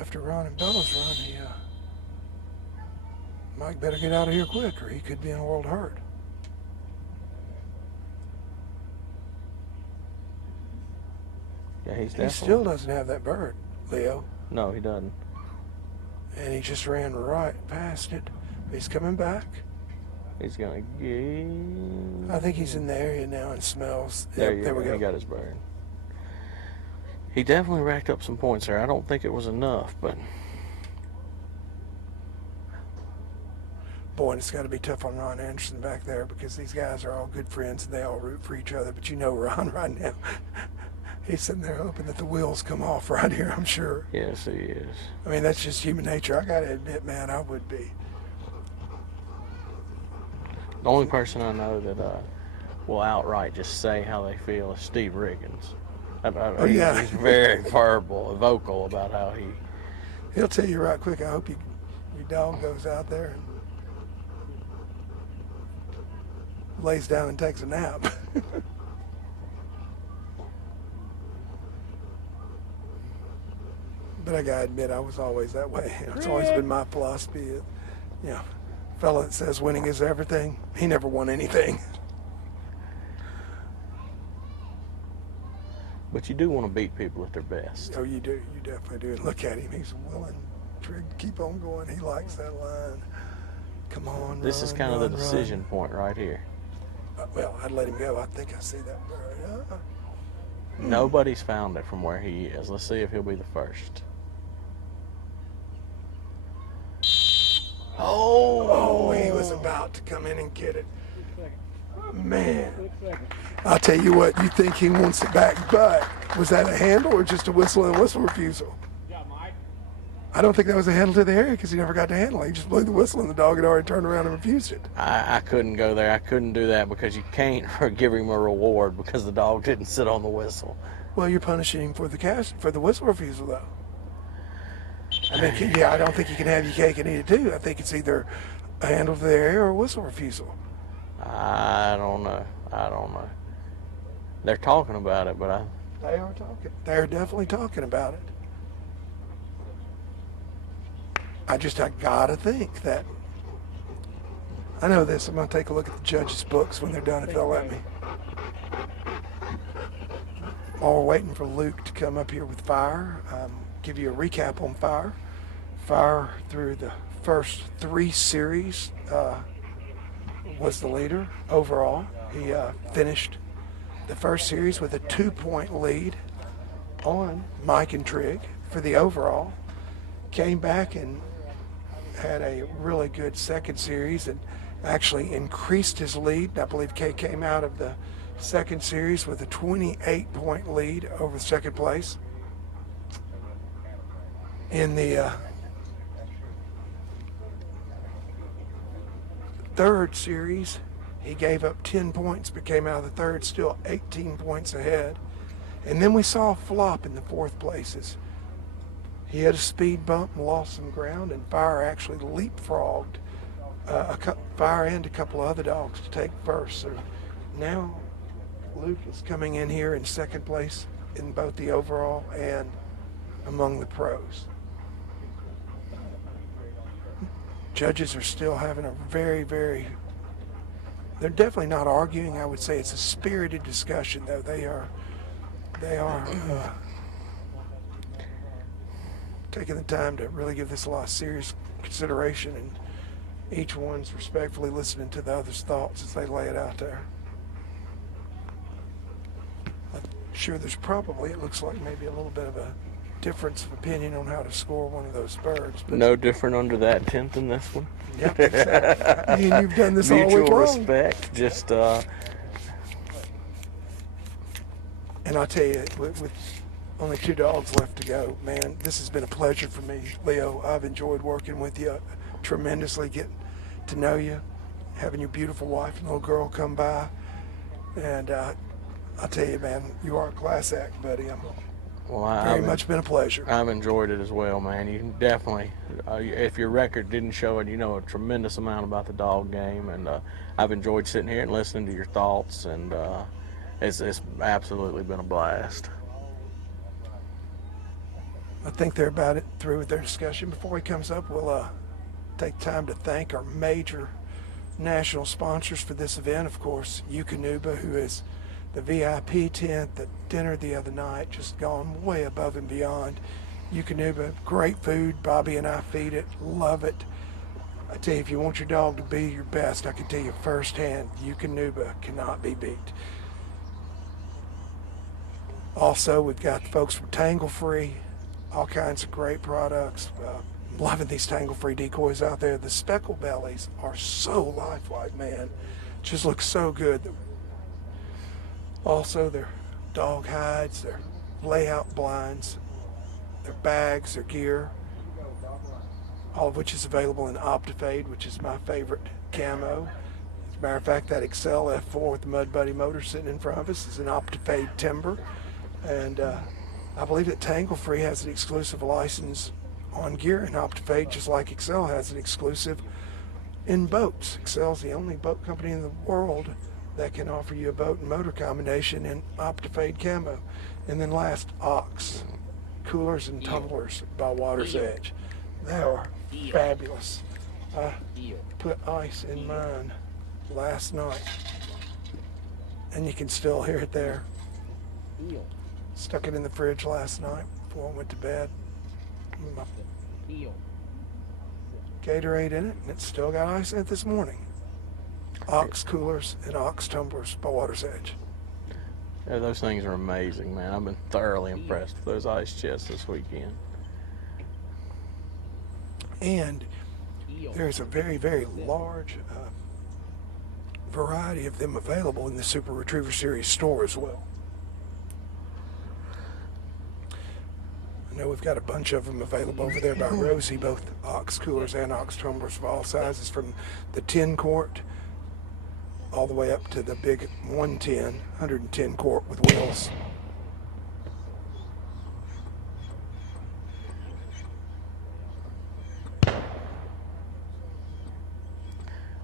after Ron and Bella's run, Mike better get out of here quick, or he could be in a world hurt. Yeah, he's He definitely. still doesn't have that bird, Leo. No, he doesn't. And he just ran right past it. He's coming back. He's gonna get. I think he's in the area now and smells. There Yep, you there go. we go. He got his bird. He definitely racked up some points there. I don't think it was enough, but Boy, and it's got to be tough on Ron Anderson back there, because these guys are all good friends and they all root for each other. But you know Ron right now, he's sitting there hoping that the wheels come off right here, I'm sure. yes, he is. I mean, that's just human nature. I got to admit, man, I would be. The only person I know that will outright just say how they feel is Steve Riggins. Yeah. He's very vocal about how he. He'll tell you right quick, I hope your dog goes out there and lays down and takes a nap. But I gotta admit, I was always that way. It's always been my philosophy. Fella that says winning is everything, he never won anything. But you do want to beat people at their best. Oh, you do. You definitely do. And look at him. He's willing to keep on going. He likes that line. Come on, This is kind of the decision point right here. Well, I'd let him go. I think I see that bird. Nobody's found it from where he is. Let's see if he'll be the first. Oh, he was about to come in and get it. Man, I'll tell you what, you think he wants it back, but was that a handle or just a whistle and whistle refusal? I don't think that was a handle to the area because he never got to handle it. He just blew the whistle and the dog had already turned around and refused it. I couldn't go there. I couldn't do that because you can't give him a reward because the dog didn't sit on the whistle. Well, you're punishing him for the whistle refusal, though. I think, yeah, I don't think you can have your cake and eat it too. I think it's either a handle to the area or a whistle refusal. I don't know. They're talking about it, but They are talking. They're definitely talking about it. I gotta think that. I know this. I'm gonna take a look at the judges' books when they're done, if they'll let me. While we're waiting for Luke to come up here with Fire, give you a recap on Fire. Fire, through the first 3 series, was the leader overall. He finished the first series with a 2-point lead on Mike and Trigg for the overall. Came back and had a really good second series and actually increased his lead. I believe Kay came out of the second series with a 28-point lead over second place. In the third series, he gave up 10 points but came out of the third still 18 points ahead. And then we saw a flop in the fourth places. He had a speed bump and lost some ground, and Fire actually leapfrogged Fire and a couple of other dogs to take first. So now Luke is coming in here in second place in both the overall and among the pros. Judges are still having a they're definitely not arguing. I would say it's a spirited discussion, though. They are taking the time to really give this a lot of serious consideration, and each one's respectfully listening to the other's thoughts as they lay it out there. I'm sure there's probably, it looks like maybe a little bit of a difference of opinion on how to score one of those birds. But no different under that 10th in this one. Yep, exactly. And you've done this all week long. Mutual respect, just And I'll tell you, with only 2 dogs left to go, man, this has been a pleasure for me, Leo. I've enjoyed working with you tremendously, getting to know you, having your beautiful wife and little girl come by. And I'll tell you, man, you are a class act, buddy. Very much been a pleasure. I've enjoyed it as well, man. You can definitely, if your record didn't show it, you know a tremendous amount about the dog game, and I've enjoyed sitting here and listening to your thoughts, and it's absolutely been a blast. I think they're about it through with their discussion. Before he comes up, we'll take time to thank our major national sponsors for this event. Of course, Eukanuba, who is the VIP tent, the dinner the other night, just gone way above and beyond. Eukanuba, great food. Bobby and I feed it, love it. I tell you, if you want your dog to be your best, I can tell you firsthand, Eukanuba cannot be beat. Also, we've got the folks from Tangle Free, all kinds of great products. Loving these Tangle Free decoys out there. The speckle bellies are so lifelike, man. Just look so good. Also, their dog hides, their layout blinds, their bags, their gear, all of which is available in Optifade, which is my favorite camo. As a matter of fact, that Excel F4 with the Mud Buddy motor sitting in front of us is an Optifade timber. And I believe that Tangle Free has an exclusive license on gear in Optifade, just like Excel has an exclusive in boats. Excel's the only boat company in the world that can offer you a boat and motor combination in Optifade camo. And then last, Ox, coolers and tumblers by Water's Edge. They are fabulous. I put ice in mine last night, and you can still hear it there. Stuck it in the fridge last night before I went to bed. My Gatorade in it, and it's still got ice in it this morning. Ox coolers and ox tumblers by Water's Edge. Yeah, those things are amazing, man. I've been thoroughly impressed with those ice chests this weekend. And there's a very, very large variety of them available in the Super Retriever Series store as well. I know we've got a bunch of them available over there by Rosie, both ox coolers and ox tumblers of all sizes, from the 10 quart all the way up to the big 110 quart with wheels.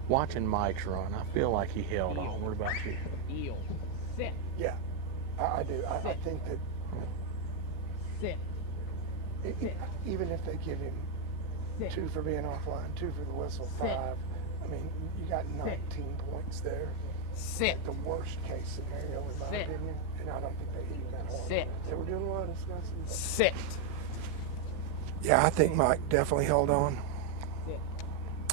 Watching Mike's run, I feel like he held on. What about you? Yeah, I do. I think that even if they give him 2 for being offline, 2 for the whistle, 5, I mean, you got 19 points there. The worst case scenario, in my opinion, and I don't think they hit him that hard. They were doing a lot of discussing. Yeah, I think Mike definitely held on.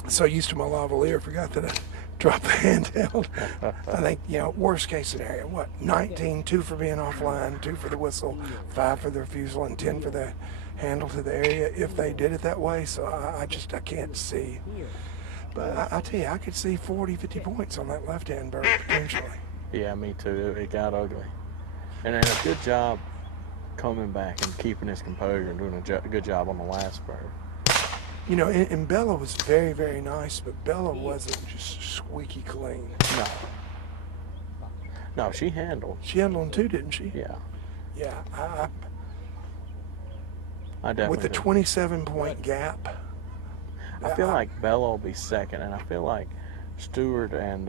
So used to my lavalier, forgot that I dropped the handheld. I think, worst case scenario, what? 19, 2 for being offline, 2 for the whistle, 5 for the refusal, and 10 for the handle to the area, if they did it that way. So I can't see. But I tell you, I could see 40, 50 points on that left-hand bird, potentially. Yeah, me too. It got ugly. And then a good job coming back and keeping his composure and doing a good job on the last bird. And Bella was very, very nice, but Bella wasn't just squeaky clean. No, she handled. She handled them too, didn't she? Yeah. Yeah, I definitely with the 27-point gap. I feel like Bella will be second, and I feel like Stewart and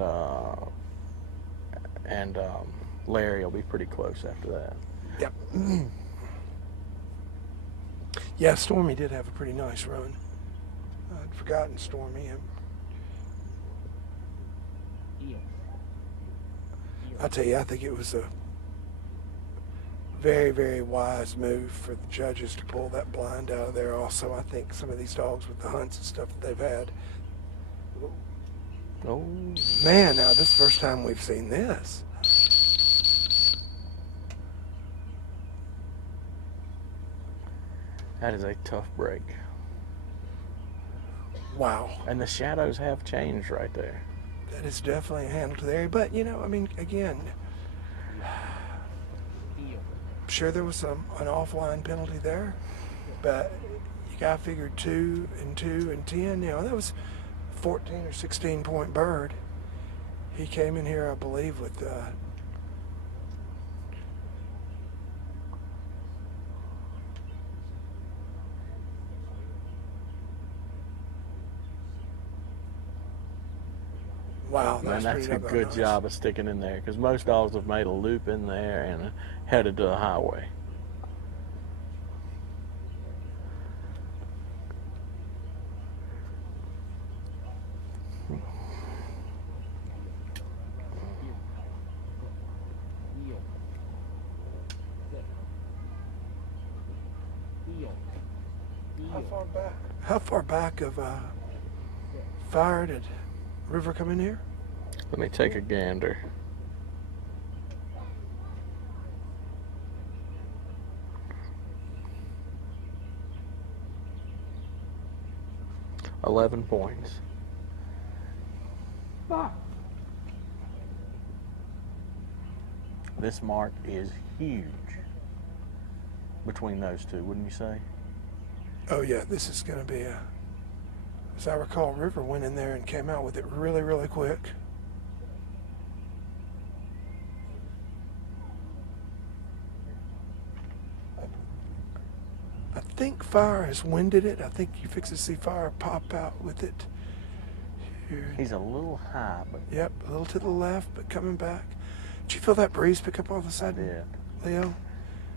Larry will be pretty close after that. Yep. Yeah, Stormy did have a pretty nice run. I'd forgotten Stormy. I tell you, I think it was a very, very wise move for the judges to pull that blind out of there. Also, I think some of these dogs with the hunts and stuff that they've had. Oh. Man, now this is the first time we've seen this. That is a tough break. Wow. And the shadows have changed right there. That is definitely a handle to the area. But, again, sure there was an offline penalty there, but you got to figure 2 and 2 and 10. That was a 14 or 16 point bird. He came in here, I believe, with wow, Man, that's a good job of sticking in there, because most dogs have made a loop in there and headed to the highway. How far back of fire did River come in here? Let me take a gander. $11 points. This mark is huge between those two, wouldn't you say? Oh yeah, this is going to be as I recall, River went in there and came out with it really, really quick. I think Fire has winded it. I think you fix to see Fire pop out with it. Here. He's a little high, but... Yep, a little to the left, but coming back. Did you feel that breeze pick up all of a sudden? I did. Leo?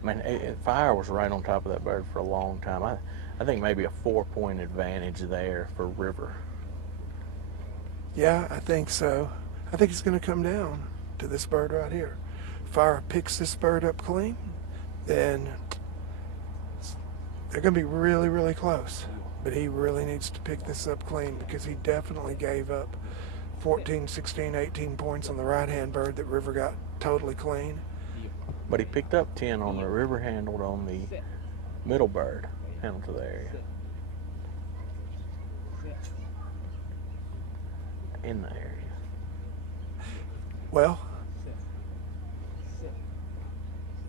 I mean, Fire was right on top of that bird for a long time. I think maybe a 4-point advantage there for River. Yeah, I think so. I think it's going to come down to this bird right here. Fire picks this bird up clean, then they're going to be really, really close. But he really needs to pick this up clean because he definitely gave up 14, 16, 18 points on the right-hand bird that River got totally clean. But he picked up 10 on the River handled on the middle bird, handled to the area. In the area. Well,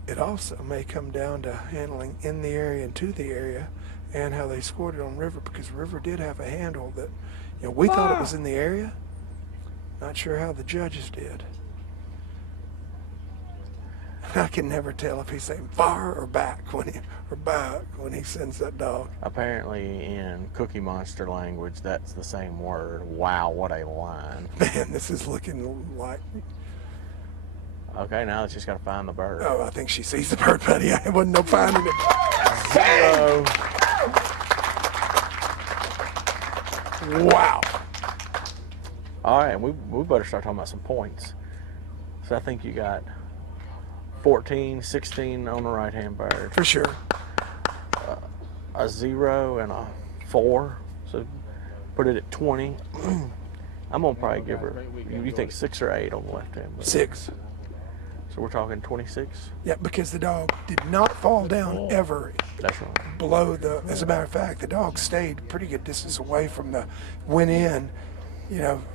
it also may come down to handling in the area and to the area and how they scored it on River, because River did have a handle that, we thought it was in the area. Not sure how the judges did. I can never tell if he's saying far or back when he sends that dog. Apparently in Cookie Monster language, that's the same word. Wow, what a line. Man, this is looking like... Okay, now it's just got to find the bird. Oh, I think she sees the bird, buddy. I wasn't no finding it. 0. Wow. All right, we better start talking about some points. So I think you got 14, 16 on the right-hand bird. For sure. A 0 and a 4. So put it at 20. I'm going to probably give her, you think 6 or 8 on the left-hand bird? 6. So we're talking 26? Yeah, because the dog did not fall down ever. That's right. Below the, as a matter of fact, the dog stayed pretty good distance away from went in,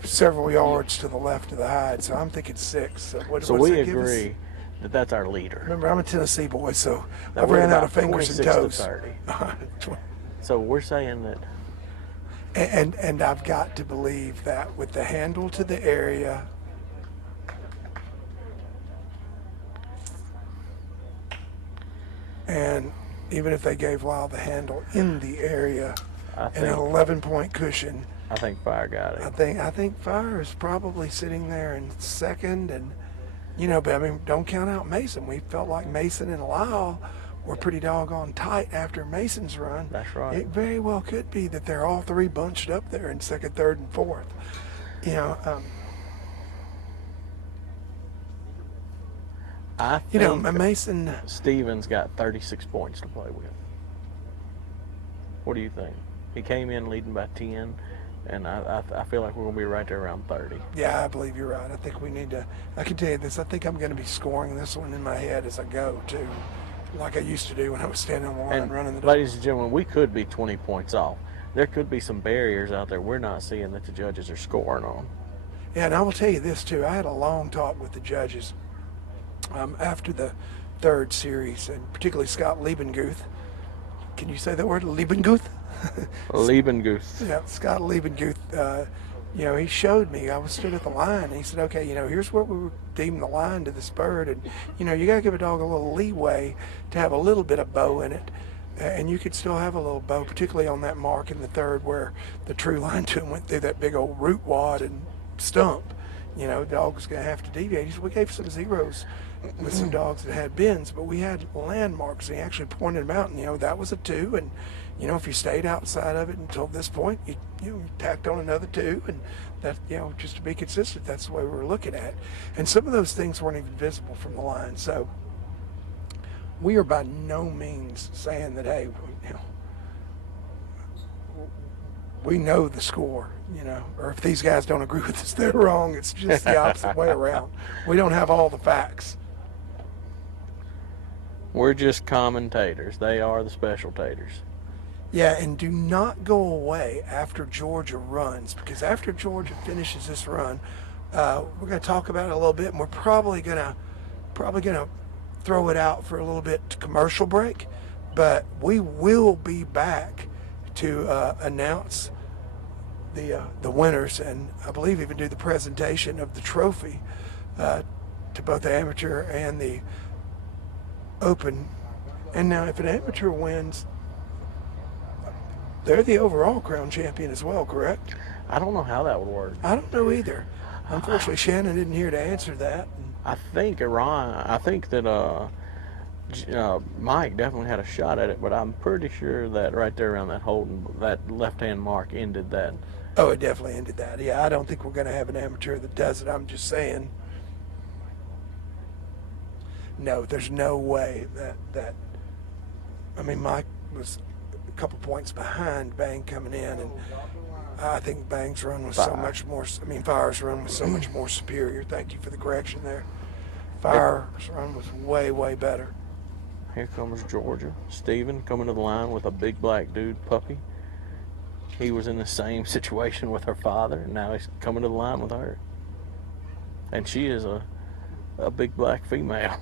several yards to the left of the hide. So I'm thinking 6. So so we agree that that's our leader. Remember, I'm a Tennessee boy, so I That we're ran out about of fingers and 26 toes. to 30. So we're saying that. And I've got to believe that with the handle to the area, and even if they gave Lyle the handle in the area and an 11-point cushion, I think Fire got it. I think Fire is probably sitting there in second, and but I mean, don't count out Mason. We felt like Mason and Lyle were pretty doggone tight after Mason's run. That's right. It very well could be that they're all three bunched up there in second, third, and fourth. I think Mason. Stevens got 36 points to play with. What do you think? He came in leading by 10, and I feel like we're going to be right there around 30. Yeah, I believe you're right. I think we need to. I can tell you this. I think I'm going to be scoring this one in my head as I go too, like I used to do when I was standing on the line And running the. Ladies and gentlemen, we could be 20 points off. There could be some barriers out there we're not seeing that the judges are scoring on. Yeah, and I will tell you this too. I had a long talk with the judges after the third series, and particularly Scott Liebenguth. Can you say that word, Liebenguth? Liebenguth. Yeah, Scott Liebenguth. He showed me. I was stood at the line, and he said, "Okay, here's what we were deeming the line to this bird, and you got to give a dog a little leeway to have a little bit of bow in it." And you could still have a little bow, particularly on that mark in the third where the true line to him went through that big old root wad and stump. The dog was going to have to deviate. So we gave some 0s with some dogs that had bends, but we had landmarks. And he actually pointed them out, and that was a 2. And if you stayed outside of it until this point, you tacked on another 2, and that just to be consistent, that's the way we were looking at it. And some of those things weren't even visible from the line. So we are by no means saying that, hey, we know the score, or if these guys don't agree with us, they're wrong. It's just the opposite way around. We don't have all the facts. We're just commentators. They are the specialtators. Yeah, and do not go away after Georgia runs, because after Georgia finishes this run, we're going to talk about it a little bit, and we're probably going to throw it out for a little bit to commercial break, but we will be back to announce the winners, and I believe even do the presentation of the trophy to both the amateur and the open. And now if an amateur wins, they're the overall crown champion as well, correct? I don't know how that would work. I don't know either. Unfortunately, Shannon didn't here to answer that. I think that Mike definitely had a shot at it, but I'm pretty sure that right there around that left-hand mark ended that. Oh, it definitely ended that. Yeah, I don't think we're going to have an amateur that does it. I'm just saying. no, there's no way that I mean, Mike was a couple points behind Bang coming in, and I think Bang's run was so much more, Fire's run was so much more superior. Thank you for the correction there. Fire's run was way, way better. Here comes Georgia. Steven coming to the line with a big black dude puppy. He was in the same situation with her father, and now he's coming to the line with her. And she is a big black female.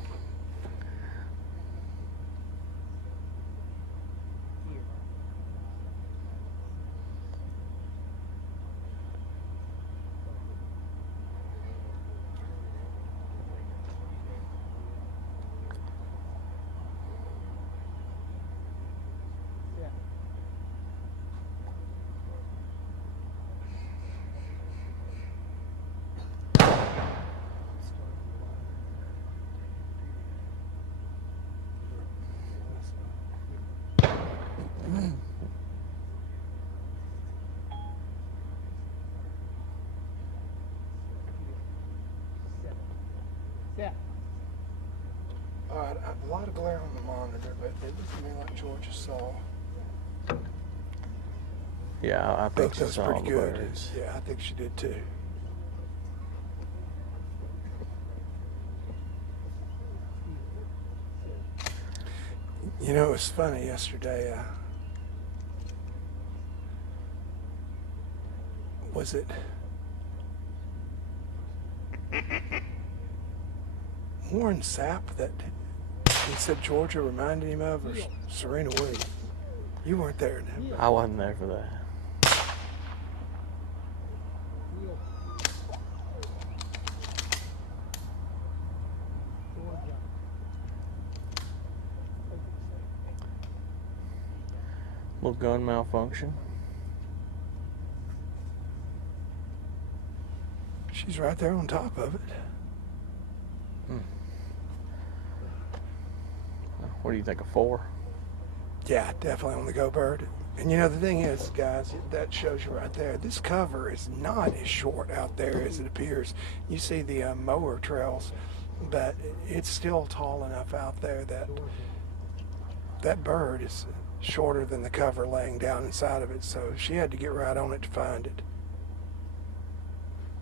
All right, a lot of glare on the monitor, but it looks to me like Georgia saw. Yeah, I think she That's saw pretty the good. birds. Yeah, I think she did too. You know, it was funny yesterday. Was it Warren Sapp that he said Georgia reminded him of, or Serena Williams? You weren't there, did you? I wasn't there for that. Little gun malfunction. She's right there on top of it. What do you think, a 4? Yeah, definitely on the Go Bird. And you know, the thing is, guys, that shows you right there, this cover is not as short out there as it appears. You see the mower trails, but it's still tall enough out there that that bird is shorter than the cover laying down inside of it, so she had to get right on it to find it.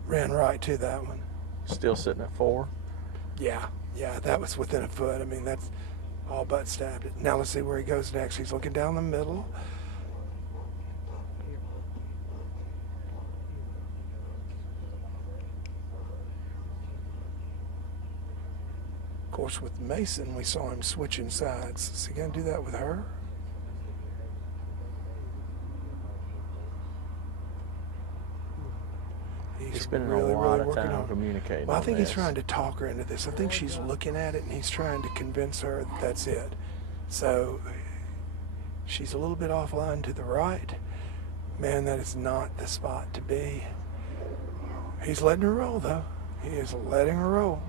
Ran right to that one. Still sitting at 4? Yeah, that was within a foot. I mean, that's all but stabbed it. Now let's see where he goes next. He's looking down the middle. Of course, with Mason, we saw him switching sides. Is he going to do that with her? He's spending a lot of time communicating. Well, I think he's trying to talk her into this. I think she's looking at it, and he's trying to convince her that that's it. So she's a little bit offline to the right. Man, that is not the spot to be. He's letting her roll, though. He is letting her roll.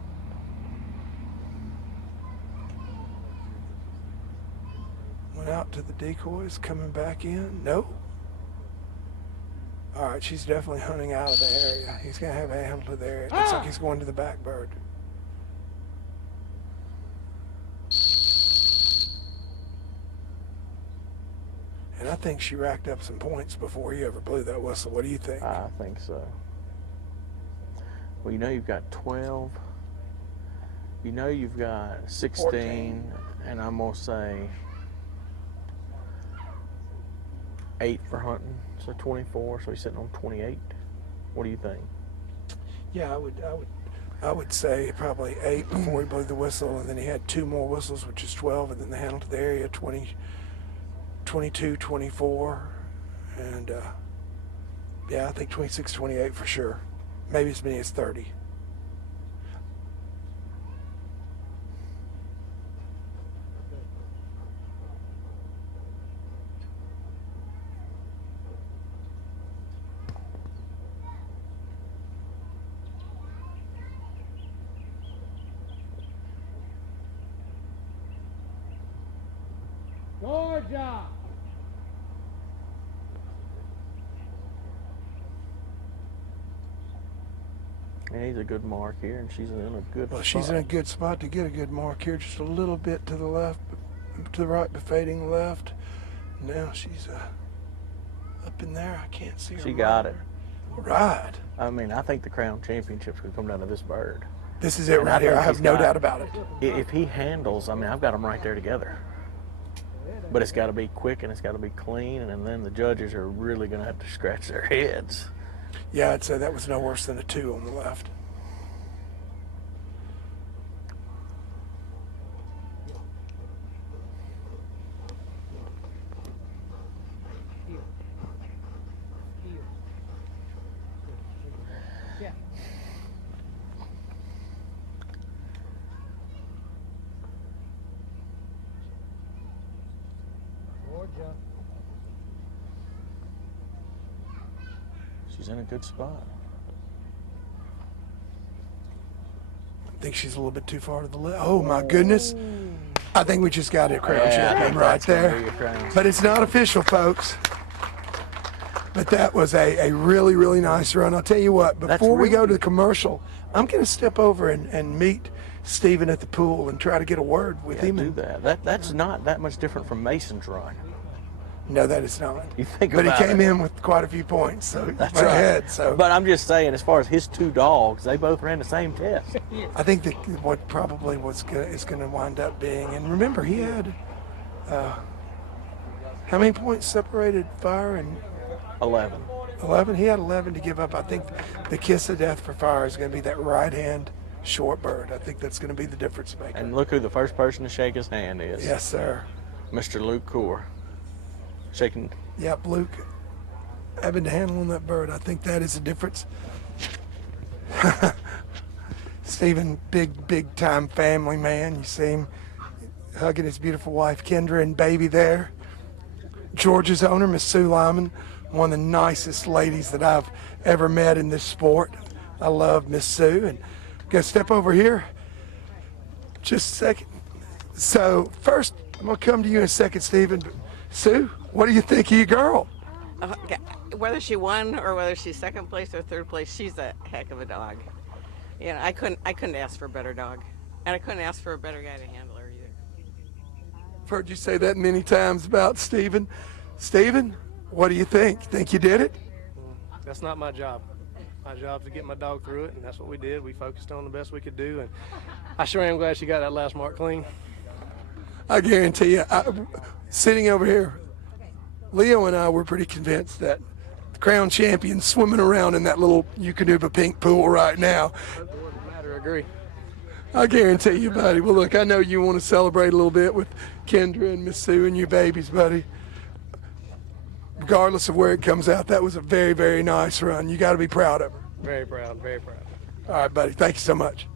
Went out to the decoys, coming back in. No. All right, she's definitely hunting out of the area. He's going to have a handle there. It looks like he's going to the back bird. And I think she racked up some points before he ever blew that whistle. What do you think? I think so. Well, you know you've got 12. You know you've got 16. 14. And I'm going to say 8 for hunting. So 24, so he's sitting on 28. What do you think? Yeah, I would say probably 8 before he blew the whistle, and then he had 2 more whistles, which is 12, and then the handle to the area, 20, 22, 24, and yeah, I think 26, 28 for sure. Maybe as many as 30. Georgia! And he's a good mark here, and she's in a good Well, spot. she's in a good spot to get a good mark here, just a little bit to the left, to the right, but fading left. Now she's up in there. I can't see her. She got it. Right. I mean, I think the Crown Championship's going to come down to this bird. This is it right here. I have no doubt about it. If he handles, I mean, I've got them right there together. But it's got to be quick and it's got to be clean, and then the judges are really going to have to scratch their heads. Yeah, I'd say that was no worse than a 2 on the left. She's in a good spot. I think she's a little bit too far to the left. Oh my goodness. I think we just got it, Crown Yeah, Champion, right that's gonna there. be a Crown. But it's not official, folks. But that was a really, really nice run. I'll tell you what, before we go to the commercial, I'm going to step over and meet Stephen at the pool and try to get a word with him. Do that. That's not that much different from Mason's run. No, that is not. You think but about he came it. in with quite a few points, so That's went right. ahead. So, But I'm just saying, as far as his 2 dogs, they both ran the same test. I think that what probably is going to wind up being, and remember, he had how many points separated Fire and 11. 11. He had 11 to give up. I think the kiss of death for Fire is going to be that right hand short bird. I think that's going to be the difference maker. And look who the first person to shake his hand is. Yes, sir. Mr. Luke Core. Shaking. Yep, Luke having to handle on that bird. I think that is a difference. Stephen, big time family man. You see him hugging his beautiful wife Kendra and baby there. Georgia's owner, Miss Sue Lyman, one of the nicest ladies that I've ever met in this sport. I love Miss Sue. And go step over here. Just a second. So first, I'm gonna come to you in a second, Stephen. But Sue, what do you think of your girl? Whether she won or whether she's second place or third place, she's a heck of a dog. You know, I couldn't ask for a better dog, and I couldn't ask for a better guy to handle her either. I've heard you say that many times about Stephen. Stephen, what do you think? Think you did it? That's not my job. My job's to get my dog through it, and that's what we did. We focused on the best we could do, and I sure am glad she got that last mark clean. I guarantee you, sitting over here, Leo and I were pretty convinced that the Crown Champion's swimming around in that little Eukanuba pink pool right now. I agree. I guarantee you, buddy. Well, look, I know you want to celebrate a little bit with Kendra and Miss Sue and your babies, buddy. Regardless of where it comes out, that was a very, very nice run. You got to be proud of her. Very proud, very proud. All right, buddy. Thank you so much.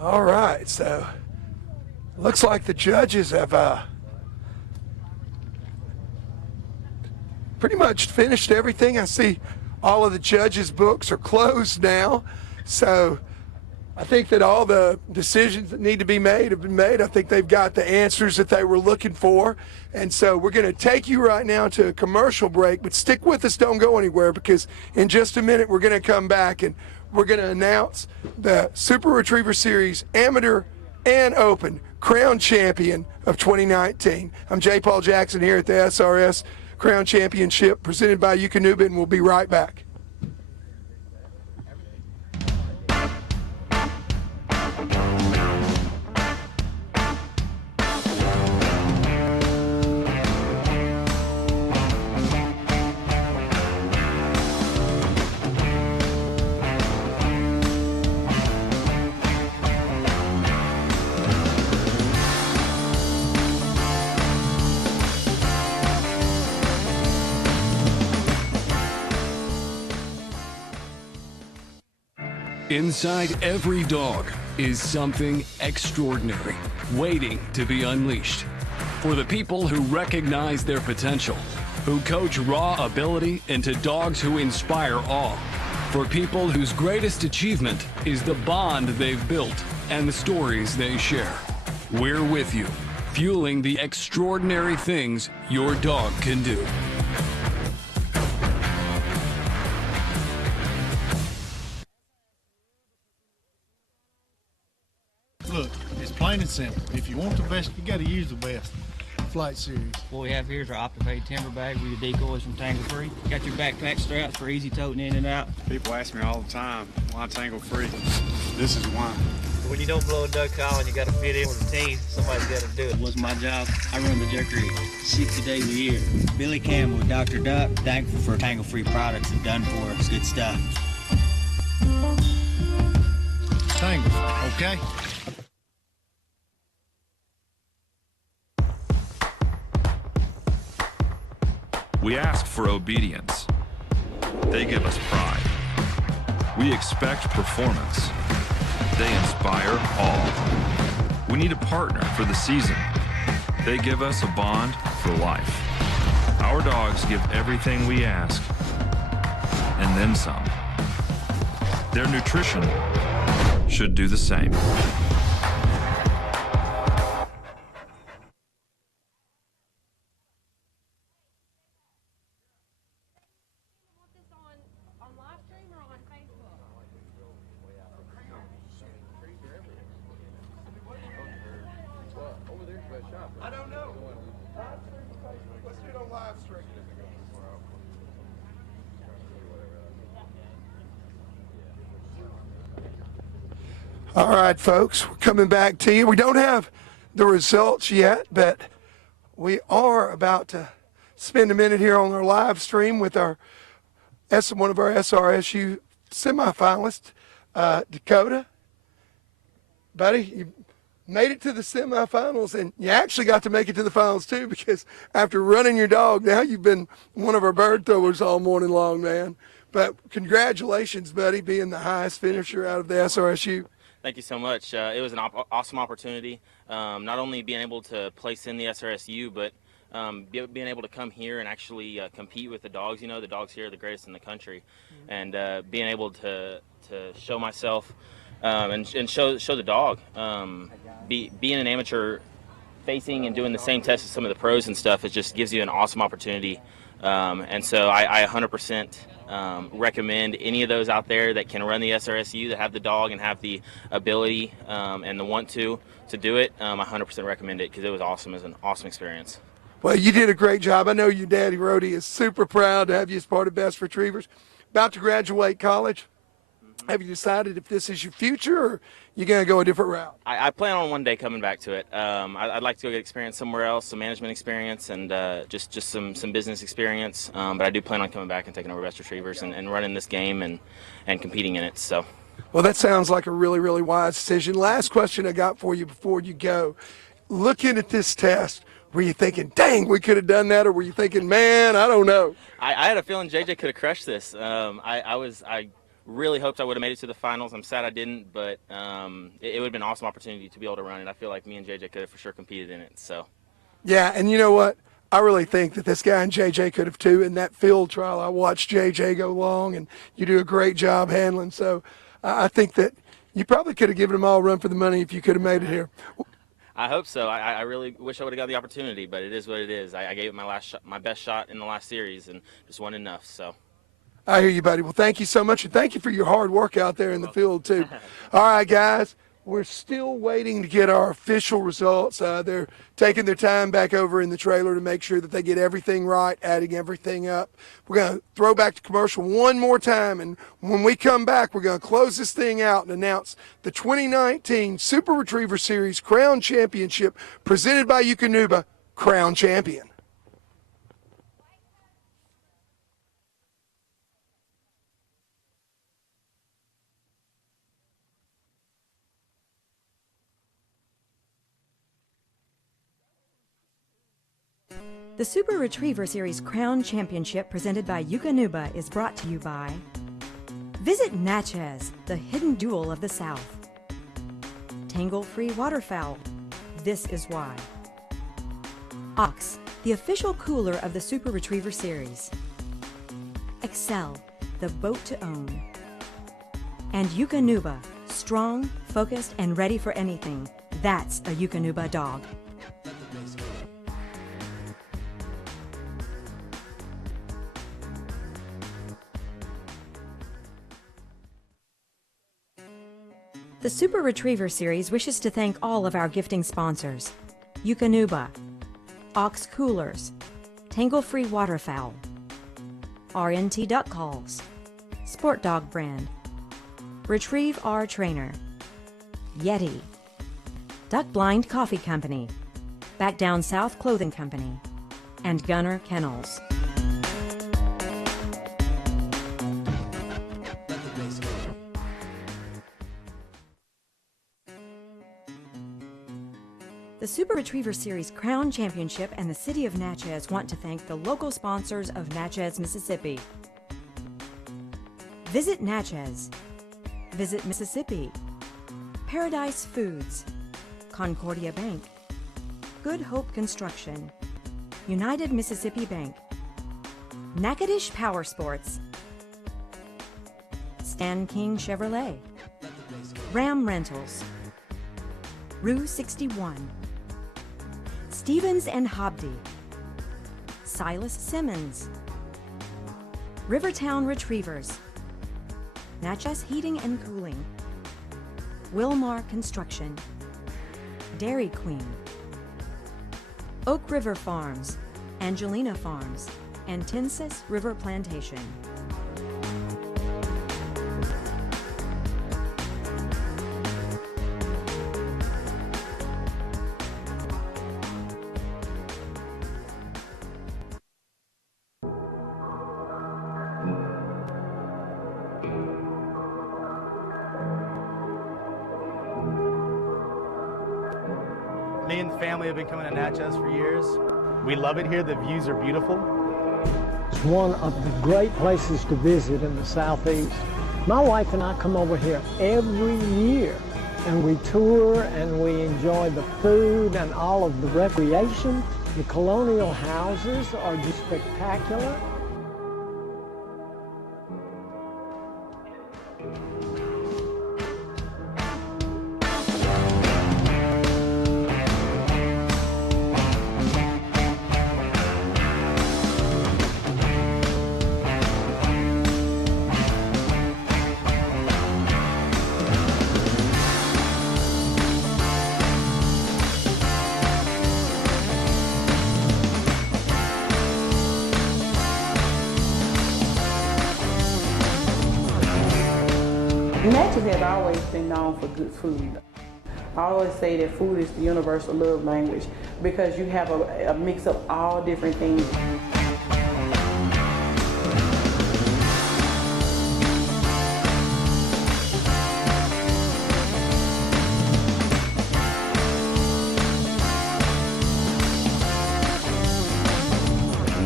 All right, so looks like the judges have pretty much finished everything. I see all of the judges' books are closed now, so I think that all the decisions that need to be made have been made. I think they've got the answers that they were looking for, and so we're going to take you right now to a commercial break, but stick with us, don't go anywhere, because in just a minute we're going to come back and we're going to announce the Super Retriever Series Amateur and Open Crown Champion of 2019. I'm J. Paul Jackson here at the SRS Crown Championship presented by Eukanuba, and we'll be right back. Inside every dog is something extraordinary, waiting to be unleashed. For the people who recognize their potential, who coach raw ability into dogs who inspire awe. For people whose greatest achievement is the bond they've built and the stories they share. We're with you, fueling the extraordinary things your dog can do. Look, it's plain and simple. If you want the best, you got to use the best. Flight Series. What we have here is our Optifade timber bag with your decoys from Tangle Free. Got your backpack straps for easy toting in and out. People ask me all the time, why Tangle Free? This is why. When you don't blow a duck call and you got to fit in with the team, somebody's got to do it. What's my job? I run the Jerk Rig 60 days a year. Billy Campbell with Dr. Duck, thankful for Tangle Free products and done for us. Good stuff. Tangle, okay? We ask for obedience. They give us pride. We expect performance. They inspire all. We need a partner for the season. They give us a bond for life. Our dogs give everything we ask, and then some. Their nutrition should do the same. I don't know. Let's do it on live stream. All right, folks, we're coming back to you. We don't have the results yet, but we are about to spend a minute here on our live stream with one of our SRSU semifinalists, Dakota. Buddy, you made it to the semifinals, and you actually got to make it to the finals too, because after running your dog, now you've been one of our bird throwers all morning long, man. But congratulations, buddy, being the highest finisher out of the SRSU. Thank you so much. It was an awesome opportunity, not only being able to place in the SRSU, but being able to come here and actually compete with the dogs. You know, the dogs here are the greatest in the country, and being able to show myself and show the dog. Being an amateur, facing and doing the same tests as some of the pros and stuff, it just gives you an awesome opportunity. And so I 100% recommend any of those out there that can run the SRSU, that have the dog and have the ability and the want to do it. I 100% recommend it because it was awesome. It was an awesome experience. Well, you did a great job. I know your daddy, Rhodey, is super proud to have you as part of Best Retrievers. About to graduate college. Have you decided if this is your future, or you're going to go a different route? I plan on one day coming back to it. I'd like to go get experience somewhere else, some management experience, and just some business experience. But I do plan on coming back and taking over Best Retrievers and running this game and competing in it. So. Well, that sounds like a really, really wise decision. Last question I got for you before you go. Looking at this test, were you thinking, dang, we could have done that, or were you thinking, man, I don't know? I had a feeling JJ could have crushed this. I really hoped I would have made it to the finals. I'm sad I didn't, but it would have been an awesome opportunity to be able to run it. I feel like me and JJ could have for sure competed in it. So. Yeah, and you know what? I really think that this guy and JJ could have too. In that field trial, I watched JJ go long, and you do a great job handling. So I think that you probably could have given them all a run for the money if you could have made it here. I hope so. I really wish I would have got the opportunity, but it is what it is. I gave it my best shot in the last series, and just wasn't enough. So. I hear you, buddy. Well, thank you so much, and thank you for your hard work out there in the field, too. All right, guys, we're still waiting to get our official results. They're taking their time back over in the trailer to make sure that they get everything right, adding everything up. We're going to throw back to commercial one more time, and when we come back, we're going to close this thing out and announce the 2019 Super Retriever Series Crown Championship presented by Eukanuba Crown Champion. The Super Retriever Series Crown Championship presented by Eukanuba is brought to you by Visit Natchez, the hidden jewel of the South. Tangle-free waterfowl. This is why. Ox, the official cooler of the Super Retriever Series. Excel, the boat to own. And Eukanuba, strong, focused, and ready for anything. That's a Eukanuba dog. The Super Retriever Series wishes to thank all of our gifting sponsors: Eukanuba, Ox Coolers, Tangle Free Waterfowl, RNT Duck Calls, Sport Dog Brand, Retrieve R Trainer, Yeti, Duck Blind Coffee Company, Back Down South Clothing Company, and Gunner Kennels. The Super Retriever Series Crown Championship and the City of Natchez want to thank the local sponsors of Natchez, Mississippi. Visit Natchez. Visit Mississippi. Paradise Foods. Concordia Bank. Good Hope Construction. United Mississippi Bank. Natchitoches Power Sports. Stan King Chevrolet. Ram Rentals. Rue 61. Stevens and Hobdy. Silas Simmons. Rivertown Retrievers. Natchez Heating and Cooling. Wilmar Construction. Dairy Queen. Oak River Farms, Angelina Farms, and Tensas River Plantation. Me and the family have been coming to Natchez for years. We love it here. The views are beautiful. It's one of the great places to visit in the Southeast. My wife and I come over here every year, and we tour and we enjoy the food and all of the recreation. The colonial houses are just spectacular. Natchez has always been known for good food. I always say that food is the universal love language because you have a mix of all different things.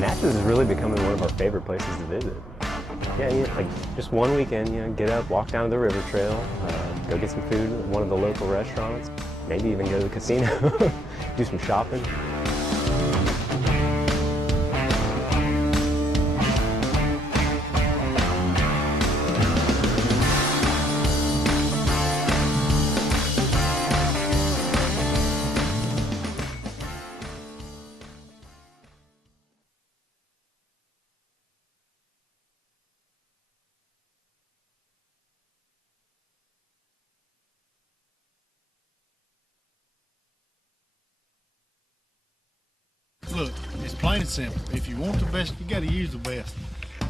Natchez is really becoming one of our favorite places to visit. Yeah, like just one weekend, get up, walk down to the river trail, go get some food at one of the local restaurants, maybe even go to the casino, do some shopping. Look, it's plain and simple. If you want the best, you gotta use the best.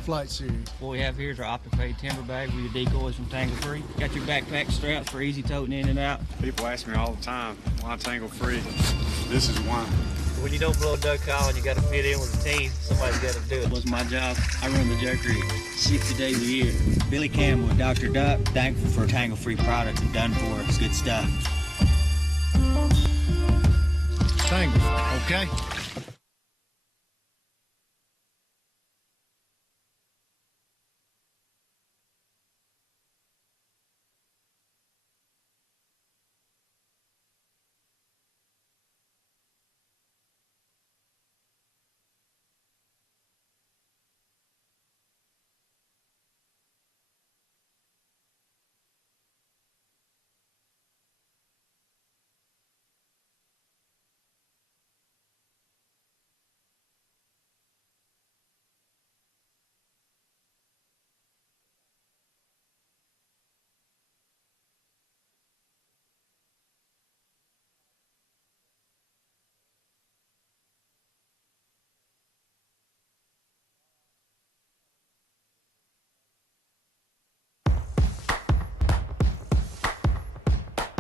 Flight Series. What we have here is our OptiFade timber bag with your decoys from Tangle Free. Got your backpack straps for easy toting in and out. People ask me all the time, why Tangle Free? This is why. When you don't blow a duck call and you got to fit in with the team, somebody's got to do it. What's my job? I run the Jerk Rig 60 days a year. Billy Campbell with Dr. Duck, thankful for Tangle Free products and done for us. Good stuff. Tangle, okay?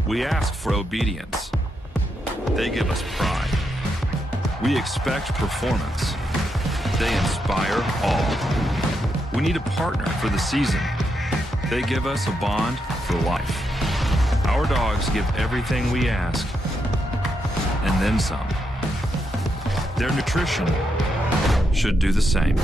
We ask for obedience. They give us pride. We expect performance. They inspire all. We need a partner for the season. They give us a bond for life. Our dogs give everything we ask, and then some. Their nutrition should do the same.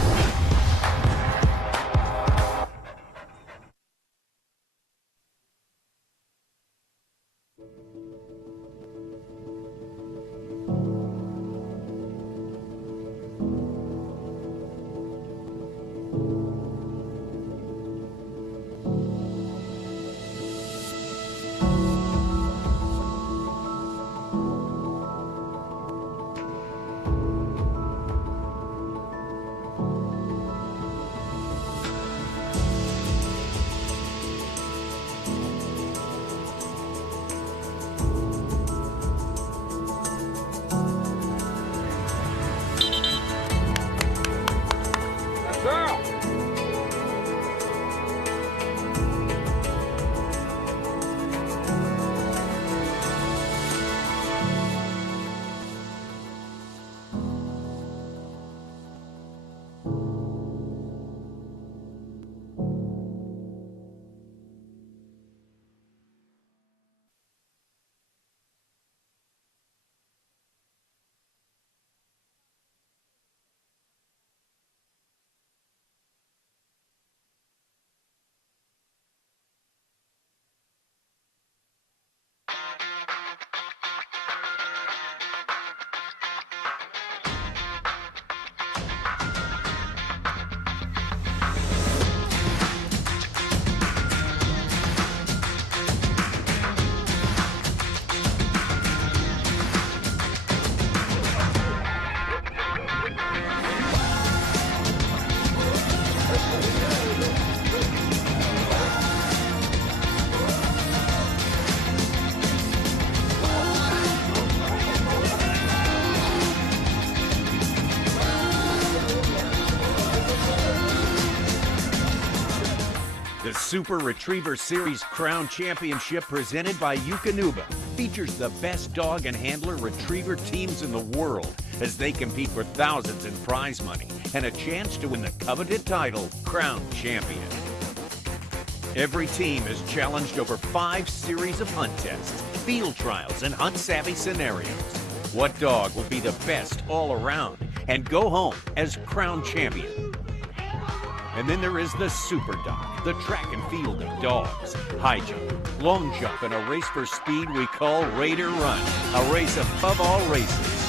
The Super Retriever Series Crown Championship presented by Eukanuba features the best dog and handler retriever teams in the world as they compete for thousands in prize money and a chance to win the coveted title, Crown Champion. Every team is challenged over 5 series of hunt tests, field trials, and hunt-savvy scenarios. What dog will be the best all around and go home as Crown Champion? And then there is the Super Dog, the track and field of dogs. High jump, long jump, and a race for speed we call Raider Run, a race above all races.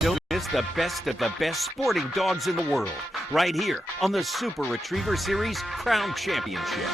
Don't miss the best of the best sporting dogs in the world, right here on the Super Retriever Series Crown Championship.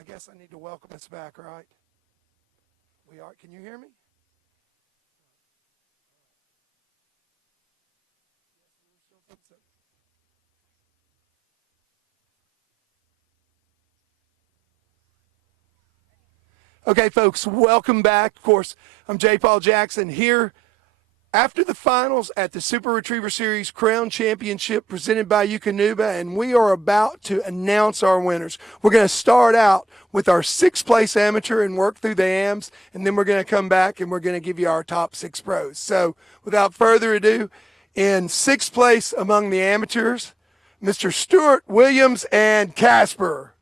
I guess I need to welcome us back, right? We are. Can you hear me? Okay, folks, welcome back. Of course, I'm J. Paul Jackson here after the finals at the Super Retriever Series Crown Championship presented by Eukanuba, and we are about to announce our winners. We're going to start out with our 6th place amateur and work through the AMs, and then we're going to come back and we're going to give you our top 6 pros. So without further ado, in 6th place among the amateurs, Mr. Stuart Williams and Casper.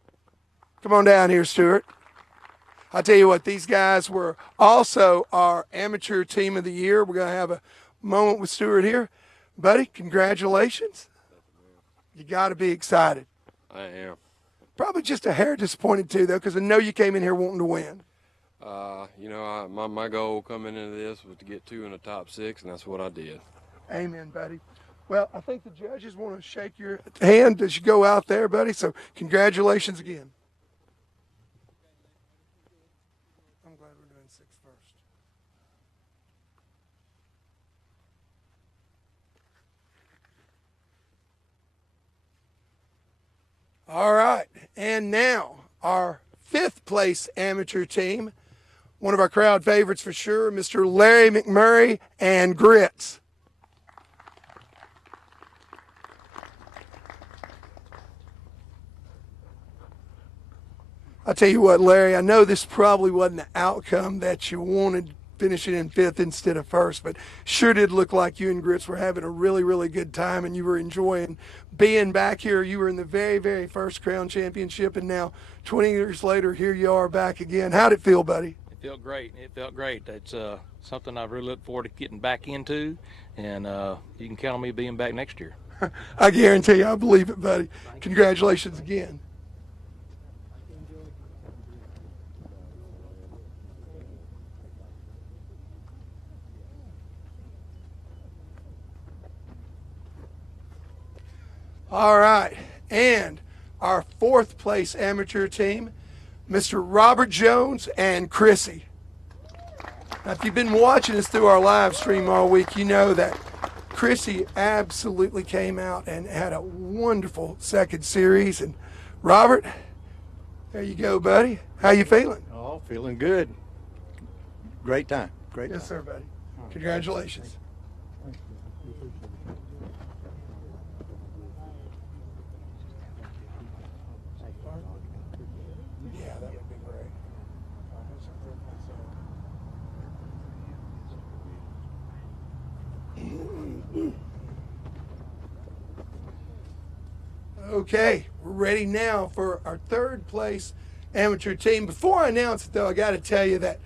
Come on down here, Stuart. I'll tell you what, these guys were also our amateur team of the year. We're going to have a moment with Stuart here. Buddy, congratulations. You got to be excited. I am. Probably just a hair disappointed too, though, because I know you came in here wanting to win. You know, my goal coming into this was to get 2 in the top 6, and that's what I did. Amen, buddy. Well, I think the judges want to shake your hand as you go out there, buddy, so congratulations again. I'm glad we're doing 6 first. All right, and now our 5th place amateur team, one of our crowd favorites for sure, Mr. Larry McMurray and Grits. I'll tell you what, Larry, I know this probably wasn't the outcome that you wanted, finishing in 5th instead of 1st, but sure did look like you and Grits were having a really, really good time and you were enjoying being back here. You were in the very, very first Crown Championship, and now 20 years later, here you are back again. How'd it feel, buddy? It felt great. It felt great. It's something I really look forward to getting back into, and you can count on me being back next year. I guarantee you, I believe it, buddy. Congratulations again. All right, and our 4th place amateur team, Mr. Robert Jones and Chrissy. Now, if you've been watching us through our live stream all week, you know that Chrissy absolutely came out and had a wonderful 2nd series. And Robert, there you go, buddy. How you feeling? Oh, feeling good. Great time. Great time. Yes, sir, buddy. Congratulations. Yeah, that would be great. Okay, we're ready now for our 3rd place amateur team. Before I announce it, though, I got to tell you that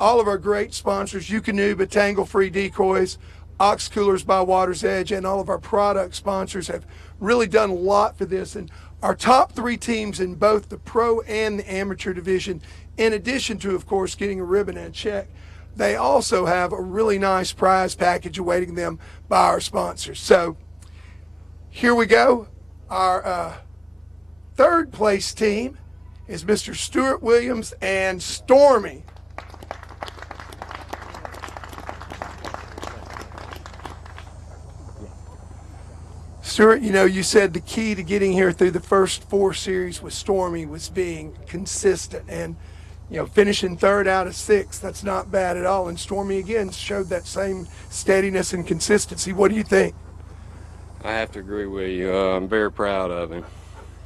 all of our great sponsors, Eukanuba, Tangle Free Decoys, Ox Coolers by Water's Edge, and all of our product sponsors have really done a lot for this. And our top 3 teams in both the pro and the amateur division, in addition to, of course, getting a ribbon and a check, they also have a really nice prize package awaiting them by our sponsors. So here we go. Our 3rd place team is Mr. Stuart Williams and Stormy. Stuart, you know, you said the key to getting here through the first 4 series with Stormy was being consistent, and you know, finishing 3rd out of 6, that's not bad at all. And Stormy again showed that same steadiness and consistency. What do you think? I have to agree with you. I'm very proud of him.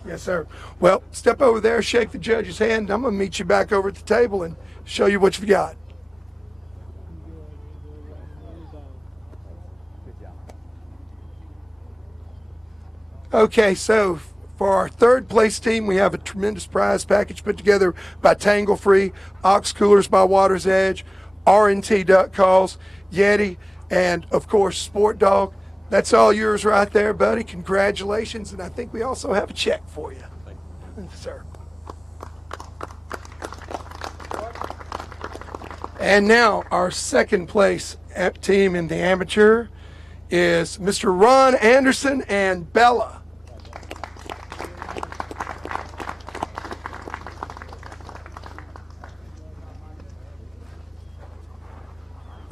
Yes, sir. Well, step over there, shake the judge's hand. I'm going to meet you back over at the table and show you what you've got. Okay, so for our 3rd place team, we have a tremendous prize package put together by Tangle Free, Ox Coolers by Water's Edge, R&T Duck Calls, Yeti, and of course Sport Dog. That's all yours right there, buddy. Congratulations, and I think we also have a check for you. Thank you, sir. And now our 2nd place team in the amateur is Mr. Ron Anderson and Bella.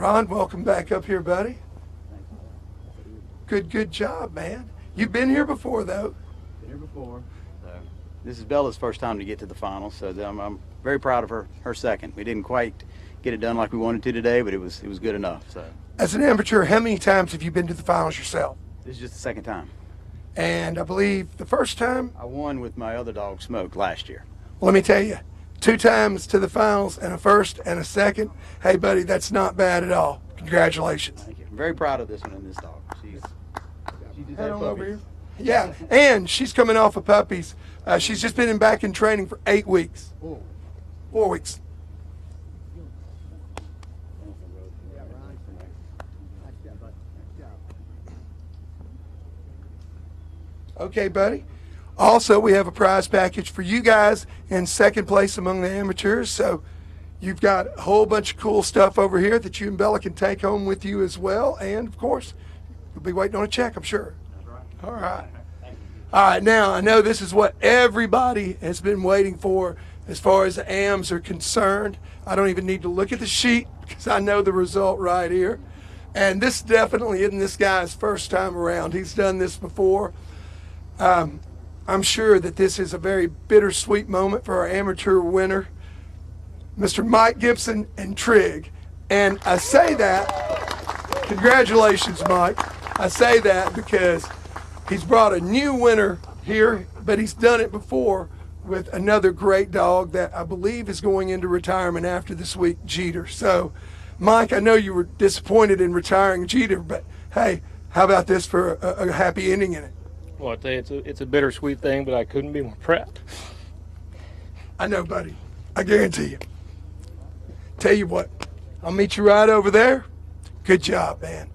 Ron, welcome back up here, buddy. Good job, man. You've been here before, though. Been here before. So this is Bella's first time to get to the finals, so I'm very proud of her second. We didn't quite get it done like we wanted to today, but it was good enough. So as an amateur, how many times have you been to the finals yourself? This is just the second time. And I believe the first time? I won with my other dog, Smoke, last year. Well, let me tell you, 2 times to the finals and a first and a second. Hey, buddy, that's not bad at all. Congratulations. Thank you. I'm very proud of this one and this dog. She just Head had on over puppies. here. Yeah, and she's coming off of puppies. She's just been back in training for 8 weeks. 4 weeks. Okay, buddy. Also, we have a prize package for you guys in second place among the amateurs. So you've got a whole bunch of cool stuff over here that you and Bella can take home with you as well. And, of course, you'll be waiting on a check, I'm sure. All right. All right, now I know this is what everybody has been waiting for as far as the AMs are concerned. I don't even need to look at the sheet because I know the result right here. And this definitely isn't this guy's first time around. He's done this before. I'm sure that this is a very bittersweet moment for our amateur winner, Mr. Mike Gibson and Trigg. And I say that, congratulations, Mike. I say that because he's brought a new winner here, but he's done it before with another great dog that I believe is going into retirement after this week, Jeter. So, Mike, I know you were disappointed in retiring Jeter, but hey, how about this for a happy ending in it? Well, I tell you, it's a bittersweet thing, but I couldn't be more proud. I know, buddy. I guarantee you. Tell you what, I'll meet you right over there. Good job, man.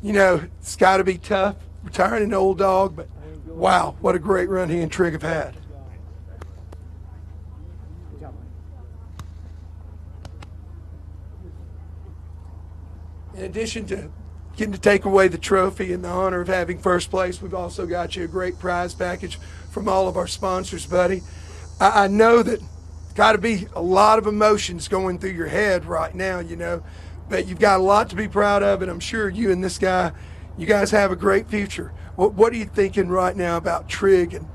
You know, it's got to be tough retiring an old dog, but wow, what a great run he and Trigg have had. In addition to getting to take away the trophy in the honor of having first place, we've also got you a great prize package from all of our sponsors, buddy. I know that it's got to be a lot of emotions going through your head right now, you know, but you've got a lot to be proud of, and I'm sure you and this guy, you guys have a great future. What are you thinking right now about Trigg? And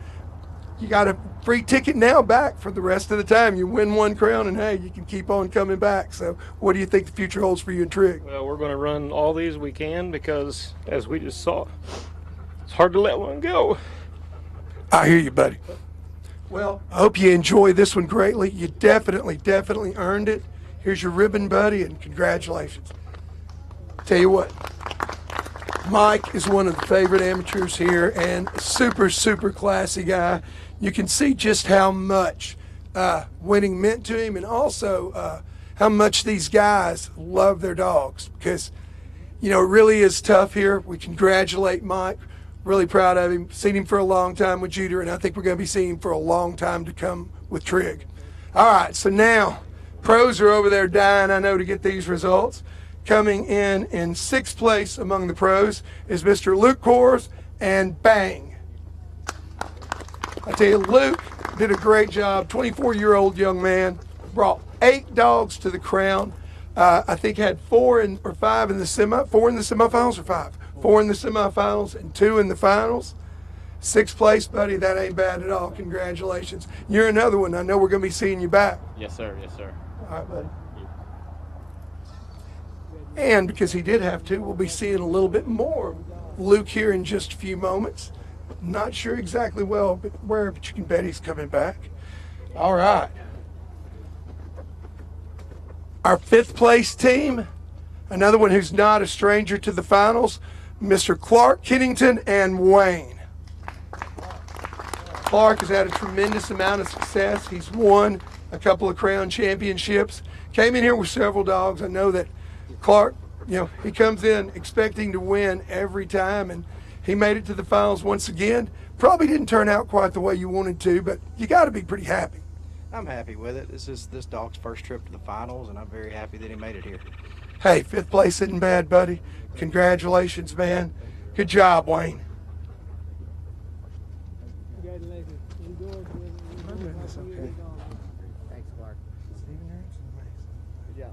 you got a free ticket now back for the rest of the time. You win one crown, and hey, you can keep on coming back. So what do you think the future holds for you and Trigg? Well, we're going to run all these we can because, as we just saw, it's hard to let one go. I hear you, buddy. Well, I hope you enjoy this one greatly. You definitely earned it. Here's your ribbon, buddy, and congratulations. Tell you what, Mike is one of the favorite amateurs here and a super classy guy. You can see just how much winning meant to him, and also how much these guys love their dogs, because, you know, it really is tough here. We congratulate Mike. Really proud of him. Seen him for a long time with Jeter, and I think we're going to be seeing him for a long time to come with Trigg. All right, so now pros are over there dying, I know, to get these results. Coming in sixth place among the pros is Mr. Luke Kors and Bang. I tell you, Luke did a great job. 24-year-old young man, brought 8 dogs to the crown. I think had 4 or 5 in the semifinals or 5? 4 in the semifinals and 2 in the finals. 6th place, buddy. That ain't bad at all. Congratulations. You're another one. I know we're going to be seeing you back. Yes, sir. Yes, sir. All right, buddy. And because he did have to, we'll be seeing a little bit more of Luke here in just a few moments. Not sure exactly where, but you can bet he's coming back. All right. Our 5th place team, another one who's not a stranger to the finals, Mr. Clark Kennington and Wayne. Clark has had a tremendous amount of success. He's won a couple of crown championships. Came in here with several dogs. I know that Clark, you know, he comes in expecting to win every time, and he made it to the finals once again. Probably didn't turn out quite the way you wanted to, but you got to be pretty happy. I'm happy with it. This is this dog's first trip to the finals, and I'm very happy that he made it here. Hey, 5th place isn't bad, buddy. Congratulations, man. Good job, Wayne. Thanks, Clark. Good job.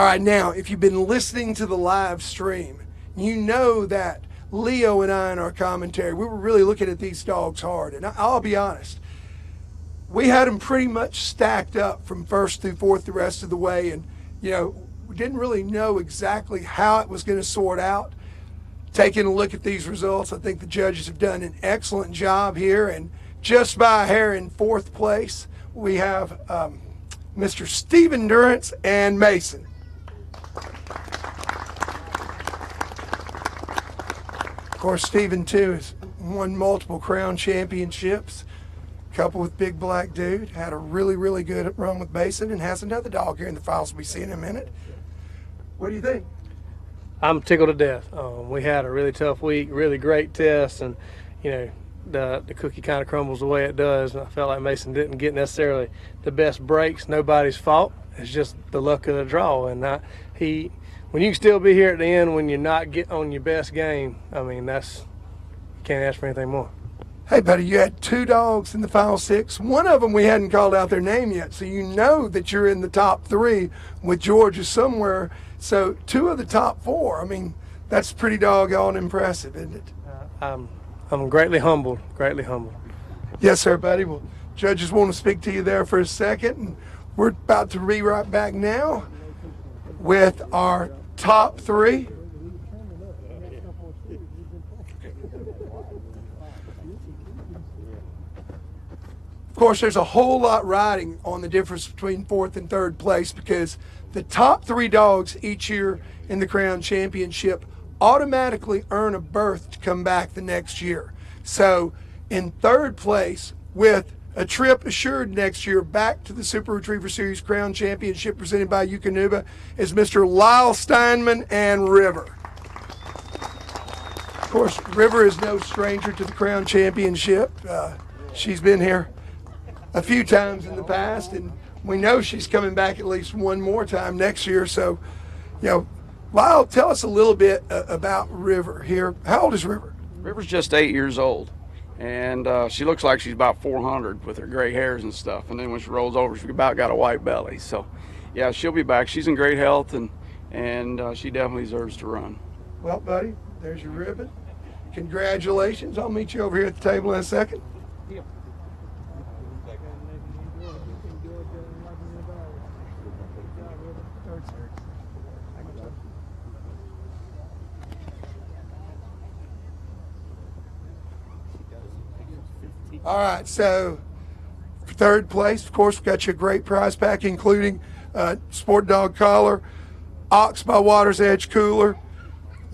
All right, now, if you've been listening to the live stream, you know that Leo and I in our commentary, we were really looking at these dogs hard. And I'll be honest, we had them pretty much stacked up from first through fourth the rest of the way. And, you know, we didn't really know exactly how it was going to sort out. Taking a look at these results, I think the judges have done an excellent job here. And just by a hair in fourth place, we have Mr. Stephen Durrance and Mason. Of course, Stephen, too, has won multiple Crown Championships. Couple with Big Black Dude. Had a really, really good run with Mason and has another dog here in the files we'll be seeing in a minute. What do you think? I'm tickled to death. We had a really tough week, really great test, and, you know, the cookie kind of crumbles the way it does. And I felt like Mason didn't get necessarily the best breaks. Nobody's fault. It's just the luck of the draw. And when you can still be here at the end when you're not getting on your best game, I mean, you can't ask for anything more. Hey, buddy, you had two dogs in the final six. One of them we hadn't called out their name yet, so you know that you're in the top three with Georgia somewhere. So two of the top four. I mean, that's pretty doggone impressive, isn't it? I'm greatly humbled, greatly humbled. Yes, sir, buddy. Well, judges want to speak to you there for a second, and we're about to be right back now with our top three. Of course, there's a whole lot riding on the difference between fourth and third place because the top three dogs each year in the Crown Championship automatically earn a berth to come back the next year. So in third place, with a trip assured next year back to the Super Retriever Series Crown Championship presented by Eukanuba, is Mr. Lyle Steinman and River. Of course, River is no stranger to the Crown Championship. She's been here a few times in the past, and we know she's coming back at least one more time next year. So, you know, Lyle, tell us a little bit about River here. How old is River? River's just 8 years old, and she looks like she's about 400 with her gray hairs and stuff. And then when she rolls over, she's about got a white belly. So, yeah, she'll be back. She's in great health, and she definitely deserves to run. Well, buddy, there's your ribbon. Congratulations. I'll meet you over here at the table in a second. All right, so for third place, of course, we've got you a great prize pack, including Sport Dog collar, Ox by Water's Edge cooler,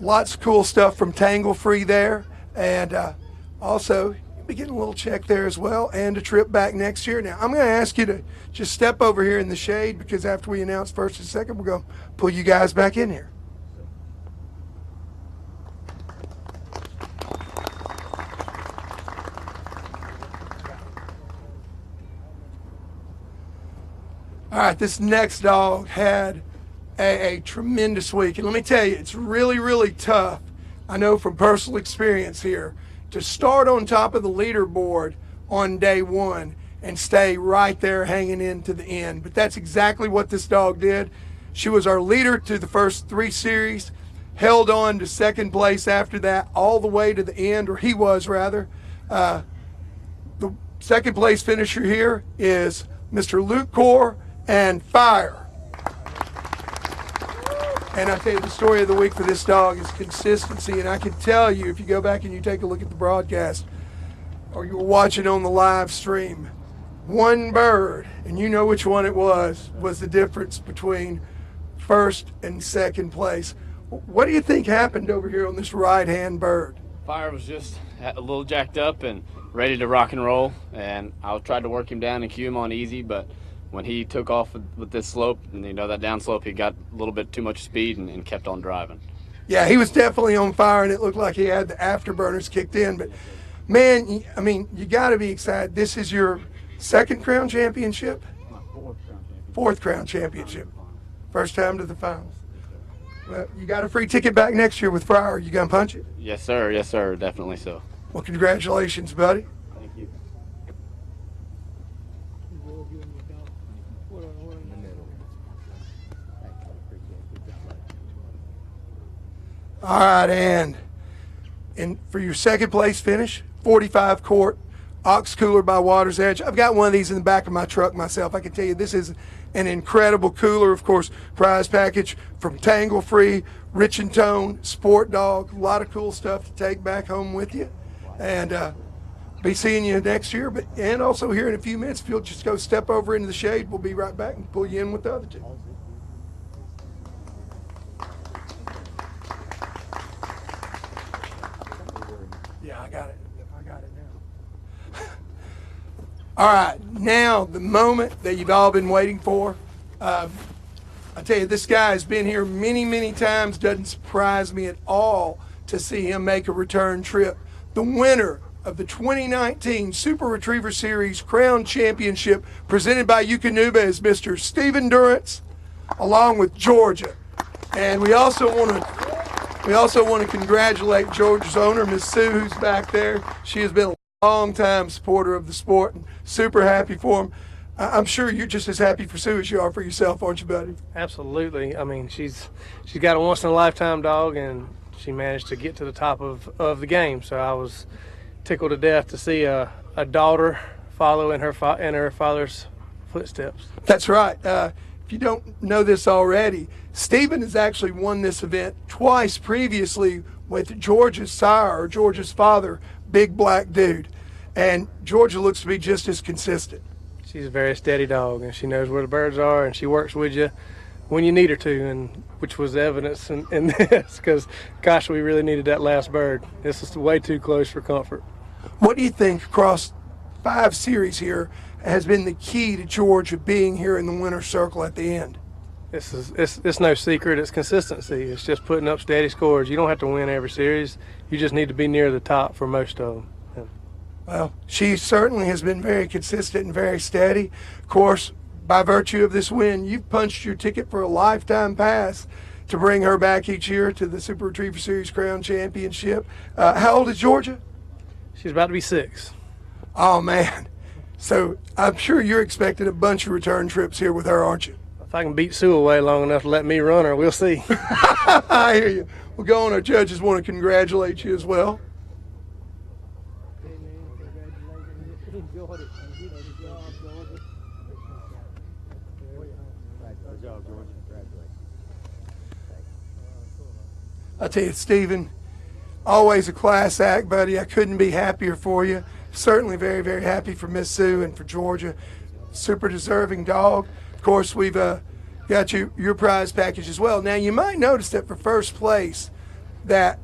lots of cool stuff from Tangle Free there, and also you'll be getting a little check there as well, and a trip back next year. Now, I'm going to ask you to just step over here in the shade because after we announce first and second, we're going to pull you guys back in here. All right, this next dog had a tremendous week. And let me tell you, it's really, really tough, I know from personal experience here, to start on top of the leaderboard on day one and stay right there hanging in to the end. But that's exactly what this dog did. She was our leader to the first three series, held on to second place after that all the way to the end, or he was rather. The second place finisher here is Mr. Luke Core and Fire. And I tell you, the story of the week for this dog is consistency. And I can tell you, if you go back and you take a look at the broadcast, or you were watching on the live stream, one bird, and you know which one it was the difference between first and second place. What do you think happened over here on this right-hand bird? Fire was just a little jacked up and ready to rock and roll, and I tried to work him down and cue him on easy, but when he took off with this slope, and you know that down slope, he got a little bit too much speed and kept on driving. Yeah, he was definitely on fire, and it looked like he had the afterburners kicked in. But, man, I mean, you got to be excited. This is your second Crown Championship? Fourth Crown Championship. First time to the finals. Well, you got a free ticket back next year with Fryer. You going to punch it? Yes, sir. Yes, sir. Definitely so. Well, congratulations, buddy. Thank you. All right, and for your second place finish, 45 quart Ox Cooler by Water's Edge. I've got one of these in the back of my truck myself. I can tell you this is an incredible cooler. Of course, prize package from Tangle Free, Rich and Tone, Sport Dog. A lot of cool stuff to take back home with you. And be seeing you next year. And also here in a few minutes, if you'll just go step over into the shade, we'll be right back and pull you in with the other two. Yeah, I got it. I got it now. All right, now the moment that you've all been waiting for. I tell you, this guy has been here many, many times. Doesn't surprise me at all to see him make a return trip. The winner of the 2019 Super Retriever Series Crown Championship presented by Eukanuba is Mr. Stephen Durrance, along with Georgia. And we also want to congratulate Georgia's owner, Miss Sue, who's back there. She has been a long-time supporter of the sport and super happy for him. I'm sure you're just as happy for Sue as you are for yourself, aren't you, buddy? Absolutely. I mean, she's got a once-in-a-lifetime dog, and she managed to get to the top of the game. So I was tickled to death to see a daughter follow in her father's footsteps. That's right. If you don't know this already, Stephen has actually won this event twice previously with Georgia's sire, or Georgia's father, Big Black Dude. And Georgia looks to be just as consistent. She's a very steady dog, and she knows where the birds are, and she works with you when you need her to, and which was evidence in this, because, gosh, we really needed that last bird. This is way too close for comfort. What do you think across 5 series here has been the key to Georgia being here in the winner's circle at the end? It's no secret. It's consistency. It's just putting up steady scores. You don't have to win every series. You just need to be near the top for most of them. Well, she certainly has been very consistent and very steady. Of course, by virtue of this win, you've punched your ticket for a lifetime pass to bring her back each year to the Super Retriever Series Crown Championship. How old is Georgia? She's about to be 6. Oh, man. So I'm sure you're expecting a bunch of return trips here with her, aren't you? If I can beat Sue away long enough to let me run her, we'll see. I hear you. Well, go on. Our judges want to congratulate you as well. I tell you, Stephen, always a class act, buddy. I couldn't be happier for you. Certainly very, very happy for Miss Sue and for Georgia. Super deserving dog. Of course, we've got your prize package as well. Now, you might notice that for first place that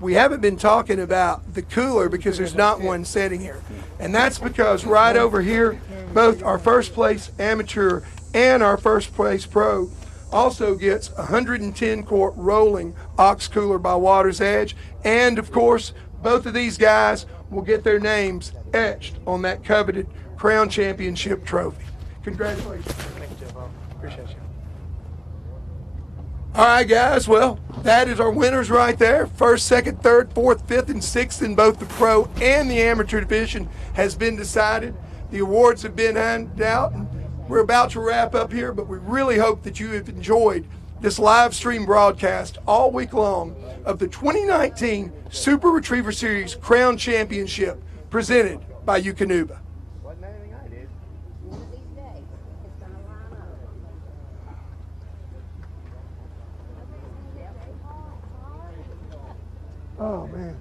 we haven't been talking about the cooler because there's not one sitting here. And that's because right over here, both our first place amateur and our first place pro also gets a 110 quart rolling Ox Cooler by Water's Edge. And of course, both of these guys will get their names etched on that coveted Crown Championship trophy. Congratulations. Thank you, Jeff. Appreciate you. All right, guys. Well, that is our winners right there. First, second, third, fourth, fifth, and sixth in both the pro and the amateur division has been decided. The awards have been handed out. We're about to wrap up here, but we really hope that you have enjoyed this live stream broadcast all week long of the 2019 Super Retriever Series Crown Championship presented by Eukanuba. Oh, man.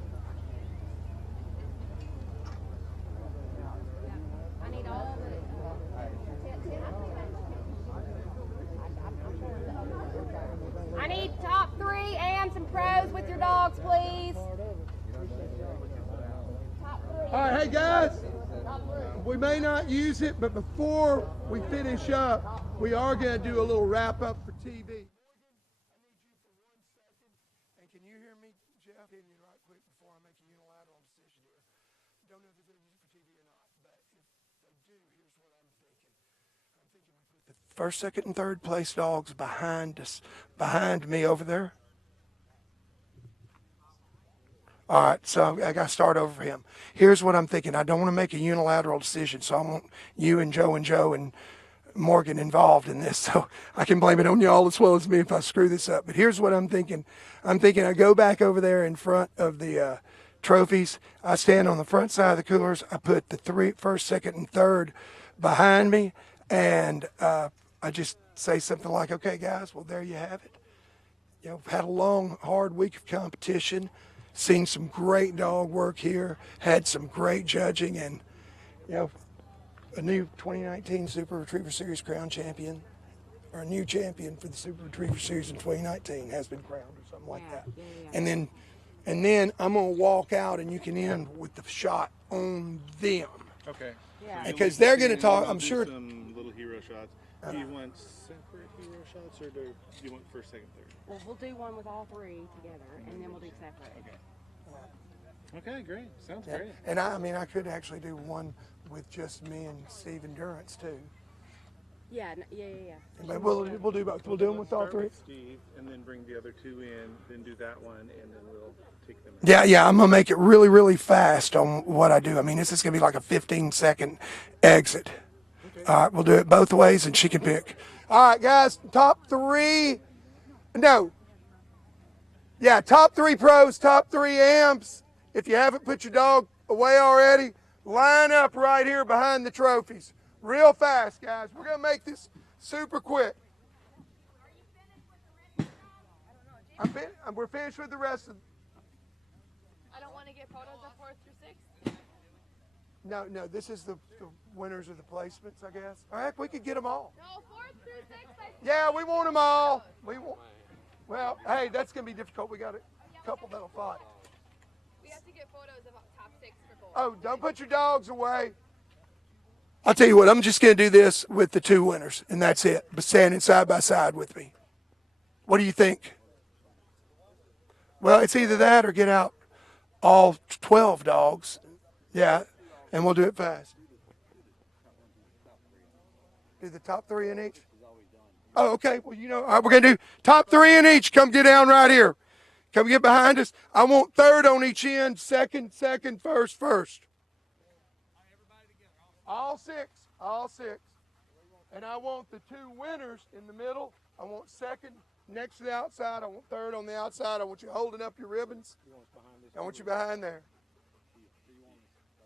I need top 3 and some pros with your dogs, please. All right, hey guys, we may not use it, but before we finish up, we are going to do a little wrap up for TV. And can you hear me, Jeff? Can you right quick before I make a unilateral decision here? Don't know if they're going to use it for TV or not, but if they do, here's what I'm thinking. I'm thinking we put the first, second, and third place dogs behind us, behind me over there. All right, so I got to start over for him. Here's what I'm thinking. I don't want to make a unilateral decision, so I want you and Joe and Morgan involved in this, so I can blame it on y'all as well as me if I screw this up. But here's what I'm thinking. I'm thinking I go back over there in front of the trophies. I stand on the front side of the coolers. I put the first, second, and third behind me, and I just say something like, okay, guys, well, there you have it. You know, had a long, hard week of competition, seen some great dog work here, had some great judging, and, you know, a new 2019 Super Retriever Series Crown champion, or a new champion for the Super Retriever Series in 2019 has been crowned or something like that. And then I'm gonna walk out and you can end with the shot on them. Okay. Yeah. Because they're gonna talk, I'm sure. Some little hero shots. Do you want separate hero shots or do you want first, second, third? Well, we'll do one with all three together, and then we'll do separate. Okay, great. Sounds Yeah. great. And I mean, I could actually do one with just me and Steve Endurance too. Yeah, yeah. But we'll do both. We'll do them with all Start three. with Steve, and then bring the other two in, then do that one, and then we'll take them. Yeah, I'm gonna make it really, really fast on what I do. I mean, this is gonna be like a 15-second exit. All right, we'll do it both ways, and she can pick. All right, guys, top three. No. Yeah, top three pros, top three amps. If you haven't put your dog away already, line up right here behind the trophies. Real fast, guys. We're gonna make this super quick. We're finished with the rest of. I don't want to get photos of 4th through 6th. No, this is the winners of the placements, I guess. All right, we could get them all. No, 4th through 6th. Yeah, we want them all. Well, hey, that's gonna be difficult. We got a couple that'll fight. We have to get photos of top 6 for gold. Oh, don't put your dogs away. I'll tell you what, I'm just going to do this with the two winners, and that's it. But standing side by side with me. What do you think? Well, it's either that or get out all 12 dogs. Yeah, and we'll do it fast. Do the top three in each? Oh, okay. Well, you know, all right, we're going to do top three in each. Come get down right here. Come get behind us. I want third on each end, second, first. All six. And I want the two winners in the middle. I want second next to the outside. I want third on the outside. I want you holding up your ribbons. I want you behind there.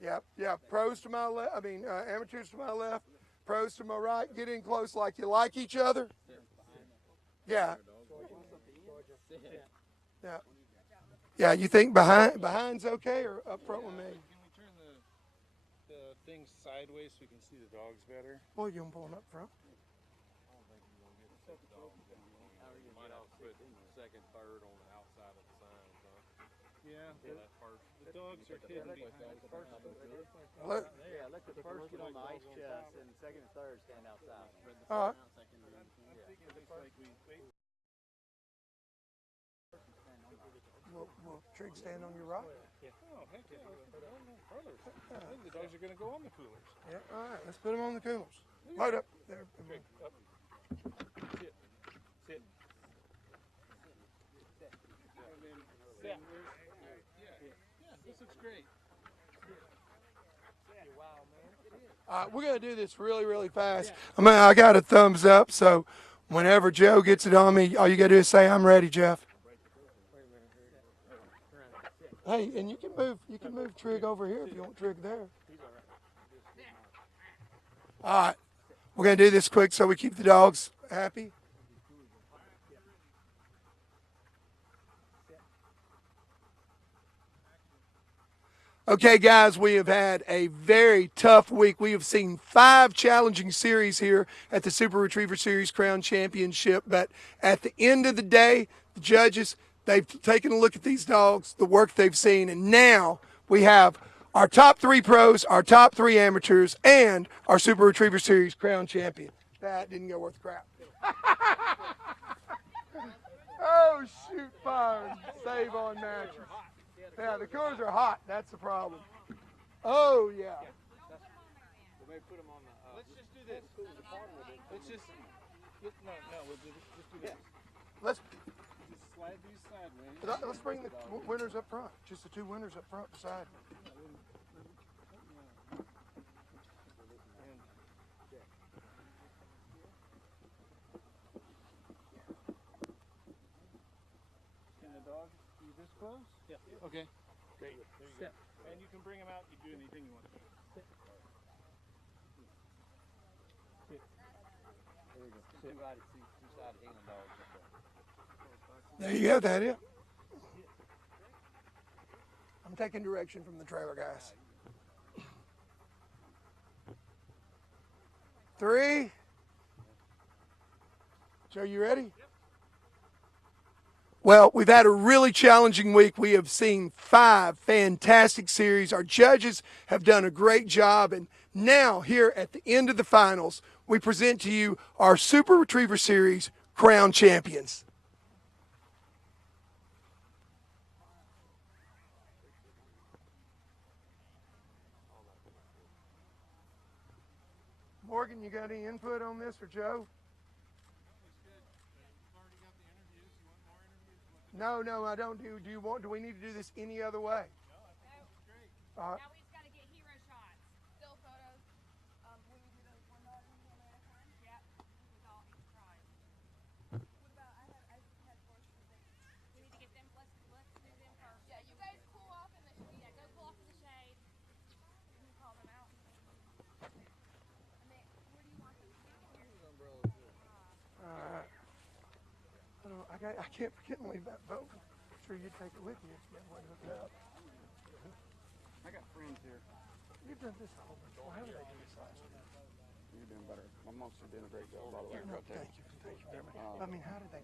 Yeah. Pros to my left. Amateurs to my left. Pros to my right. Get in close like you like each other. Yeah. Yeah, you think behind's okay or up front with me? Can we turn the thing sideways so we can see the dogs better? Boy, you gonna pull them up front? Second, third on the outside of the signs, huh? Yeah, the dogs are hidden behind the first. Look. Yeah, let the first get on the ice chest, and second and third stand outside. All right. Will Trig stand on your right? Oh, heck yeah. I think the dogs are going to go on the coolers. Yeah, all right. Let's put them on the coolers. Load up. There. Okay, up. Sit. Sit. Yeah, this looks great. All right, we're going to do this really, really fast. I got a thumbs up, so whenever Joe gets it on me, all you got to do is say, I'm ready, Jeff. Hey, and you can move Trig over here if you want Trig there. All right, we're going to do this quick so we keep the dogs happy. Okay, guys, we have had a very tough week. We have seen 5 challenging series here at the Super Retriever Series Crown Championship. But at the end of the day, the judges, they've taken a look at these dogs, the work they've seen, and now we have our top 3 pros, our top 3 amateurs, and our Super Retriever Series Crown Champion. That didn't go worth crap. Oh, shoot fire. Save on mattress. Yeah, the coolers are hot. That's the problem. Oh, yeah. We may put them on the. Let's just do this. Let's just. We'll just do this. Let's Just slide these sideways. let's bring the winners up front. Just the 2 winners up front beside me. close? Yeah. Okay. Great. There you go. And you can bring them out. You do anything you want. There you go, that it. I'm taking direction from the trailer guys. 3. Joe, you ready? Well, we've had a really challenging week. We have seen 5 fantastic series. Our judges have done a great job. And now, here at the end of the finals, we present to you our Super Retriever Series Crown Champions. Morgan, you got any input on this, or Joe? No, I don't. Do we need to do this any other way? Now we just got to get hero shots. Still photos. Will we do those one at a time? Yeah. With all each prize. What about, I had 4 things. We need to get them, let's do them first. Yeah, you guys cool off in the shade. Yeah, go cool off in the shade. You can call them out. And then, where do you want them? I can't forget and leave that boat. I'm sure you'd take it with you if you had one hooked up. I got friends here. You've done this all before. How did I do this last year? You're doing better. My monster did a great job, by the way. Thank you very much. I mean, how did they